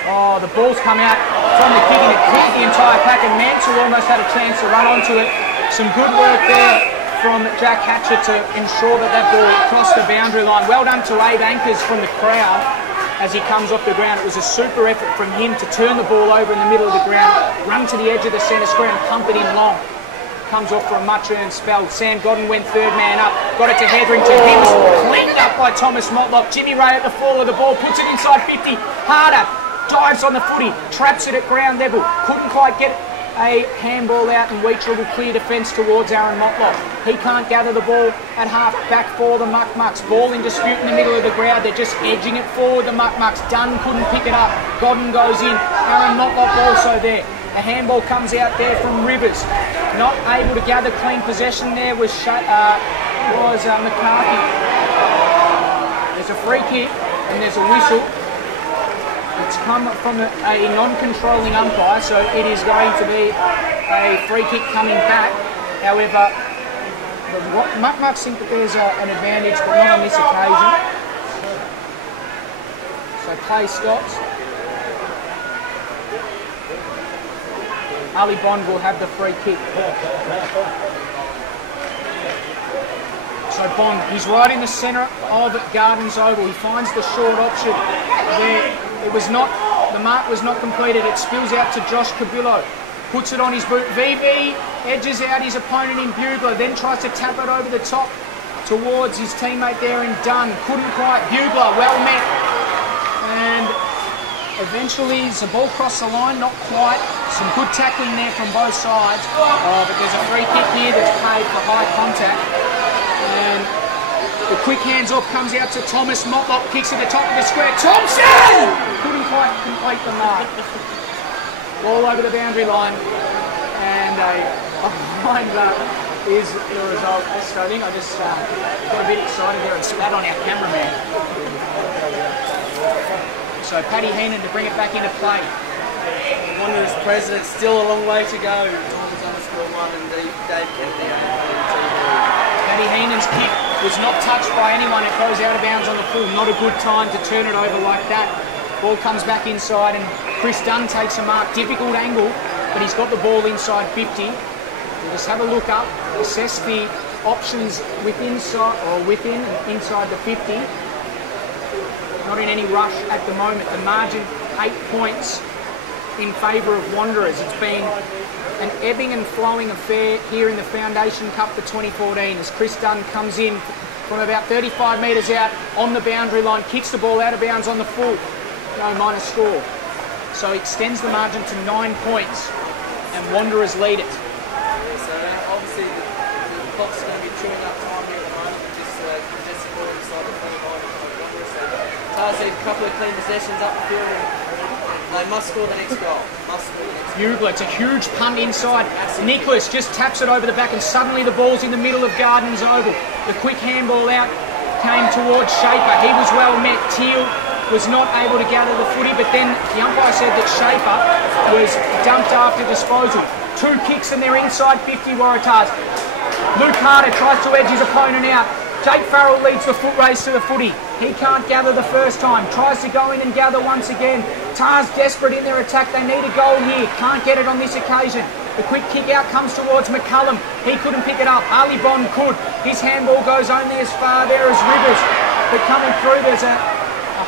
Oh, the ball's come out from the kick and it cleared the entire pack, and Mansell almost had a chance to run onto it. Some good work there from Jack Hatcher to ensure that that ball crossed the boundary line. Well done to Abe Anchors from the crowd as he comes off the ground. It was a super effort from him to turn the ball over in the middle of the ground, run to the edge of the centre square and pump it in long. Comes off for a much-earned spell. Sam Godden went 3rd man up, got it to Hetherington. He was cleaned up by Thomas Motlop. Jimmy Ray at the fall of the ball, puts it inside 50. Harder dives on the footy, traps it at ground level. Couldn't quite get a handball out, and Weecher will clear defence towards Aaron Motlop. He can't gather the ball at half back for the Muck-Mucks. Ball in dispute in the middle of the ground. They're just edging it forward, the Muck-Mucks. Dunn couldn't pick it up. Godden goes in. Aaron Motlop also there. A handball comes out there from Rivers. Not able to gather clean possession there was McCarthy. There's a free kick and there's a whistle. It's come from a non-controlling umpire, so it is going to be a free kick coming back. However, the Muck-Mucks think that there's an advantage, but not on this occasion. So play stops. Ali Bond will have the free kick. So Bond, he's right in the centre of Gardens Oval. He finds the short option where it was not, the mark was not completed. It spills out to Josh Cabillo. Puts it on his boot. VV edges out his opponent in Bugler, then tries to tap it over the top towards his teammate there in Dunn. Couldn't quite. Bugler, well met. And eventually the ball crossed the line, not quite. Some good tackling there from both sides. Oh, but there's a free kick here that's paid for high contact. And The quick hands off comes out to Thomas. Motlop kicks at the top of the square. Thompson! Couldn't quite complete the mark. Ball over the boundary line. And behind that is the result. So I think I just got a bit excited there and spat on our cameraman. So Paddy Heenan to bring it back into play. Wanderers president, still a long way to go. Norman's underscore 1 and Dave Kennedy on AFLNTv. Paddy Heenan's kick was not touched by anyone. It goes out of bounds on the full. Not a good time to turn it over like that. Ball comes back inside and Chris Dunn takes a mark. Difficult angle, but he's got the ball inside 50. We'll just have a look up, assess the options within and inside the 50. Not in any rush at the moment. The margin 8 points in favour of Wanderers. It's been an ebbing and flowing affair here in the Foundation Cup for 2014 as Chris Dunn comes in from about 35 metres out on the boundary line, kicks the ball out of bounds on the full. No minor score. So extends the margin to 9 points and Wanderers lead it. So obviously the clock's going to be chewing up time here at the moment with this contested ball inside the 25 of Wanderers. So Tars need a couple of clean possessions up the field and they must score the next goal. Bugler, it's a huge punt inside. Nicholas just taps it over the back and suddenly the ball's in the middle of Gardens Oval. The quick handball out came towards Shaper. He was well met. Teal was not able to gather the footy, but then the umpire said that Shaper was dumped after disposal. 2 kicks and they're inside 50 Waratahs. Luke Harder tries to edge his opponent out. Jake Farrell leads the foot race to the footy. He can't gather the first time. Tries to go in and gather once again. Tars desperate in their attack. They need a goal here. Can't get it on this occasion. The quick kick out comes towards McCullum. He couldn't pick it up. Ali Bond could. His handball goes only as far there as Rivers. But coming through, there's a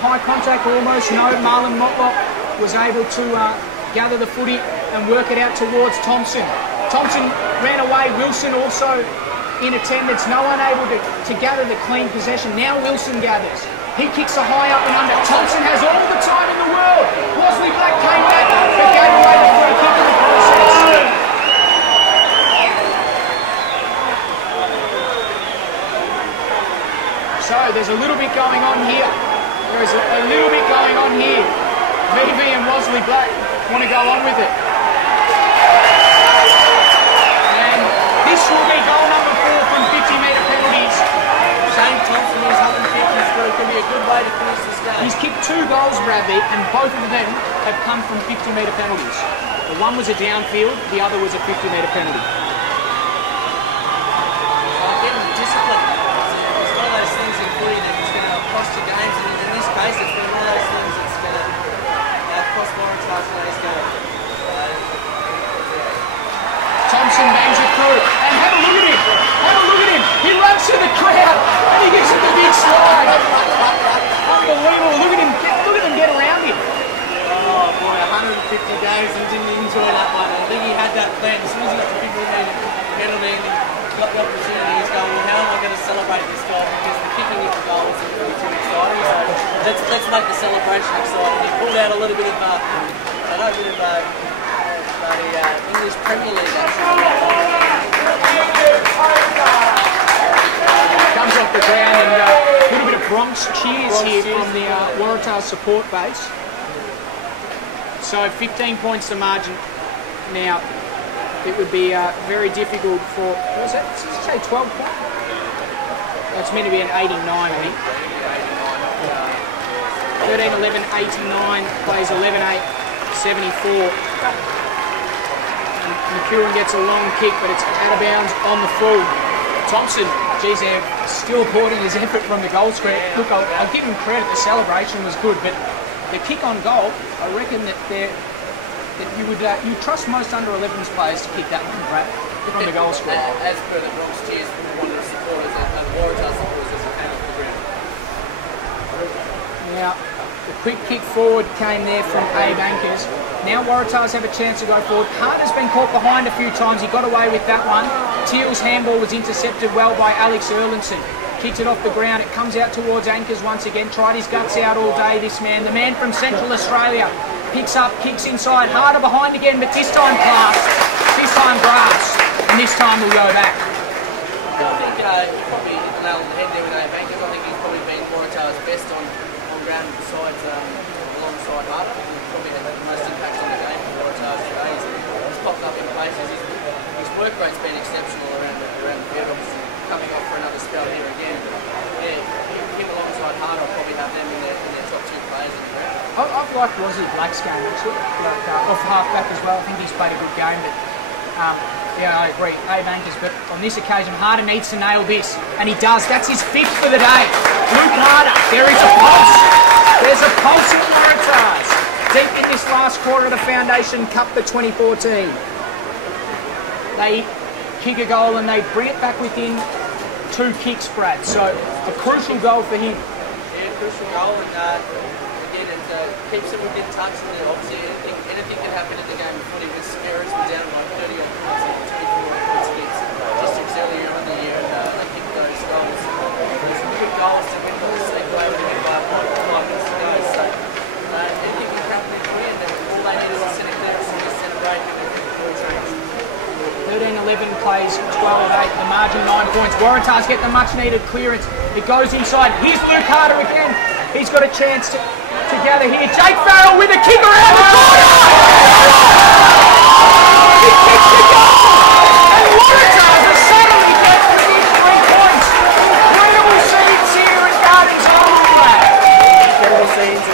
high contact almost. No, Marlon Motlop was able to gather the footy and work it out towards Thompson. Thompson ran away. Wilson also in attendance, no one able to gather the clean possession. Now Wilson gathers. He kicks a high up and under. Thompson has all the time in the world. Bosley Black came back but gave away the free kick in the process. So there's a little bit going on here. There is a little bit going on here. VV and Bosley Black want to go on with it. And this will be goal number 4 from 50-metre penalties. Shane Thompson is 150, so it can be a good way to finish this game. He's kicked 2 goals, Bradley, and both of them have come from 50-metre penalties. The one was a downfield, the other was a 50-metre penalty. Getting discipline. It's one of those things in footy that is going to cost you games, and in this case, it's been one of those things that's going to cost Waratahs today's game. Thompson bangs it through, and have a look at him! Have a look at him! He runs to the crowd, and he gives it the big slide. Unbelievable! Look at him! Look at them get around him. Oh boy, 150 games and didn't enjoy that one. I think he had that plan. As soon as he got the big penalty and got the opportunity, he's going, well, how am I going to celebrate this goal? Because the kicking of the goal isn't really too exciting. So let's make the celebration exciting. He pulled out a little bit of English Premier League actually. Comes off the ground and a little bit of Bronx cheers here from the Waratah support base. So 15 points to margin. Now, it would be very difficult for, what was that? Did you say 12 points? That's meant to be an 89, I think. 13-11, 89, plays 11-8, 74. McEwen gets a long kick, but it's out of bounds on the full. Thompson, geez, they're still applauding his effort from the goal square. Look, I'll give him credit, the celebration was good, but the kick on goal, I reckon that you trust most under 11s players to kick that one, Brad, from the goal square. As per the Bronx cheers from one of the supporters and Waratah supporters as it came off the ground. Now, the quick kick forward came there from Abe Ankers. Now Waratahs have a chance to go forward. Carter's been caught behind a few times. He got away with that one. Teal's handball was intercepted well by Alex Erlinson. Kicks it off the ground. It comes out towards Ankers once again. Tried his guts out all day, this man. The man from Central Australia. Picks up, kicks inside. Harder behind again, but this time class. This time grass. And this time we'll go back. I think you probably hit the nail on the head there with Abe Ankers. alongside Waratah, who probably had the most impact on the game for Waratah today. He's popped up in places. His work rate's been exceptional around the field, obviously coming off for another spell here again. Yeah, him alongside Waratah, I'll probably have them in their top 2 players in the round. I've liked Rosie Black's game actually, off half-back as well. I think he's played a good game, but yeah, I agree. Abe Anchors, but on this occasion, Harder needs to nail this, and he does. That's his 5th for the day. Luke Harder, there is a pulse. There's a pulse in Waratahs. Deep in this last quarter of the Foundation Cup for 2014. They kick a goal and they bring it back within 2 kicks, Brad. So a crucial goal for him. Yeah, crucial goal, and again, it keeps it within touch. And obviously, anything can happen in the game of footy. With Sparrows were down like 30 odd points, 24 points against Districts earlier on in the year, and they kicked those goals. There's some good goals to win the same way with the by 5 minutes to go. So anything can happen in footy, and all they need is a centre clearance and a centre break, and they're good change. 13-11 plays 12-8, the margin 9 points. Waratahs get the much-needed clearance. It goes inside. Here's Luke Harder again. He's got a chance to gather here. Jake Farrell with a kick around the corner! He kicks the goal! And Waratahs are suddenly get within 3 points. Incredible scenes here in Gardens Oval. Incredible scenes.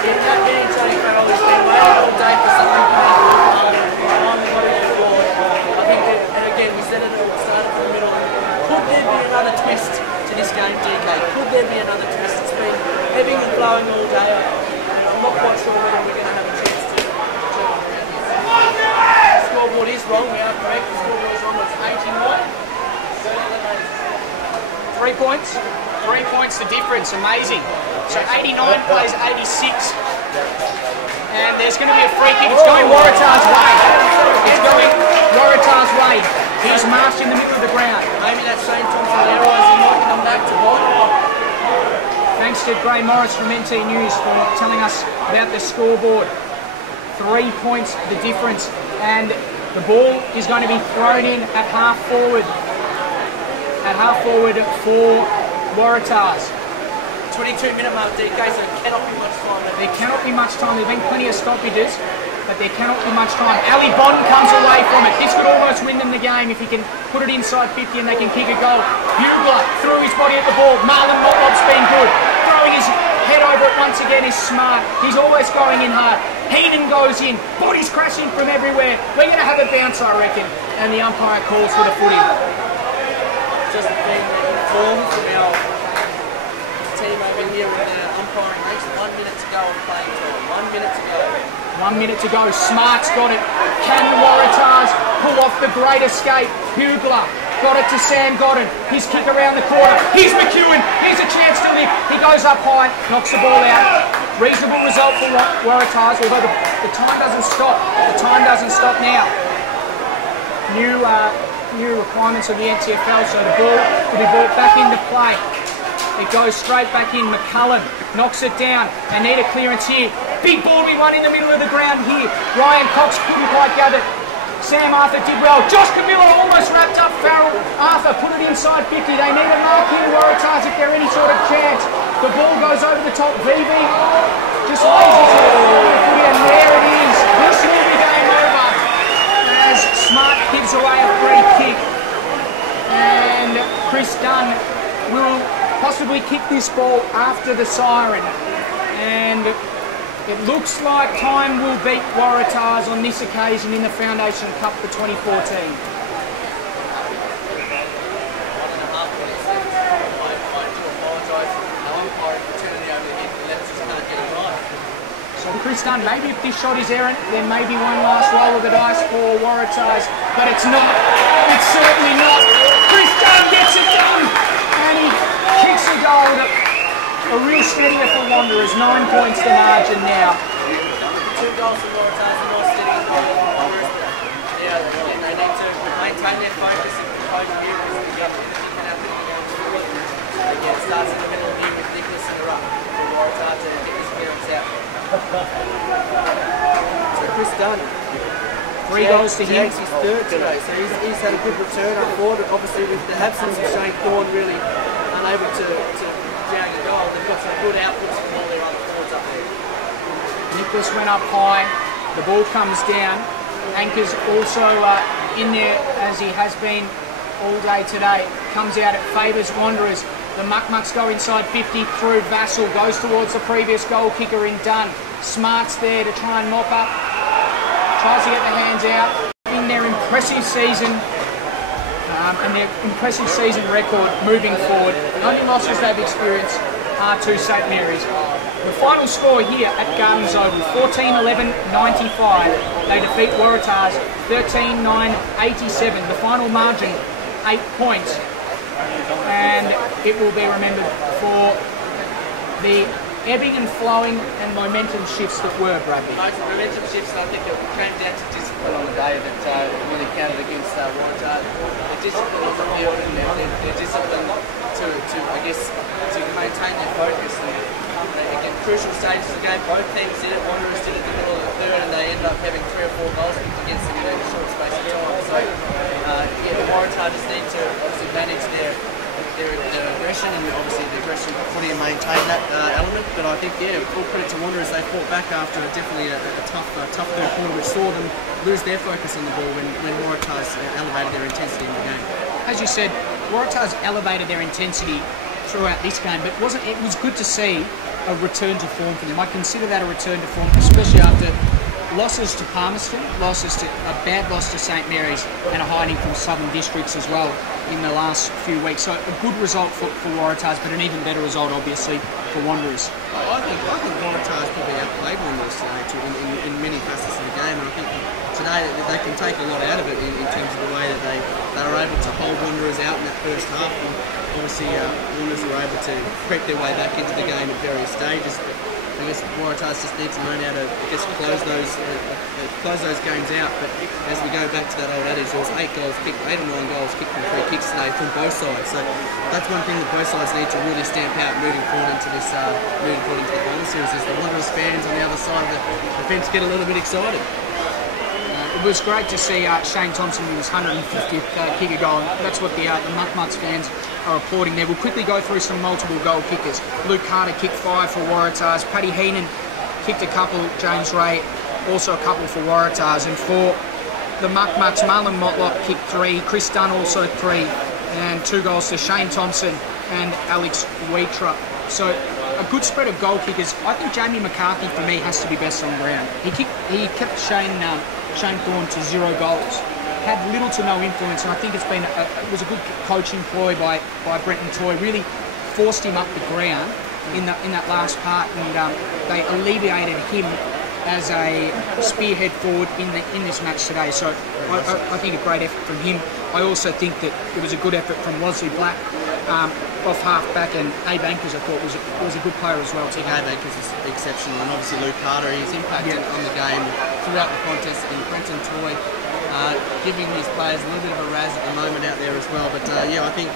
And that being Jake Farrell has been waiting all day for something to happen. We said it all, started from the middle. Could there be another twist to this game, DK? Could there be another twist? It's been ebbing and flowing all day. I'm not quite sure whether we're going to have a chance to turn around here. The scoreboard is wrong, we are correct. The scoreboard is wrong, it's 89. 3 points. 3 points the difference, amazing. So 89 plays 86. And there's going to be a free kick. It's going Waratah's way. It's going Waratah's way. He's marched in the middle of the ground. Maybe that's Shane Thompson errors. He might come back to bite. Thanks to Gray Morris from NT News for telling us about the scoreboard. 3 points the difference. And the ball is going to be thrown in at half forward. At half forward for Waratahs. 22-minute mark, DK, so there cannot be much time. There cannot be much time. There have been plenty of stoppages, but there cannot be much time. Ali Bond comes away from it. This could almost win them the game if he can put it inside 50 and they can kick a goal. Bugler threw his body at the ball. Marlon Motlop's been good. Throwing his head over it once again is smart. He's always going in hard. Heenan goes in. Bodies crashing from everywhere. We're going to have a bounce, I reckon. And the umpire calls for the footy. Just being informed from our team over here with the umpiring race. 1 minute to go on playing time. 1 minute to go. 1 minute to go. Smart's got it. Can the Waratahs pull off the great escape? Bugler got it to Sam Godden. His kick around the corner. Here's McEwen. Here's a chance to lift. He goes up high, knocks the ball out. Reasonable result for Waratahs, although the time doesn't stop. The time doesn't stop now. New requirements of the NTFL, so the ball will be brought back into play. It goes straight back in. McCullum knocks it down. They need a clearance here. Big ball we won in the middle of the ground here. Ryan Cox couldn't quite gather. Sam Arthur did well. Josh Camilla almost wrapped up Farrell. Arthur put it inside 50. They need a mark here, Waratahs, if they're any sort of chance. The ball goes over the top. VV just lays it to the footy, and there it is. This will be game over as Smart gives away a free kick. And Chris Dunn will possibly kick this ball after the siren. And it looks like time will beat Waratahs on this occasion in the Foundation Cup for 2014. So Chris Dunn, maybe if this shot is errant, there may be one last roll of the dice for Waratahs, but it's not. It's certainly not. Chris Dunn gets it done, and he kicks a goal. A real steadier for Wanderers. 9 points to margin now. 2 goals for Waratahs, a more steady goal for Wanderers. Yeah, they need to maintain their focus and compose here because anything can happen again. Again, it starts in the middle here with Nicholas in the ruck for Waratahs to get this clearance out. So Chris Dunn. 3 goals to him. His 3rd today, so he's had a good return on board. Obviously, with the absence of Shane Thorne really unable to jag a goal, they've got some good outputs from all their other forwards up Nicholas went up high, the ball comes down. Anchor's also in there as he has been all day today. Comes out, it favours Wanderers. The Muck-Mucks go inside 50 through Vassal, goes towards the previous goal kicker in Dunn. Smart's there to try and mop up, tries to get the hands out. In their impressive season, and their impressive season record moving forward, the only losses they've experienced are to St Mary's. The final score here at Gardens Oval, 14-11-95. They defeat Waratahs 13-9-87. The final margin, 8 points. And it will be remembered for the ebbing and flowing and momentum shifts that were, Bradley. Momentum shifts, and I think it came down to discipline on the day that really counted against Waratah. The discipline on the field and their discipline to I guess, to maintain their focus. And again, crucial stages of the game, both teams did it. Wanderers did it in the middle of the third, and they ended up having 3 or 4 goals kicked against them in a short space of time. So, yeah, the Waratah just need to obviously manage their aggression, and obviously the aggression fully maintain that element. But I think, yeah, full credit to Wanderers, they fought back after definitely a tough third quarter, which saw them lose their focus on the ball when Waratahs elevated their intensity in the game. As you said, Waratahs elevated their intensity throughout this game, but it was good to see a return to form for them. I consider that a return to form, especially after losses to Palmerston, a bad loss to St Mary's, and a hiding from Southern Districts as well in the last few weeks. So a good result for Waratahs, but an even better result, obviously, for Wanderers. I think Waratahs probably outplayed Wanderers today in many facets of the game, and I think today they can take a lot out of it in terms of the way that they were able to hold Wanderers out in that first half. And obviously, Wanderers were able to creep their way back into the game at various stages. But I guess Waratahs just need to learn how to close those games out. But as we go back to that old adage, there was 8 or 9 goals kicked from free kicks today from both sides. So that's one thing that both sides need to really stamp out moving forward into this the final series. Is the Wanderers fans on the other side of the fence get a little bit excited. It was great to see Shane Thompson with his 150th kicker goal. That's what the Muck-Mucks fans are reporting there. We'll quickly go through some multiple goal kickers. Luke Carter kicked 5 for Waratahs. Paddy Heenan kicked a couple. James Ray also a couple for Waratahs. And for the Muck-Mucks, Marlon Motlop kicked 3. Chris Dunn also 3. And 2 goals to Shane Thompson and Alex Wheatrap. So a good spread of goal kickers. I think Jamie McCarthy, for me, has to be best on ground. He kept Shane Thorne to 0 goals. Had little to no influence, and I think it was a good coaching ploy by Brenton Toy. Really forced him up the ground in that last part, and they alleviated him as a spearhead forward in this match today. So I think a great effort from him. I also think that it was a good effort from Wesley Black off half back, and Abe Ankers I thought was a good player as well. I think Abe Ankers is exceptional, and obviously Luke Carter, his impact on the game throughout the contest, and Brenton Toy giving his players a little bit of a razz at the moment out there as well. But yeah, I think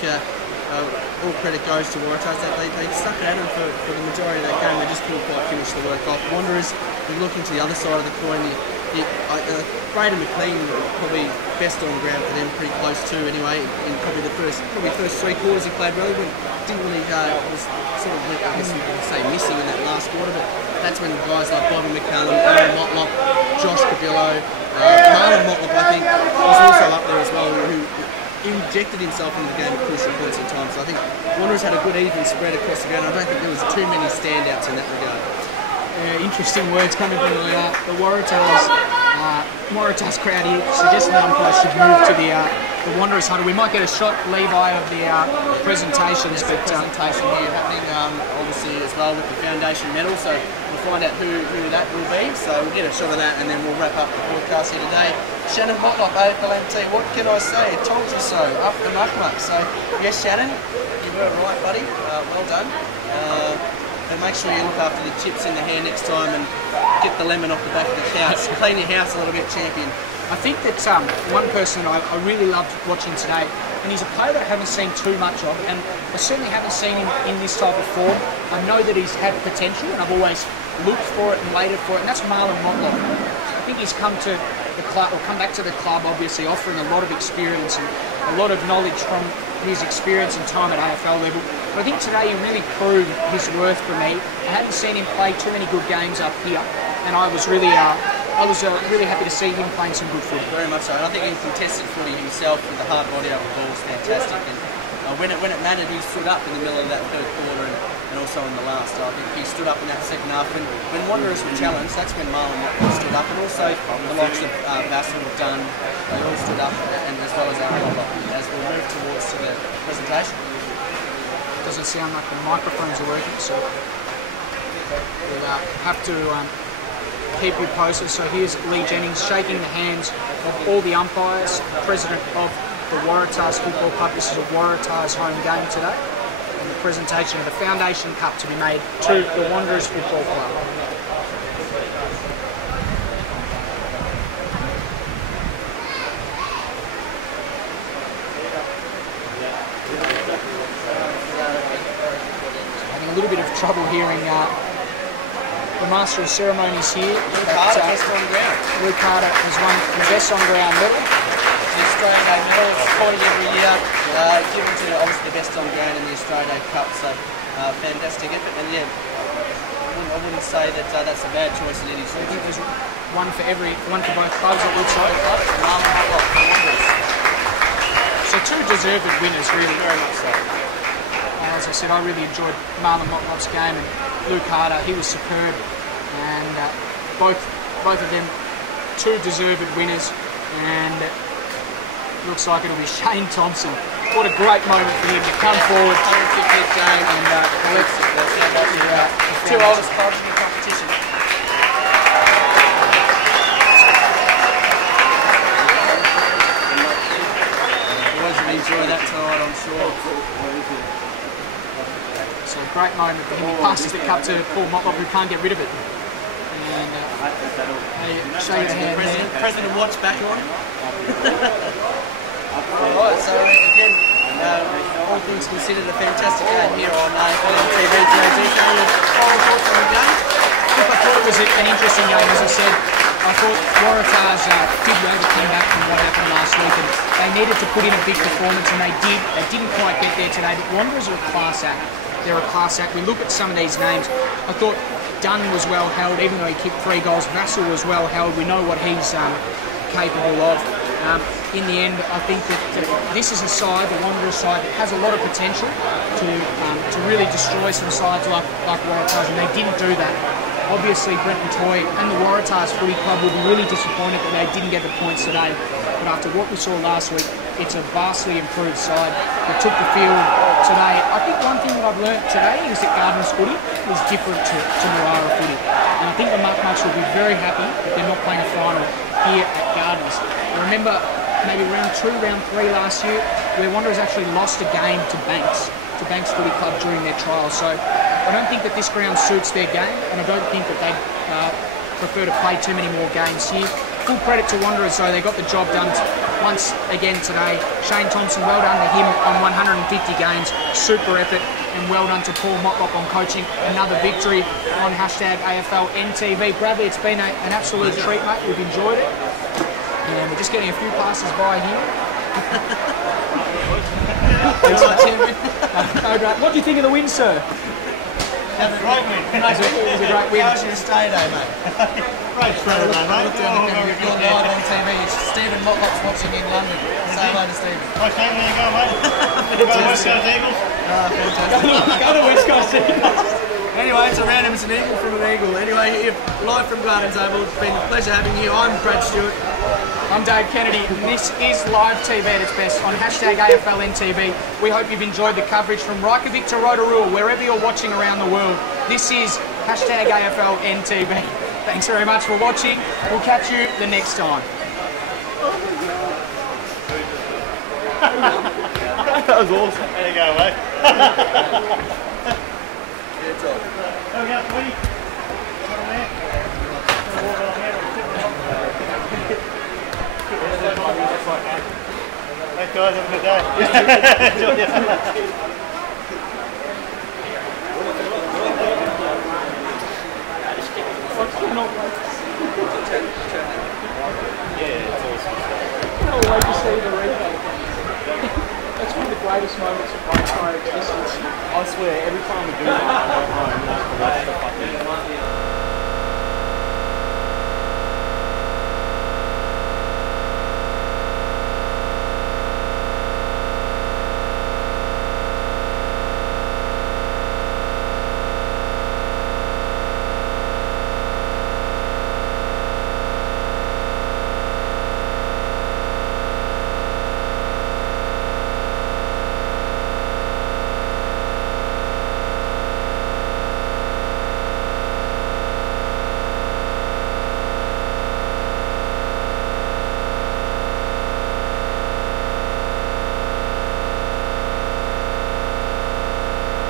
all credit goes to Waratahs. They stuck it at them for the majority of that game. They just couldn't quite finish the work off. Wanderers, we're looking to the other side of the coin. Braden McLean probably best on ground for them, pretty close to anyway. In probably the first 3 quarters he played really well. Didn't really was sort of, I guess you could say, missing in that last quarter. But that's when guys like Bobby McCallum, Aaron Motlop, Josh Cabillo, Marlon Motlop, I think, was also up there as well, who injected himself into the game at crucial points in time. So I think Wanderers had a good even spread across the ground. I don't think there was too many standouts in that regard. Interesting words coming from the Waratahs crowd here, suggesting the umpires should move to the Wanderers huddle. We might get a shot, Levi, of the presentations. But presentation here happening, obviously, as well with the foundation medal. So we'll find out who that will be. So we'll get a shot of that, and then we'll wrap up the broadcast here today. Shannon Motlop, AFLNT. What can I say? Told you so. Up the Muck-Mucks. So yes, Shannon, you were right, buddy. Well done. And make sure you look after the chips in the hair next time, and get the lemon off the back of the couch. Clean your house a little bit, champion. I think that one person I really loved watching today, and he's a player that I haven't seen too much of, and I certainly haven't seen him in this type of form. I know that he's had potential, and I've always looked for it and waited for it, and that's Marlon Motlop. I think he's come to the club, or come back to the club, obviously offering a lot of experience and a lot of knowledge from his experience and time at AFL level. But I think today he really proved his worth for me. I hadn't seen him play too many good games up here, and I was really happy to see him playing some good footy. Very much so, and I think he contested footy himself with the hard body over the ball was fantastic. And when it mattered, he stood up in the middle of that third quarter and also in the last. I think he stood up in that second half. When Wanderers were challenged, that's when Marlon stood up, and also the likes of Vassell, Dunn, they all stood up, and as well as Aaron Logon. As we'll move towards to the presentation. Doesn't sound like the microphones are working, so we'll have to keep you posted. So here's Lee Jennings shaking the hands of all the umpires, president of the Waratahs Football Club. This is a Waratahs home game today, and the presentation of the Foundation Cup to be made to the Wanderers Football Club. Having a little bit of trouble hearing the Master of Ceremonies here. Waratah, best on ground. Waratah has won the best on ground medal. The Australia Day medal is appointed every year, given to obviously the best on ground in the Australia Day Cup. So fantastic effort, and yeah, I wouldn't say that that's a bad choice in any I sense. think there's one for both clubs, it looks like. So two deserved winners, really. Very much so. As I said, I really enjoyed Marlon Motlop's game, and Luke Harder, he was superb, and both of them two deserved winners, and looks like it'll be Shane Thompson. What a great moment for him to come forward 150th game and collect the two oldest clubs in the competition. Boys will enjoy that tonight, I'm sure. So a great moment for him. He passes the cup to Paul Motlop, who can't get rid of it. And they shake their hand. President Watch back on. Alright, so again, all things considered, a fantastic game here on AFLNTv today. Final thoughts from the game? Look, I thought it was an interesting game, as I said. I thought Waratahs did well to come back from what happened last week, and they needed to put in a big performance, and they did. They didn't quite get there today, but Wanderers are a class act. They're a class act. We look at some of these names. I thought Dunn was well held, even though he kicked 3 goals. Vassell was well held. We know what he's capable of. In the end, I think that this is a side, the Wanderers side, that has a lot of potential to really destroy some sides like Waratahs, and they didn't do that. Obviously, Brenton Toy and the Waratahs Footy Club will be really disappointed that they didn't get the points today. But after what we saw last week, it's a vastly improved side that took the field today. I think one thing that I've learnt today is that Gardens footy is different to Moara footy. And I think the Mucks will be very happy that they're not playing a final here at Gardens. I remember maybe round 2, round 3 last year, where Wanderers actually lost a game to Banks Footy Club during their trial. So I don't think that this ground suits their game, and I don't think that they prefer to play too many more games here. Full credit to Wanderers, though, they got the job done once again today. Shane Thompson, well done to him on 150 games, super effort, and well done to Paul Motlop on coaching. Another victory on #AFLNTv. Bradley, it's been an absolute treat, mate. We've enjoyed it. And we're just getting a few passes by here. What do you think of the win, sir? That's a great win. It was a great win. How's your Australia Day, mate? Great Australia Day, mate. Look down the camera, if you're live on TV, it's Stephen Motlop's watching in London. Say hello to Stephen. Hi, Shane, there you go, mate. Go West Coast Eagles. Fantastic. Go to West Coast Eagles. Anyway, it's a random, it's an eagle from an eagle. Anyway, live from Gardens Oval, it's been a pleasure having you. I'm Brad Stewart. I'm Dave Kennedy, and this is live TV at its best on #AFLNTv. We hope you've enjoyed the coverage from Reykjavik to Rotorua, wherever you're watching around the world. This is #AFLNTv. Thanks very much for watching. We'll catch you the next time. That was awesome. There you go, mate. Good job. There we go, sweetie. Thanks guys, have a good day. Enjoy it. can't wait to see the replay. That's one of the greatest moments of my entire existence. I swear, every time we do that, I go home and I have to watch the fucking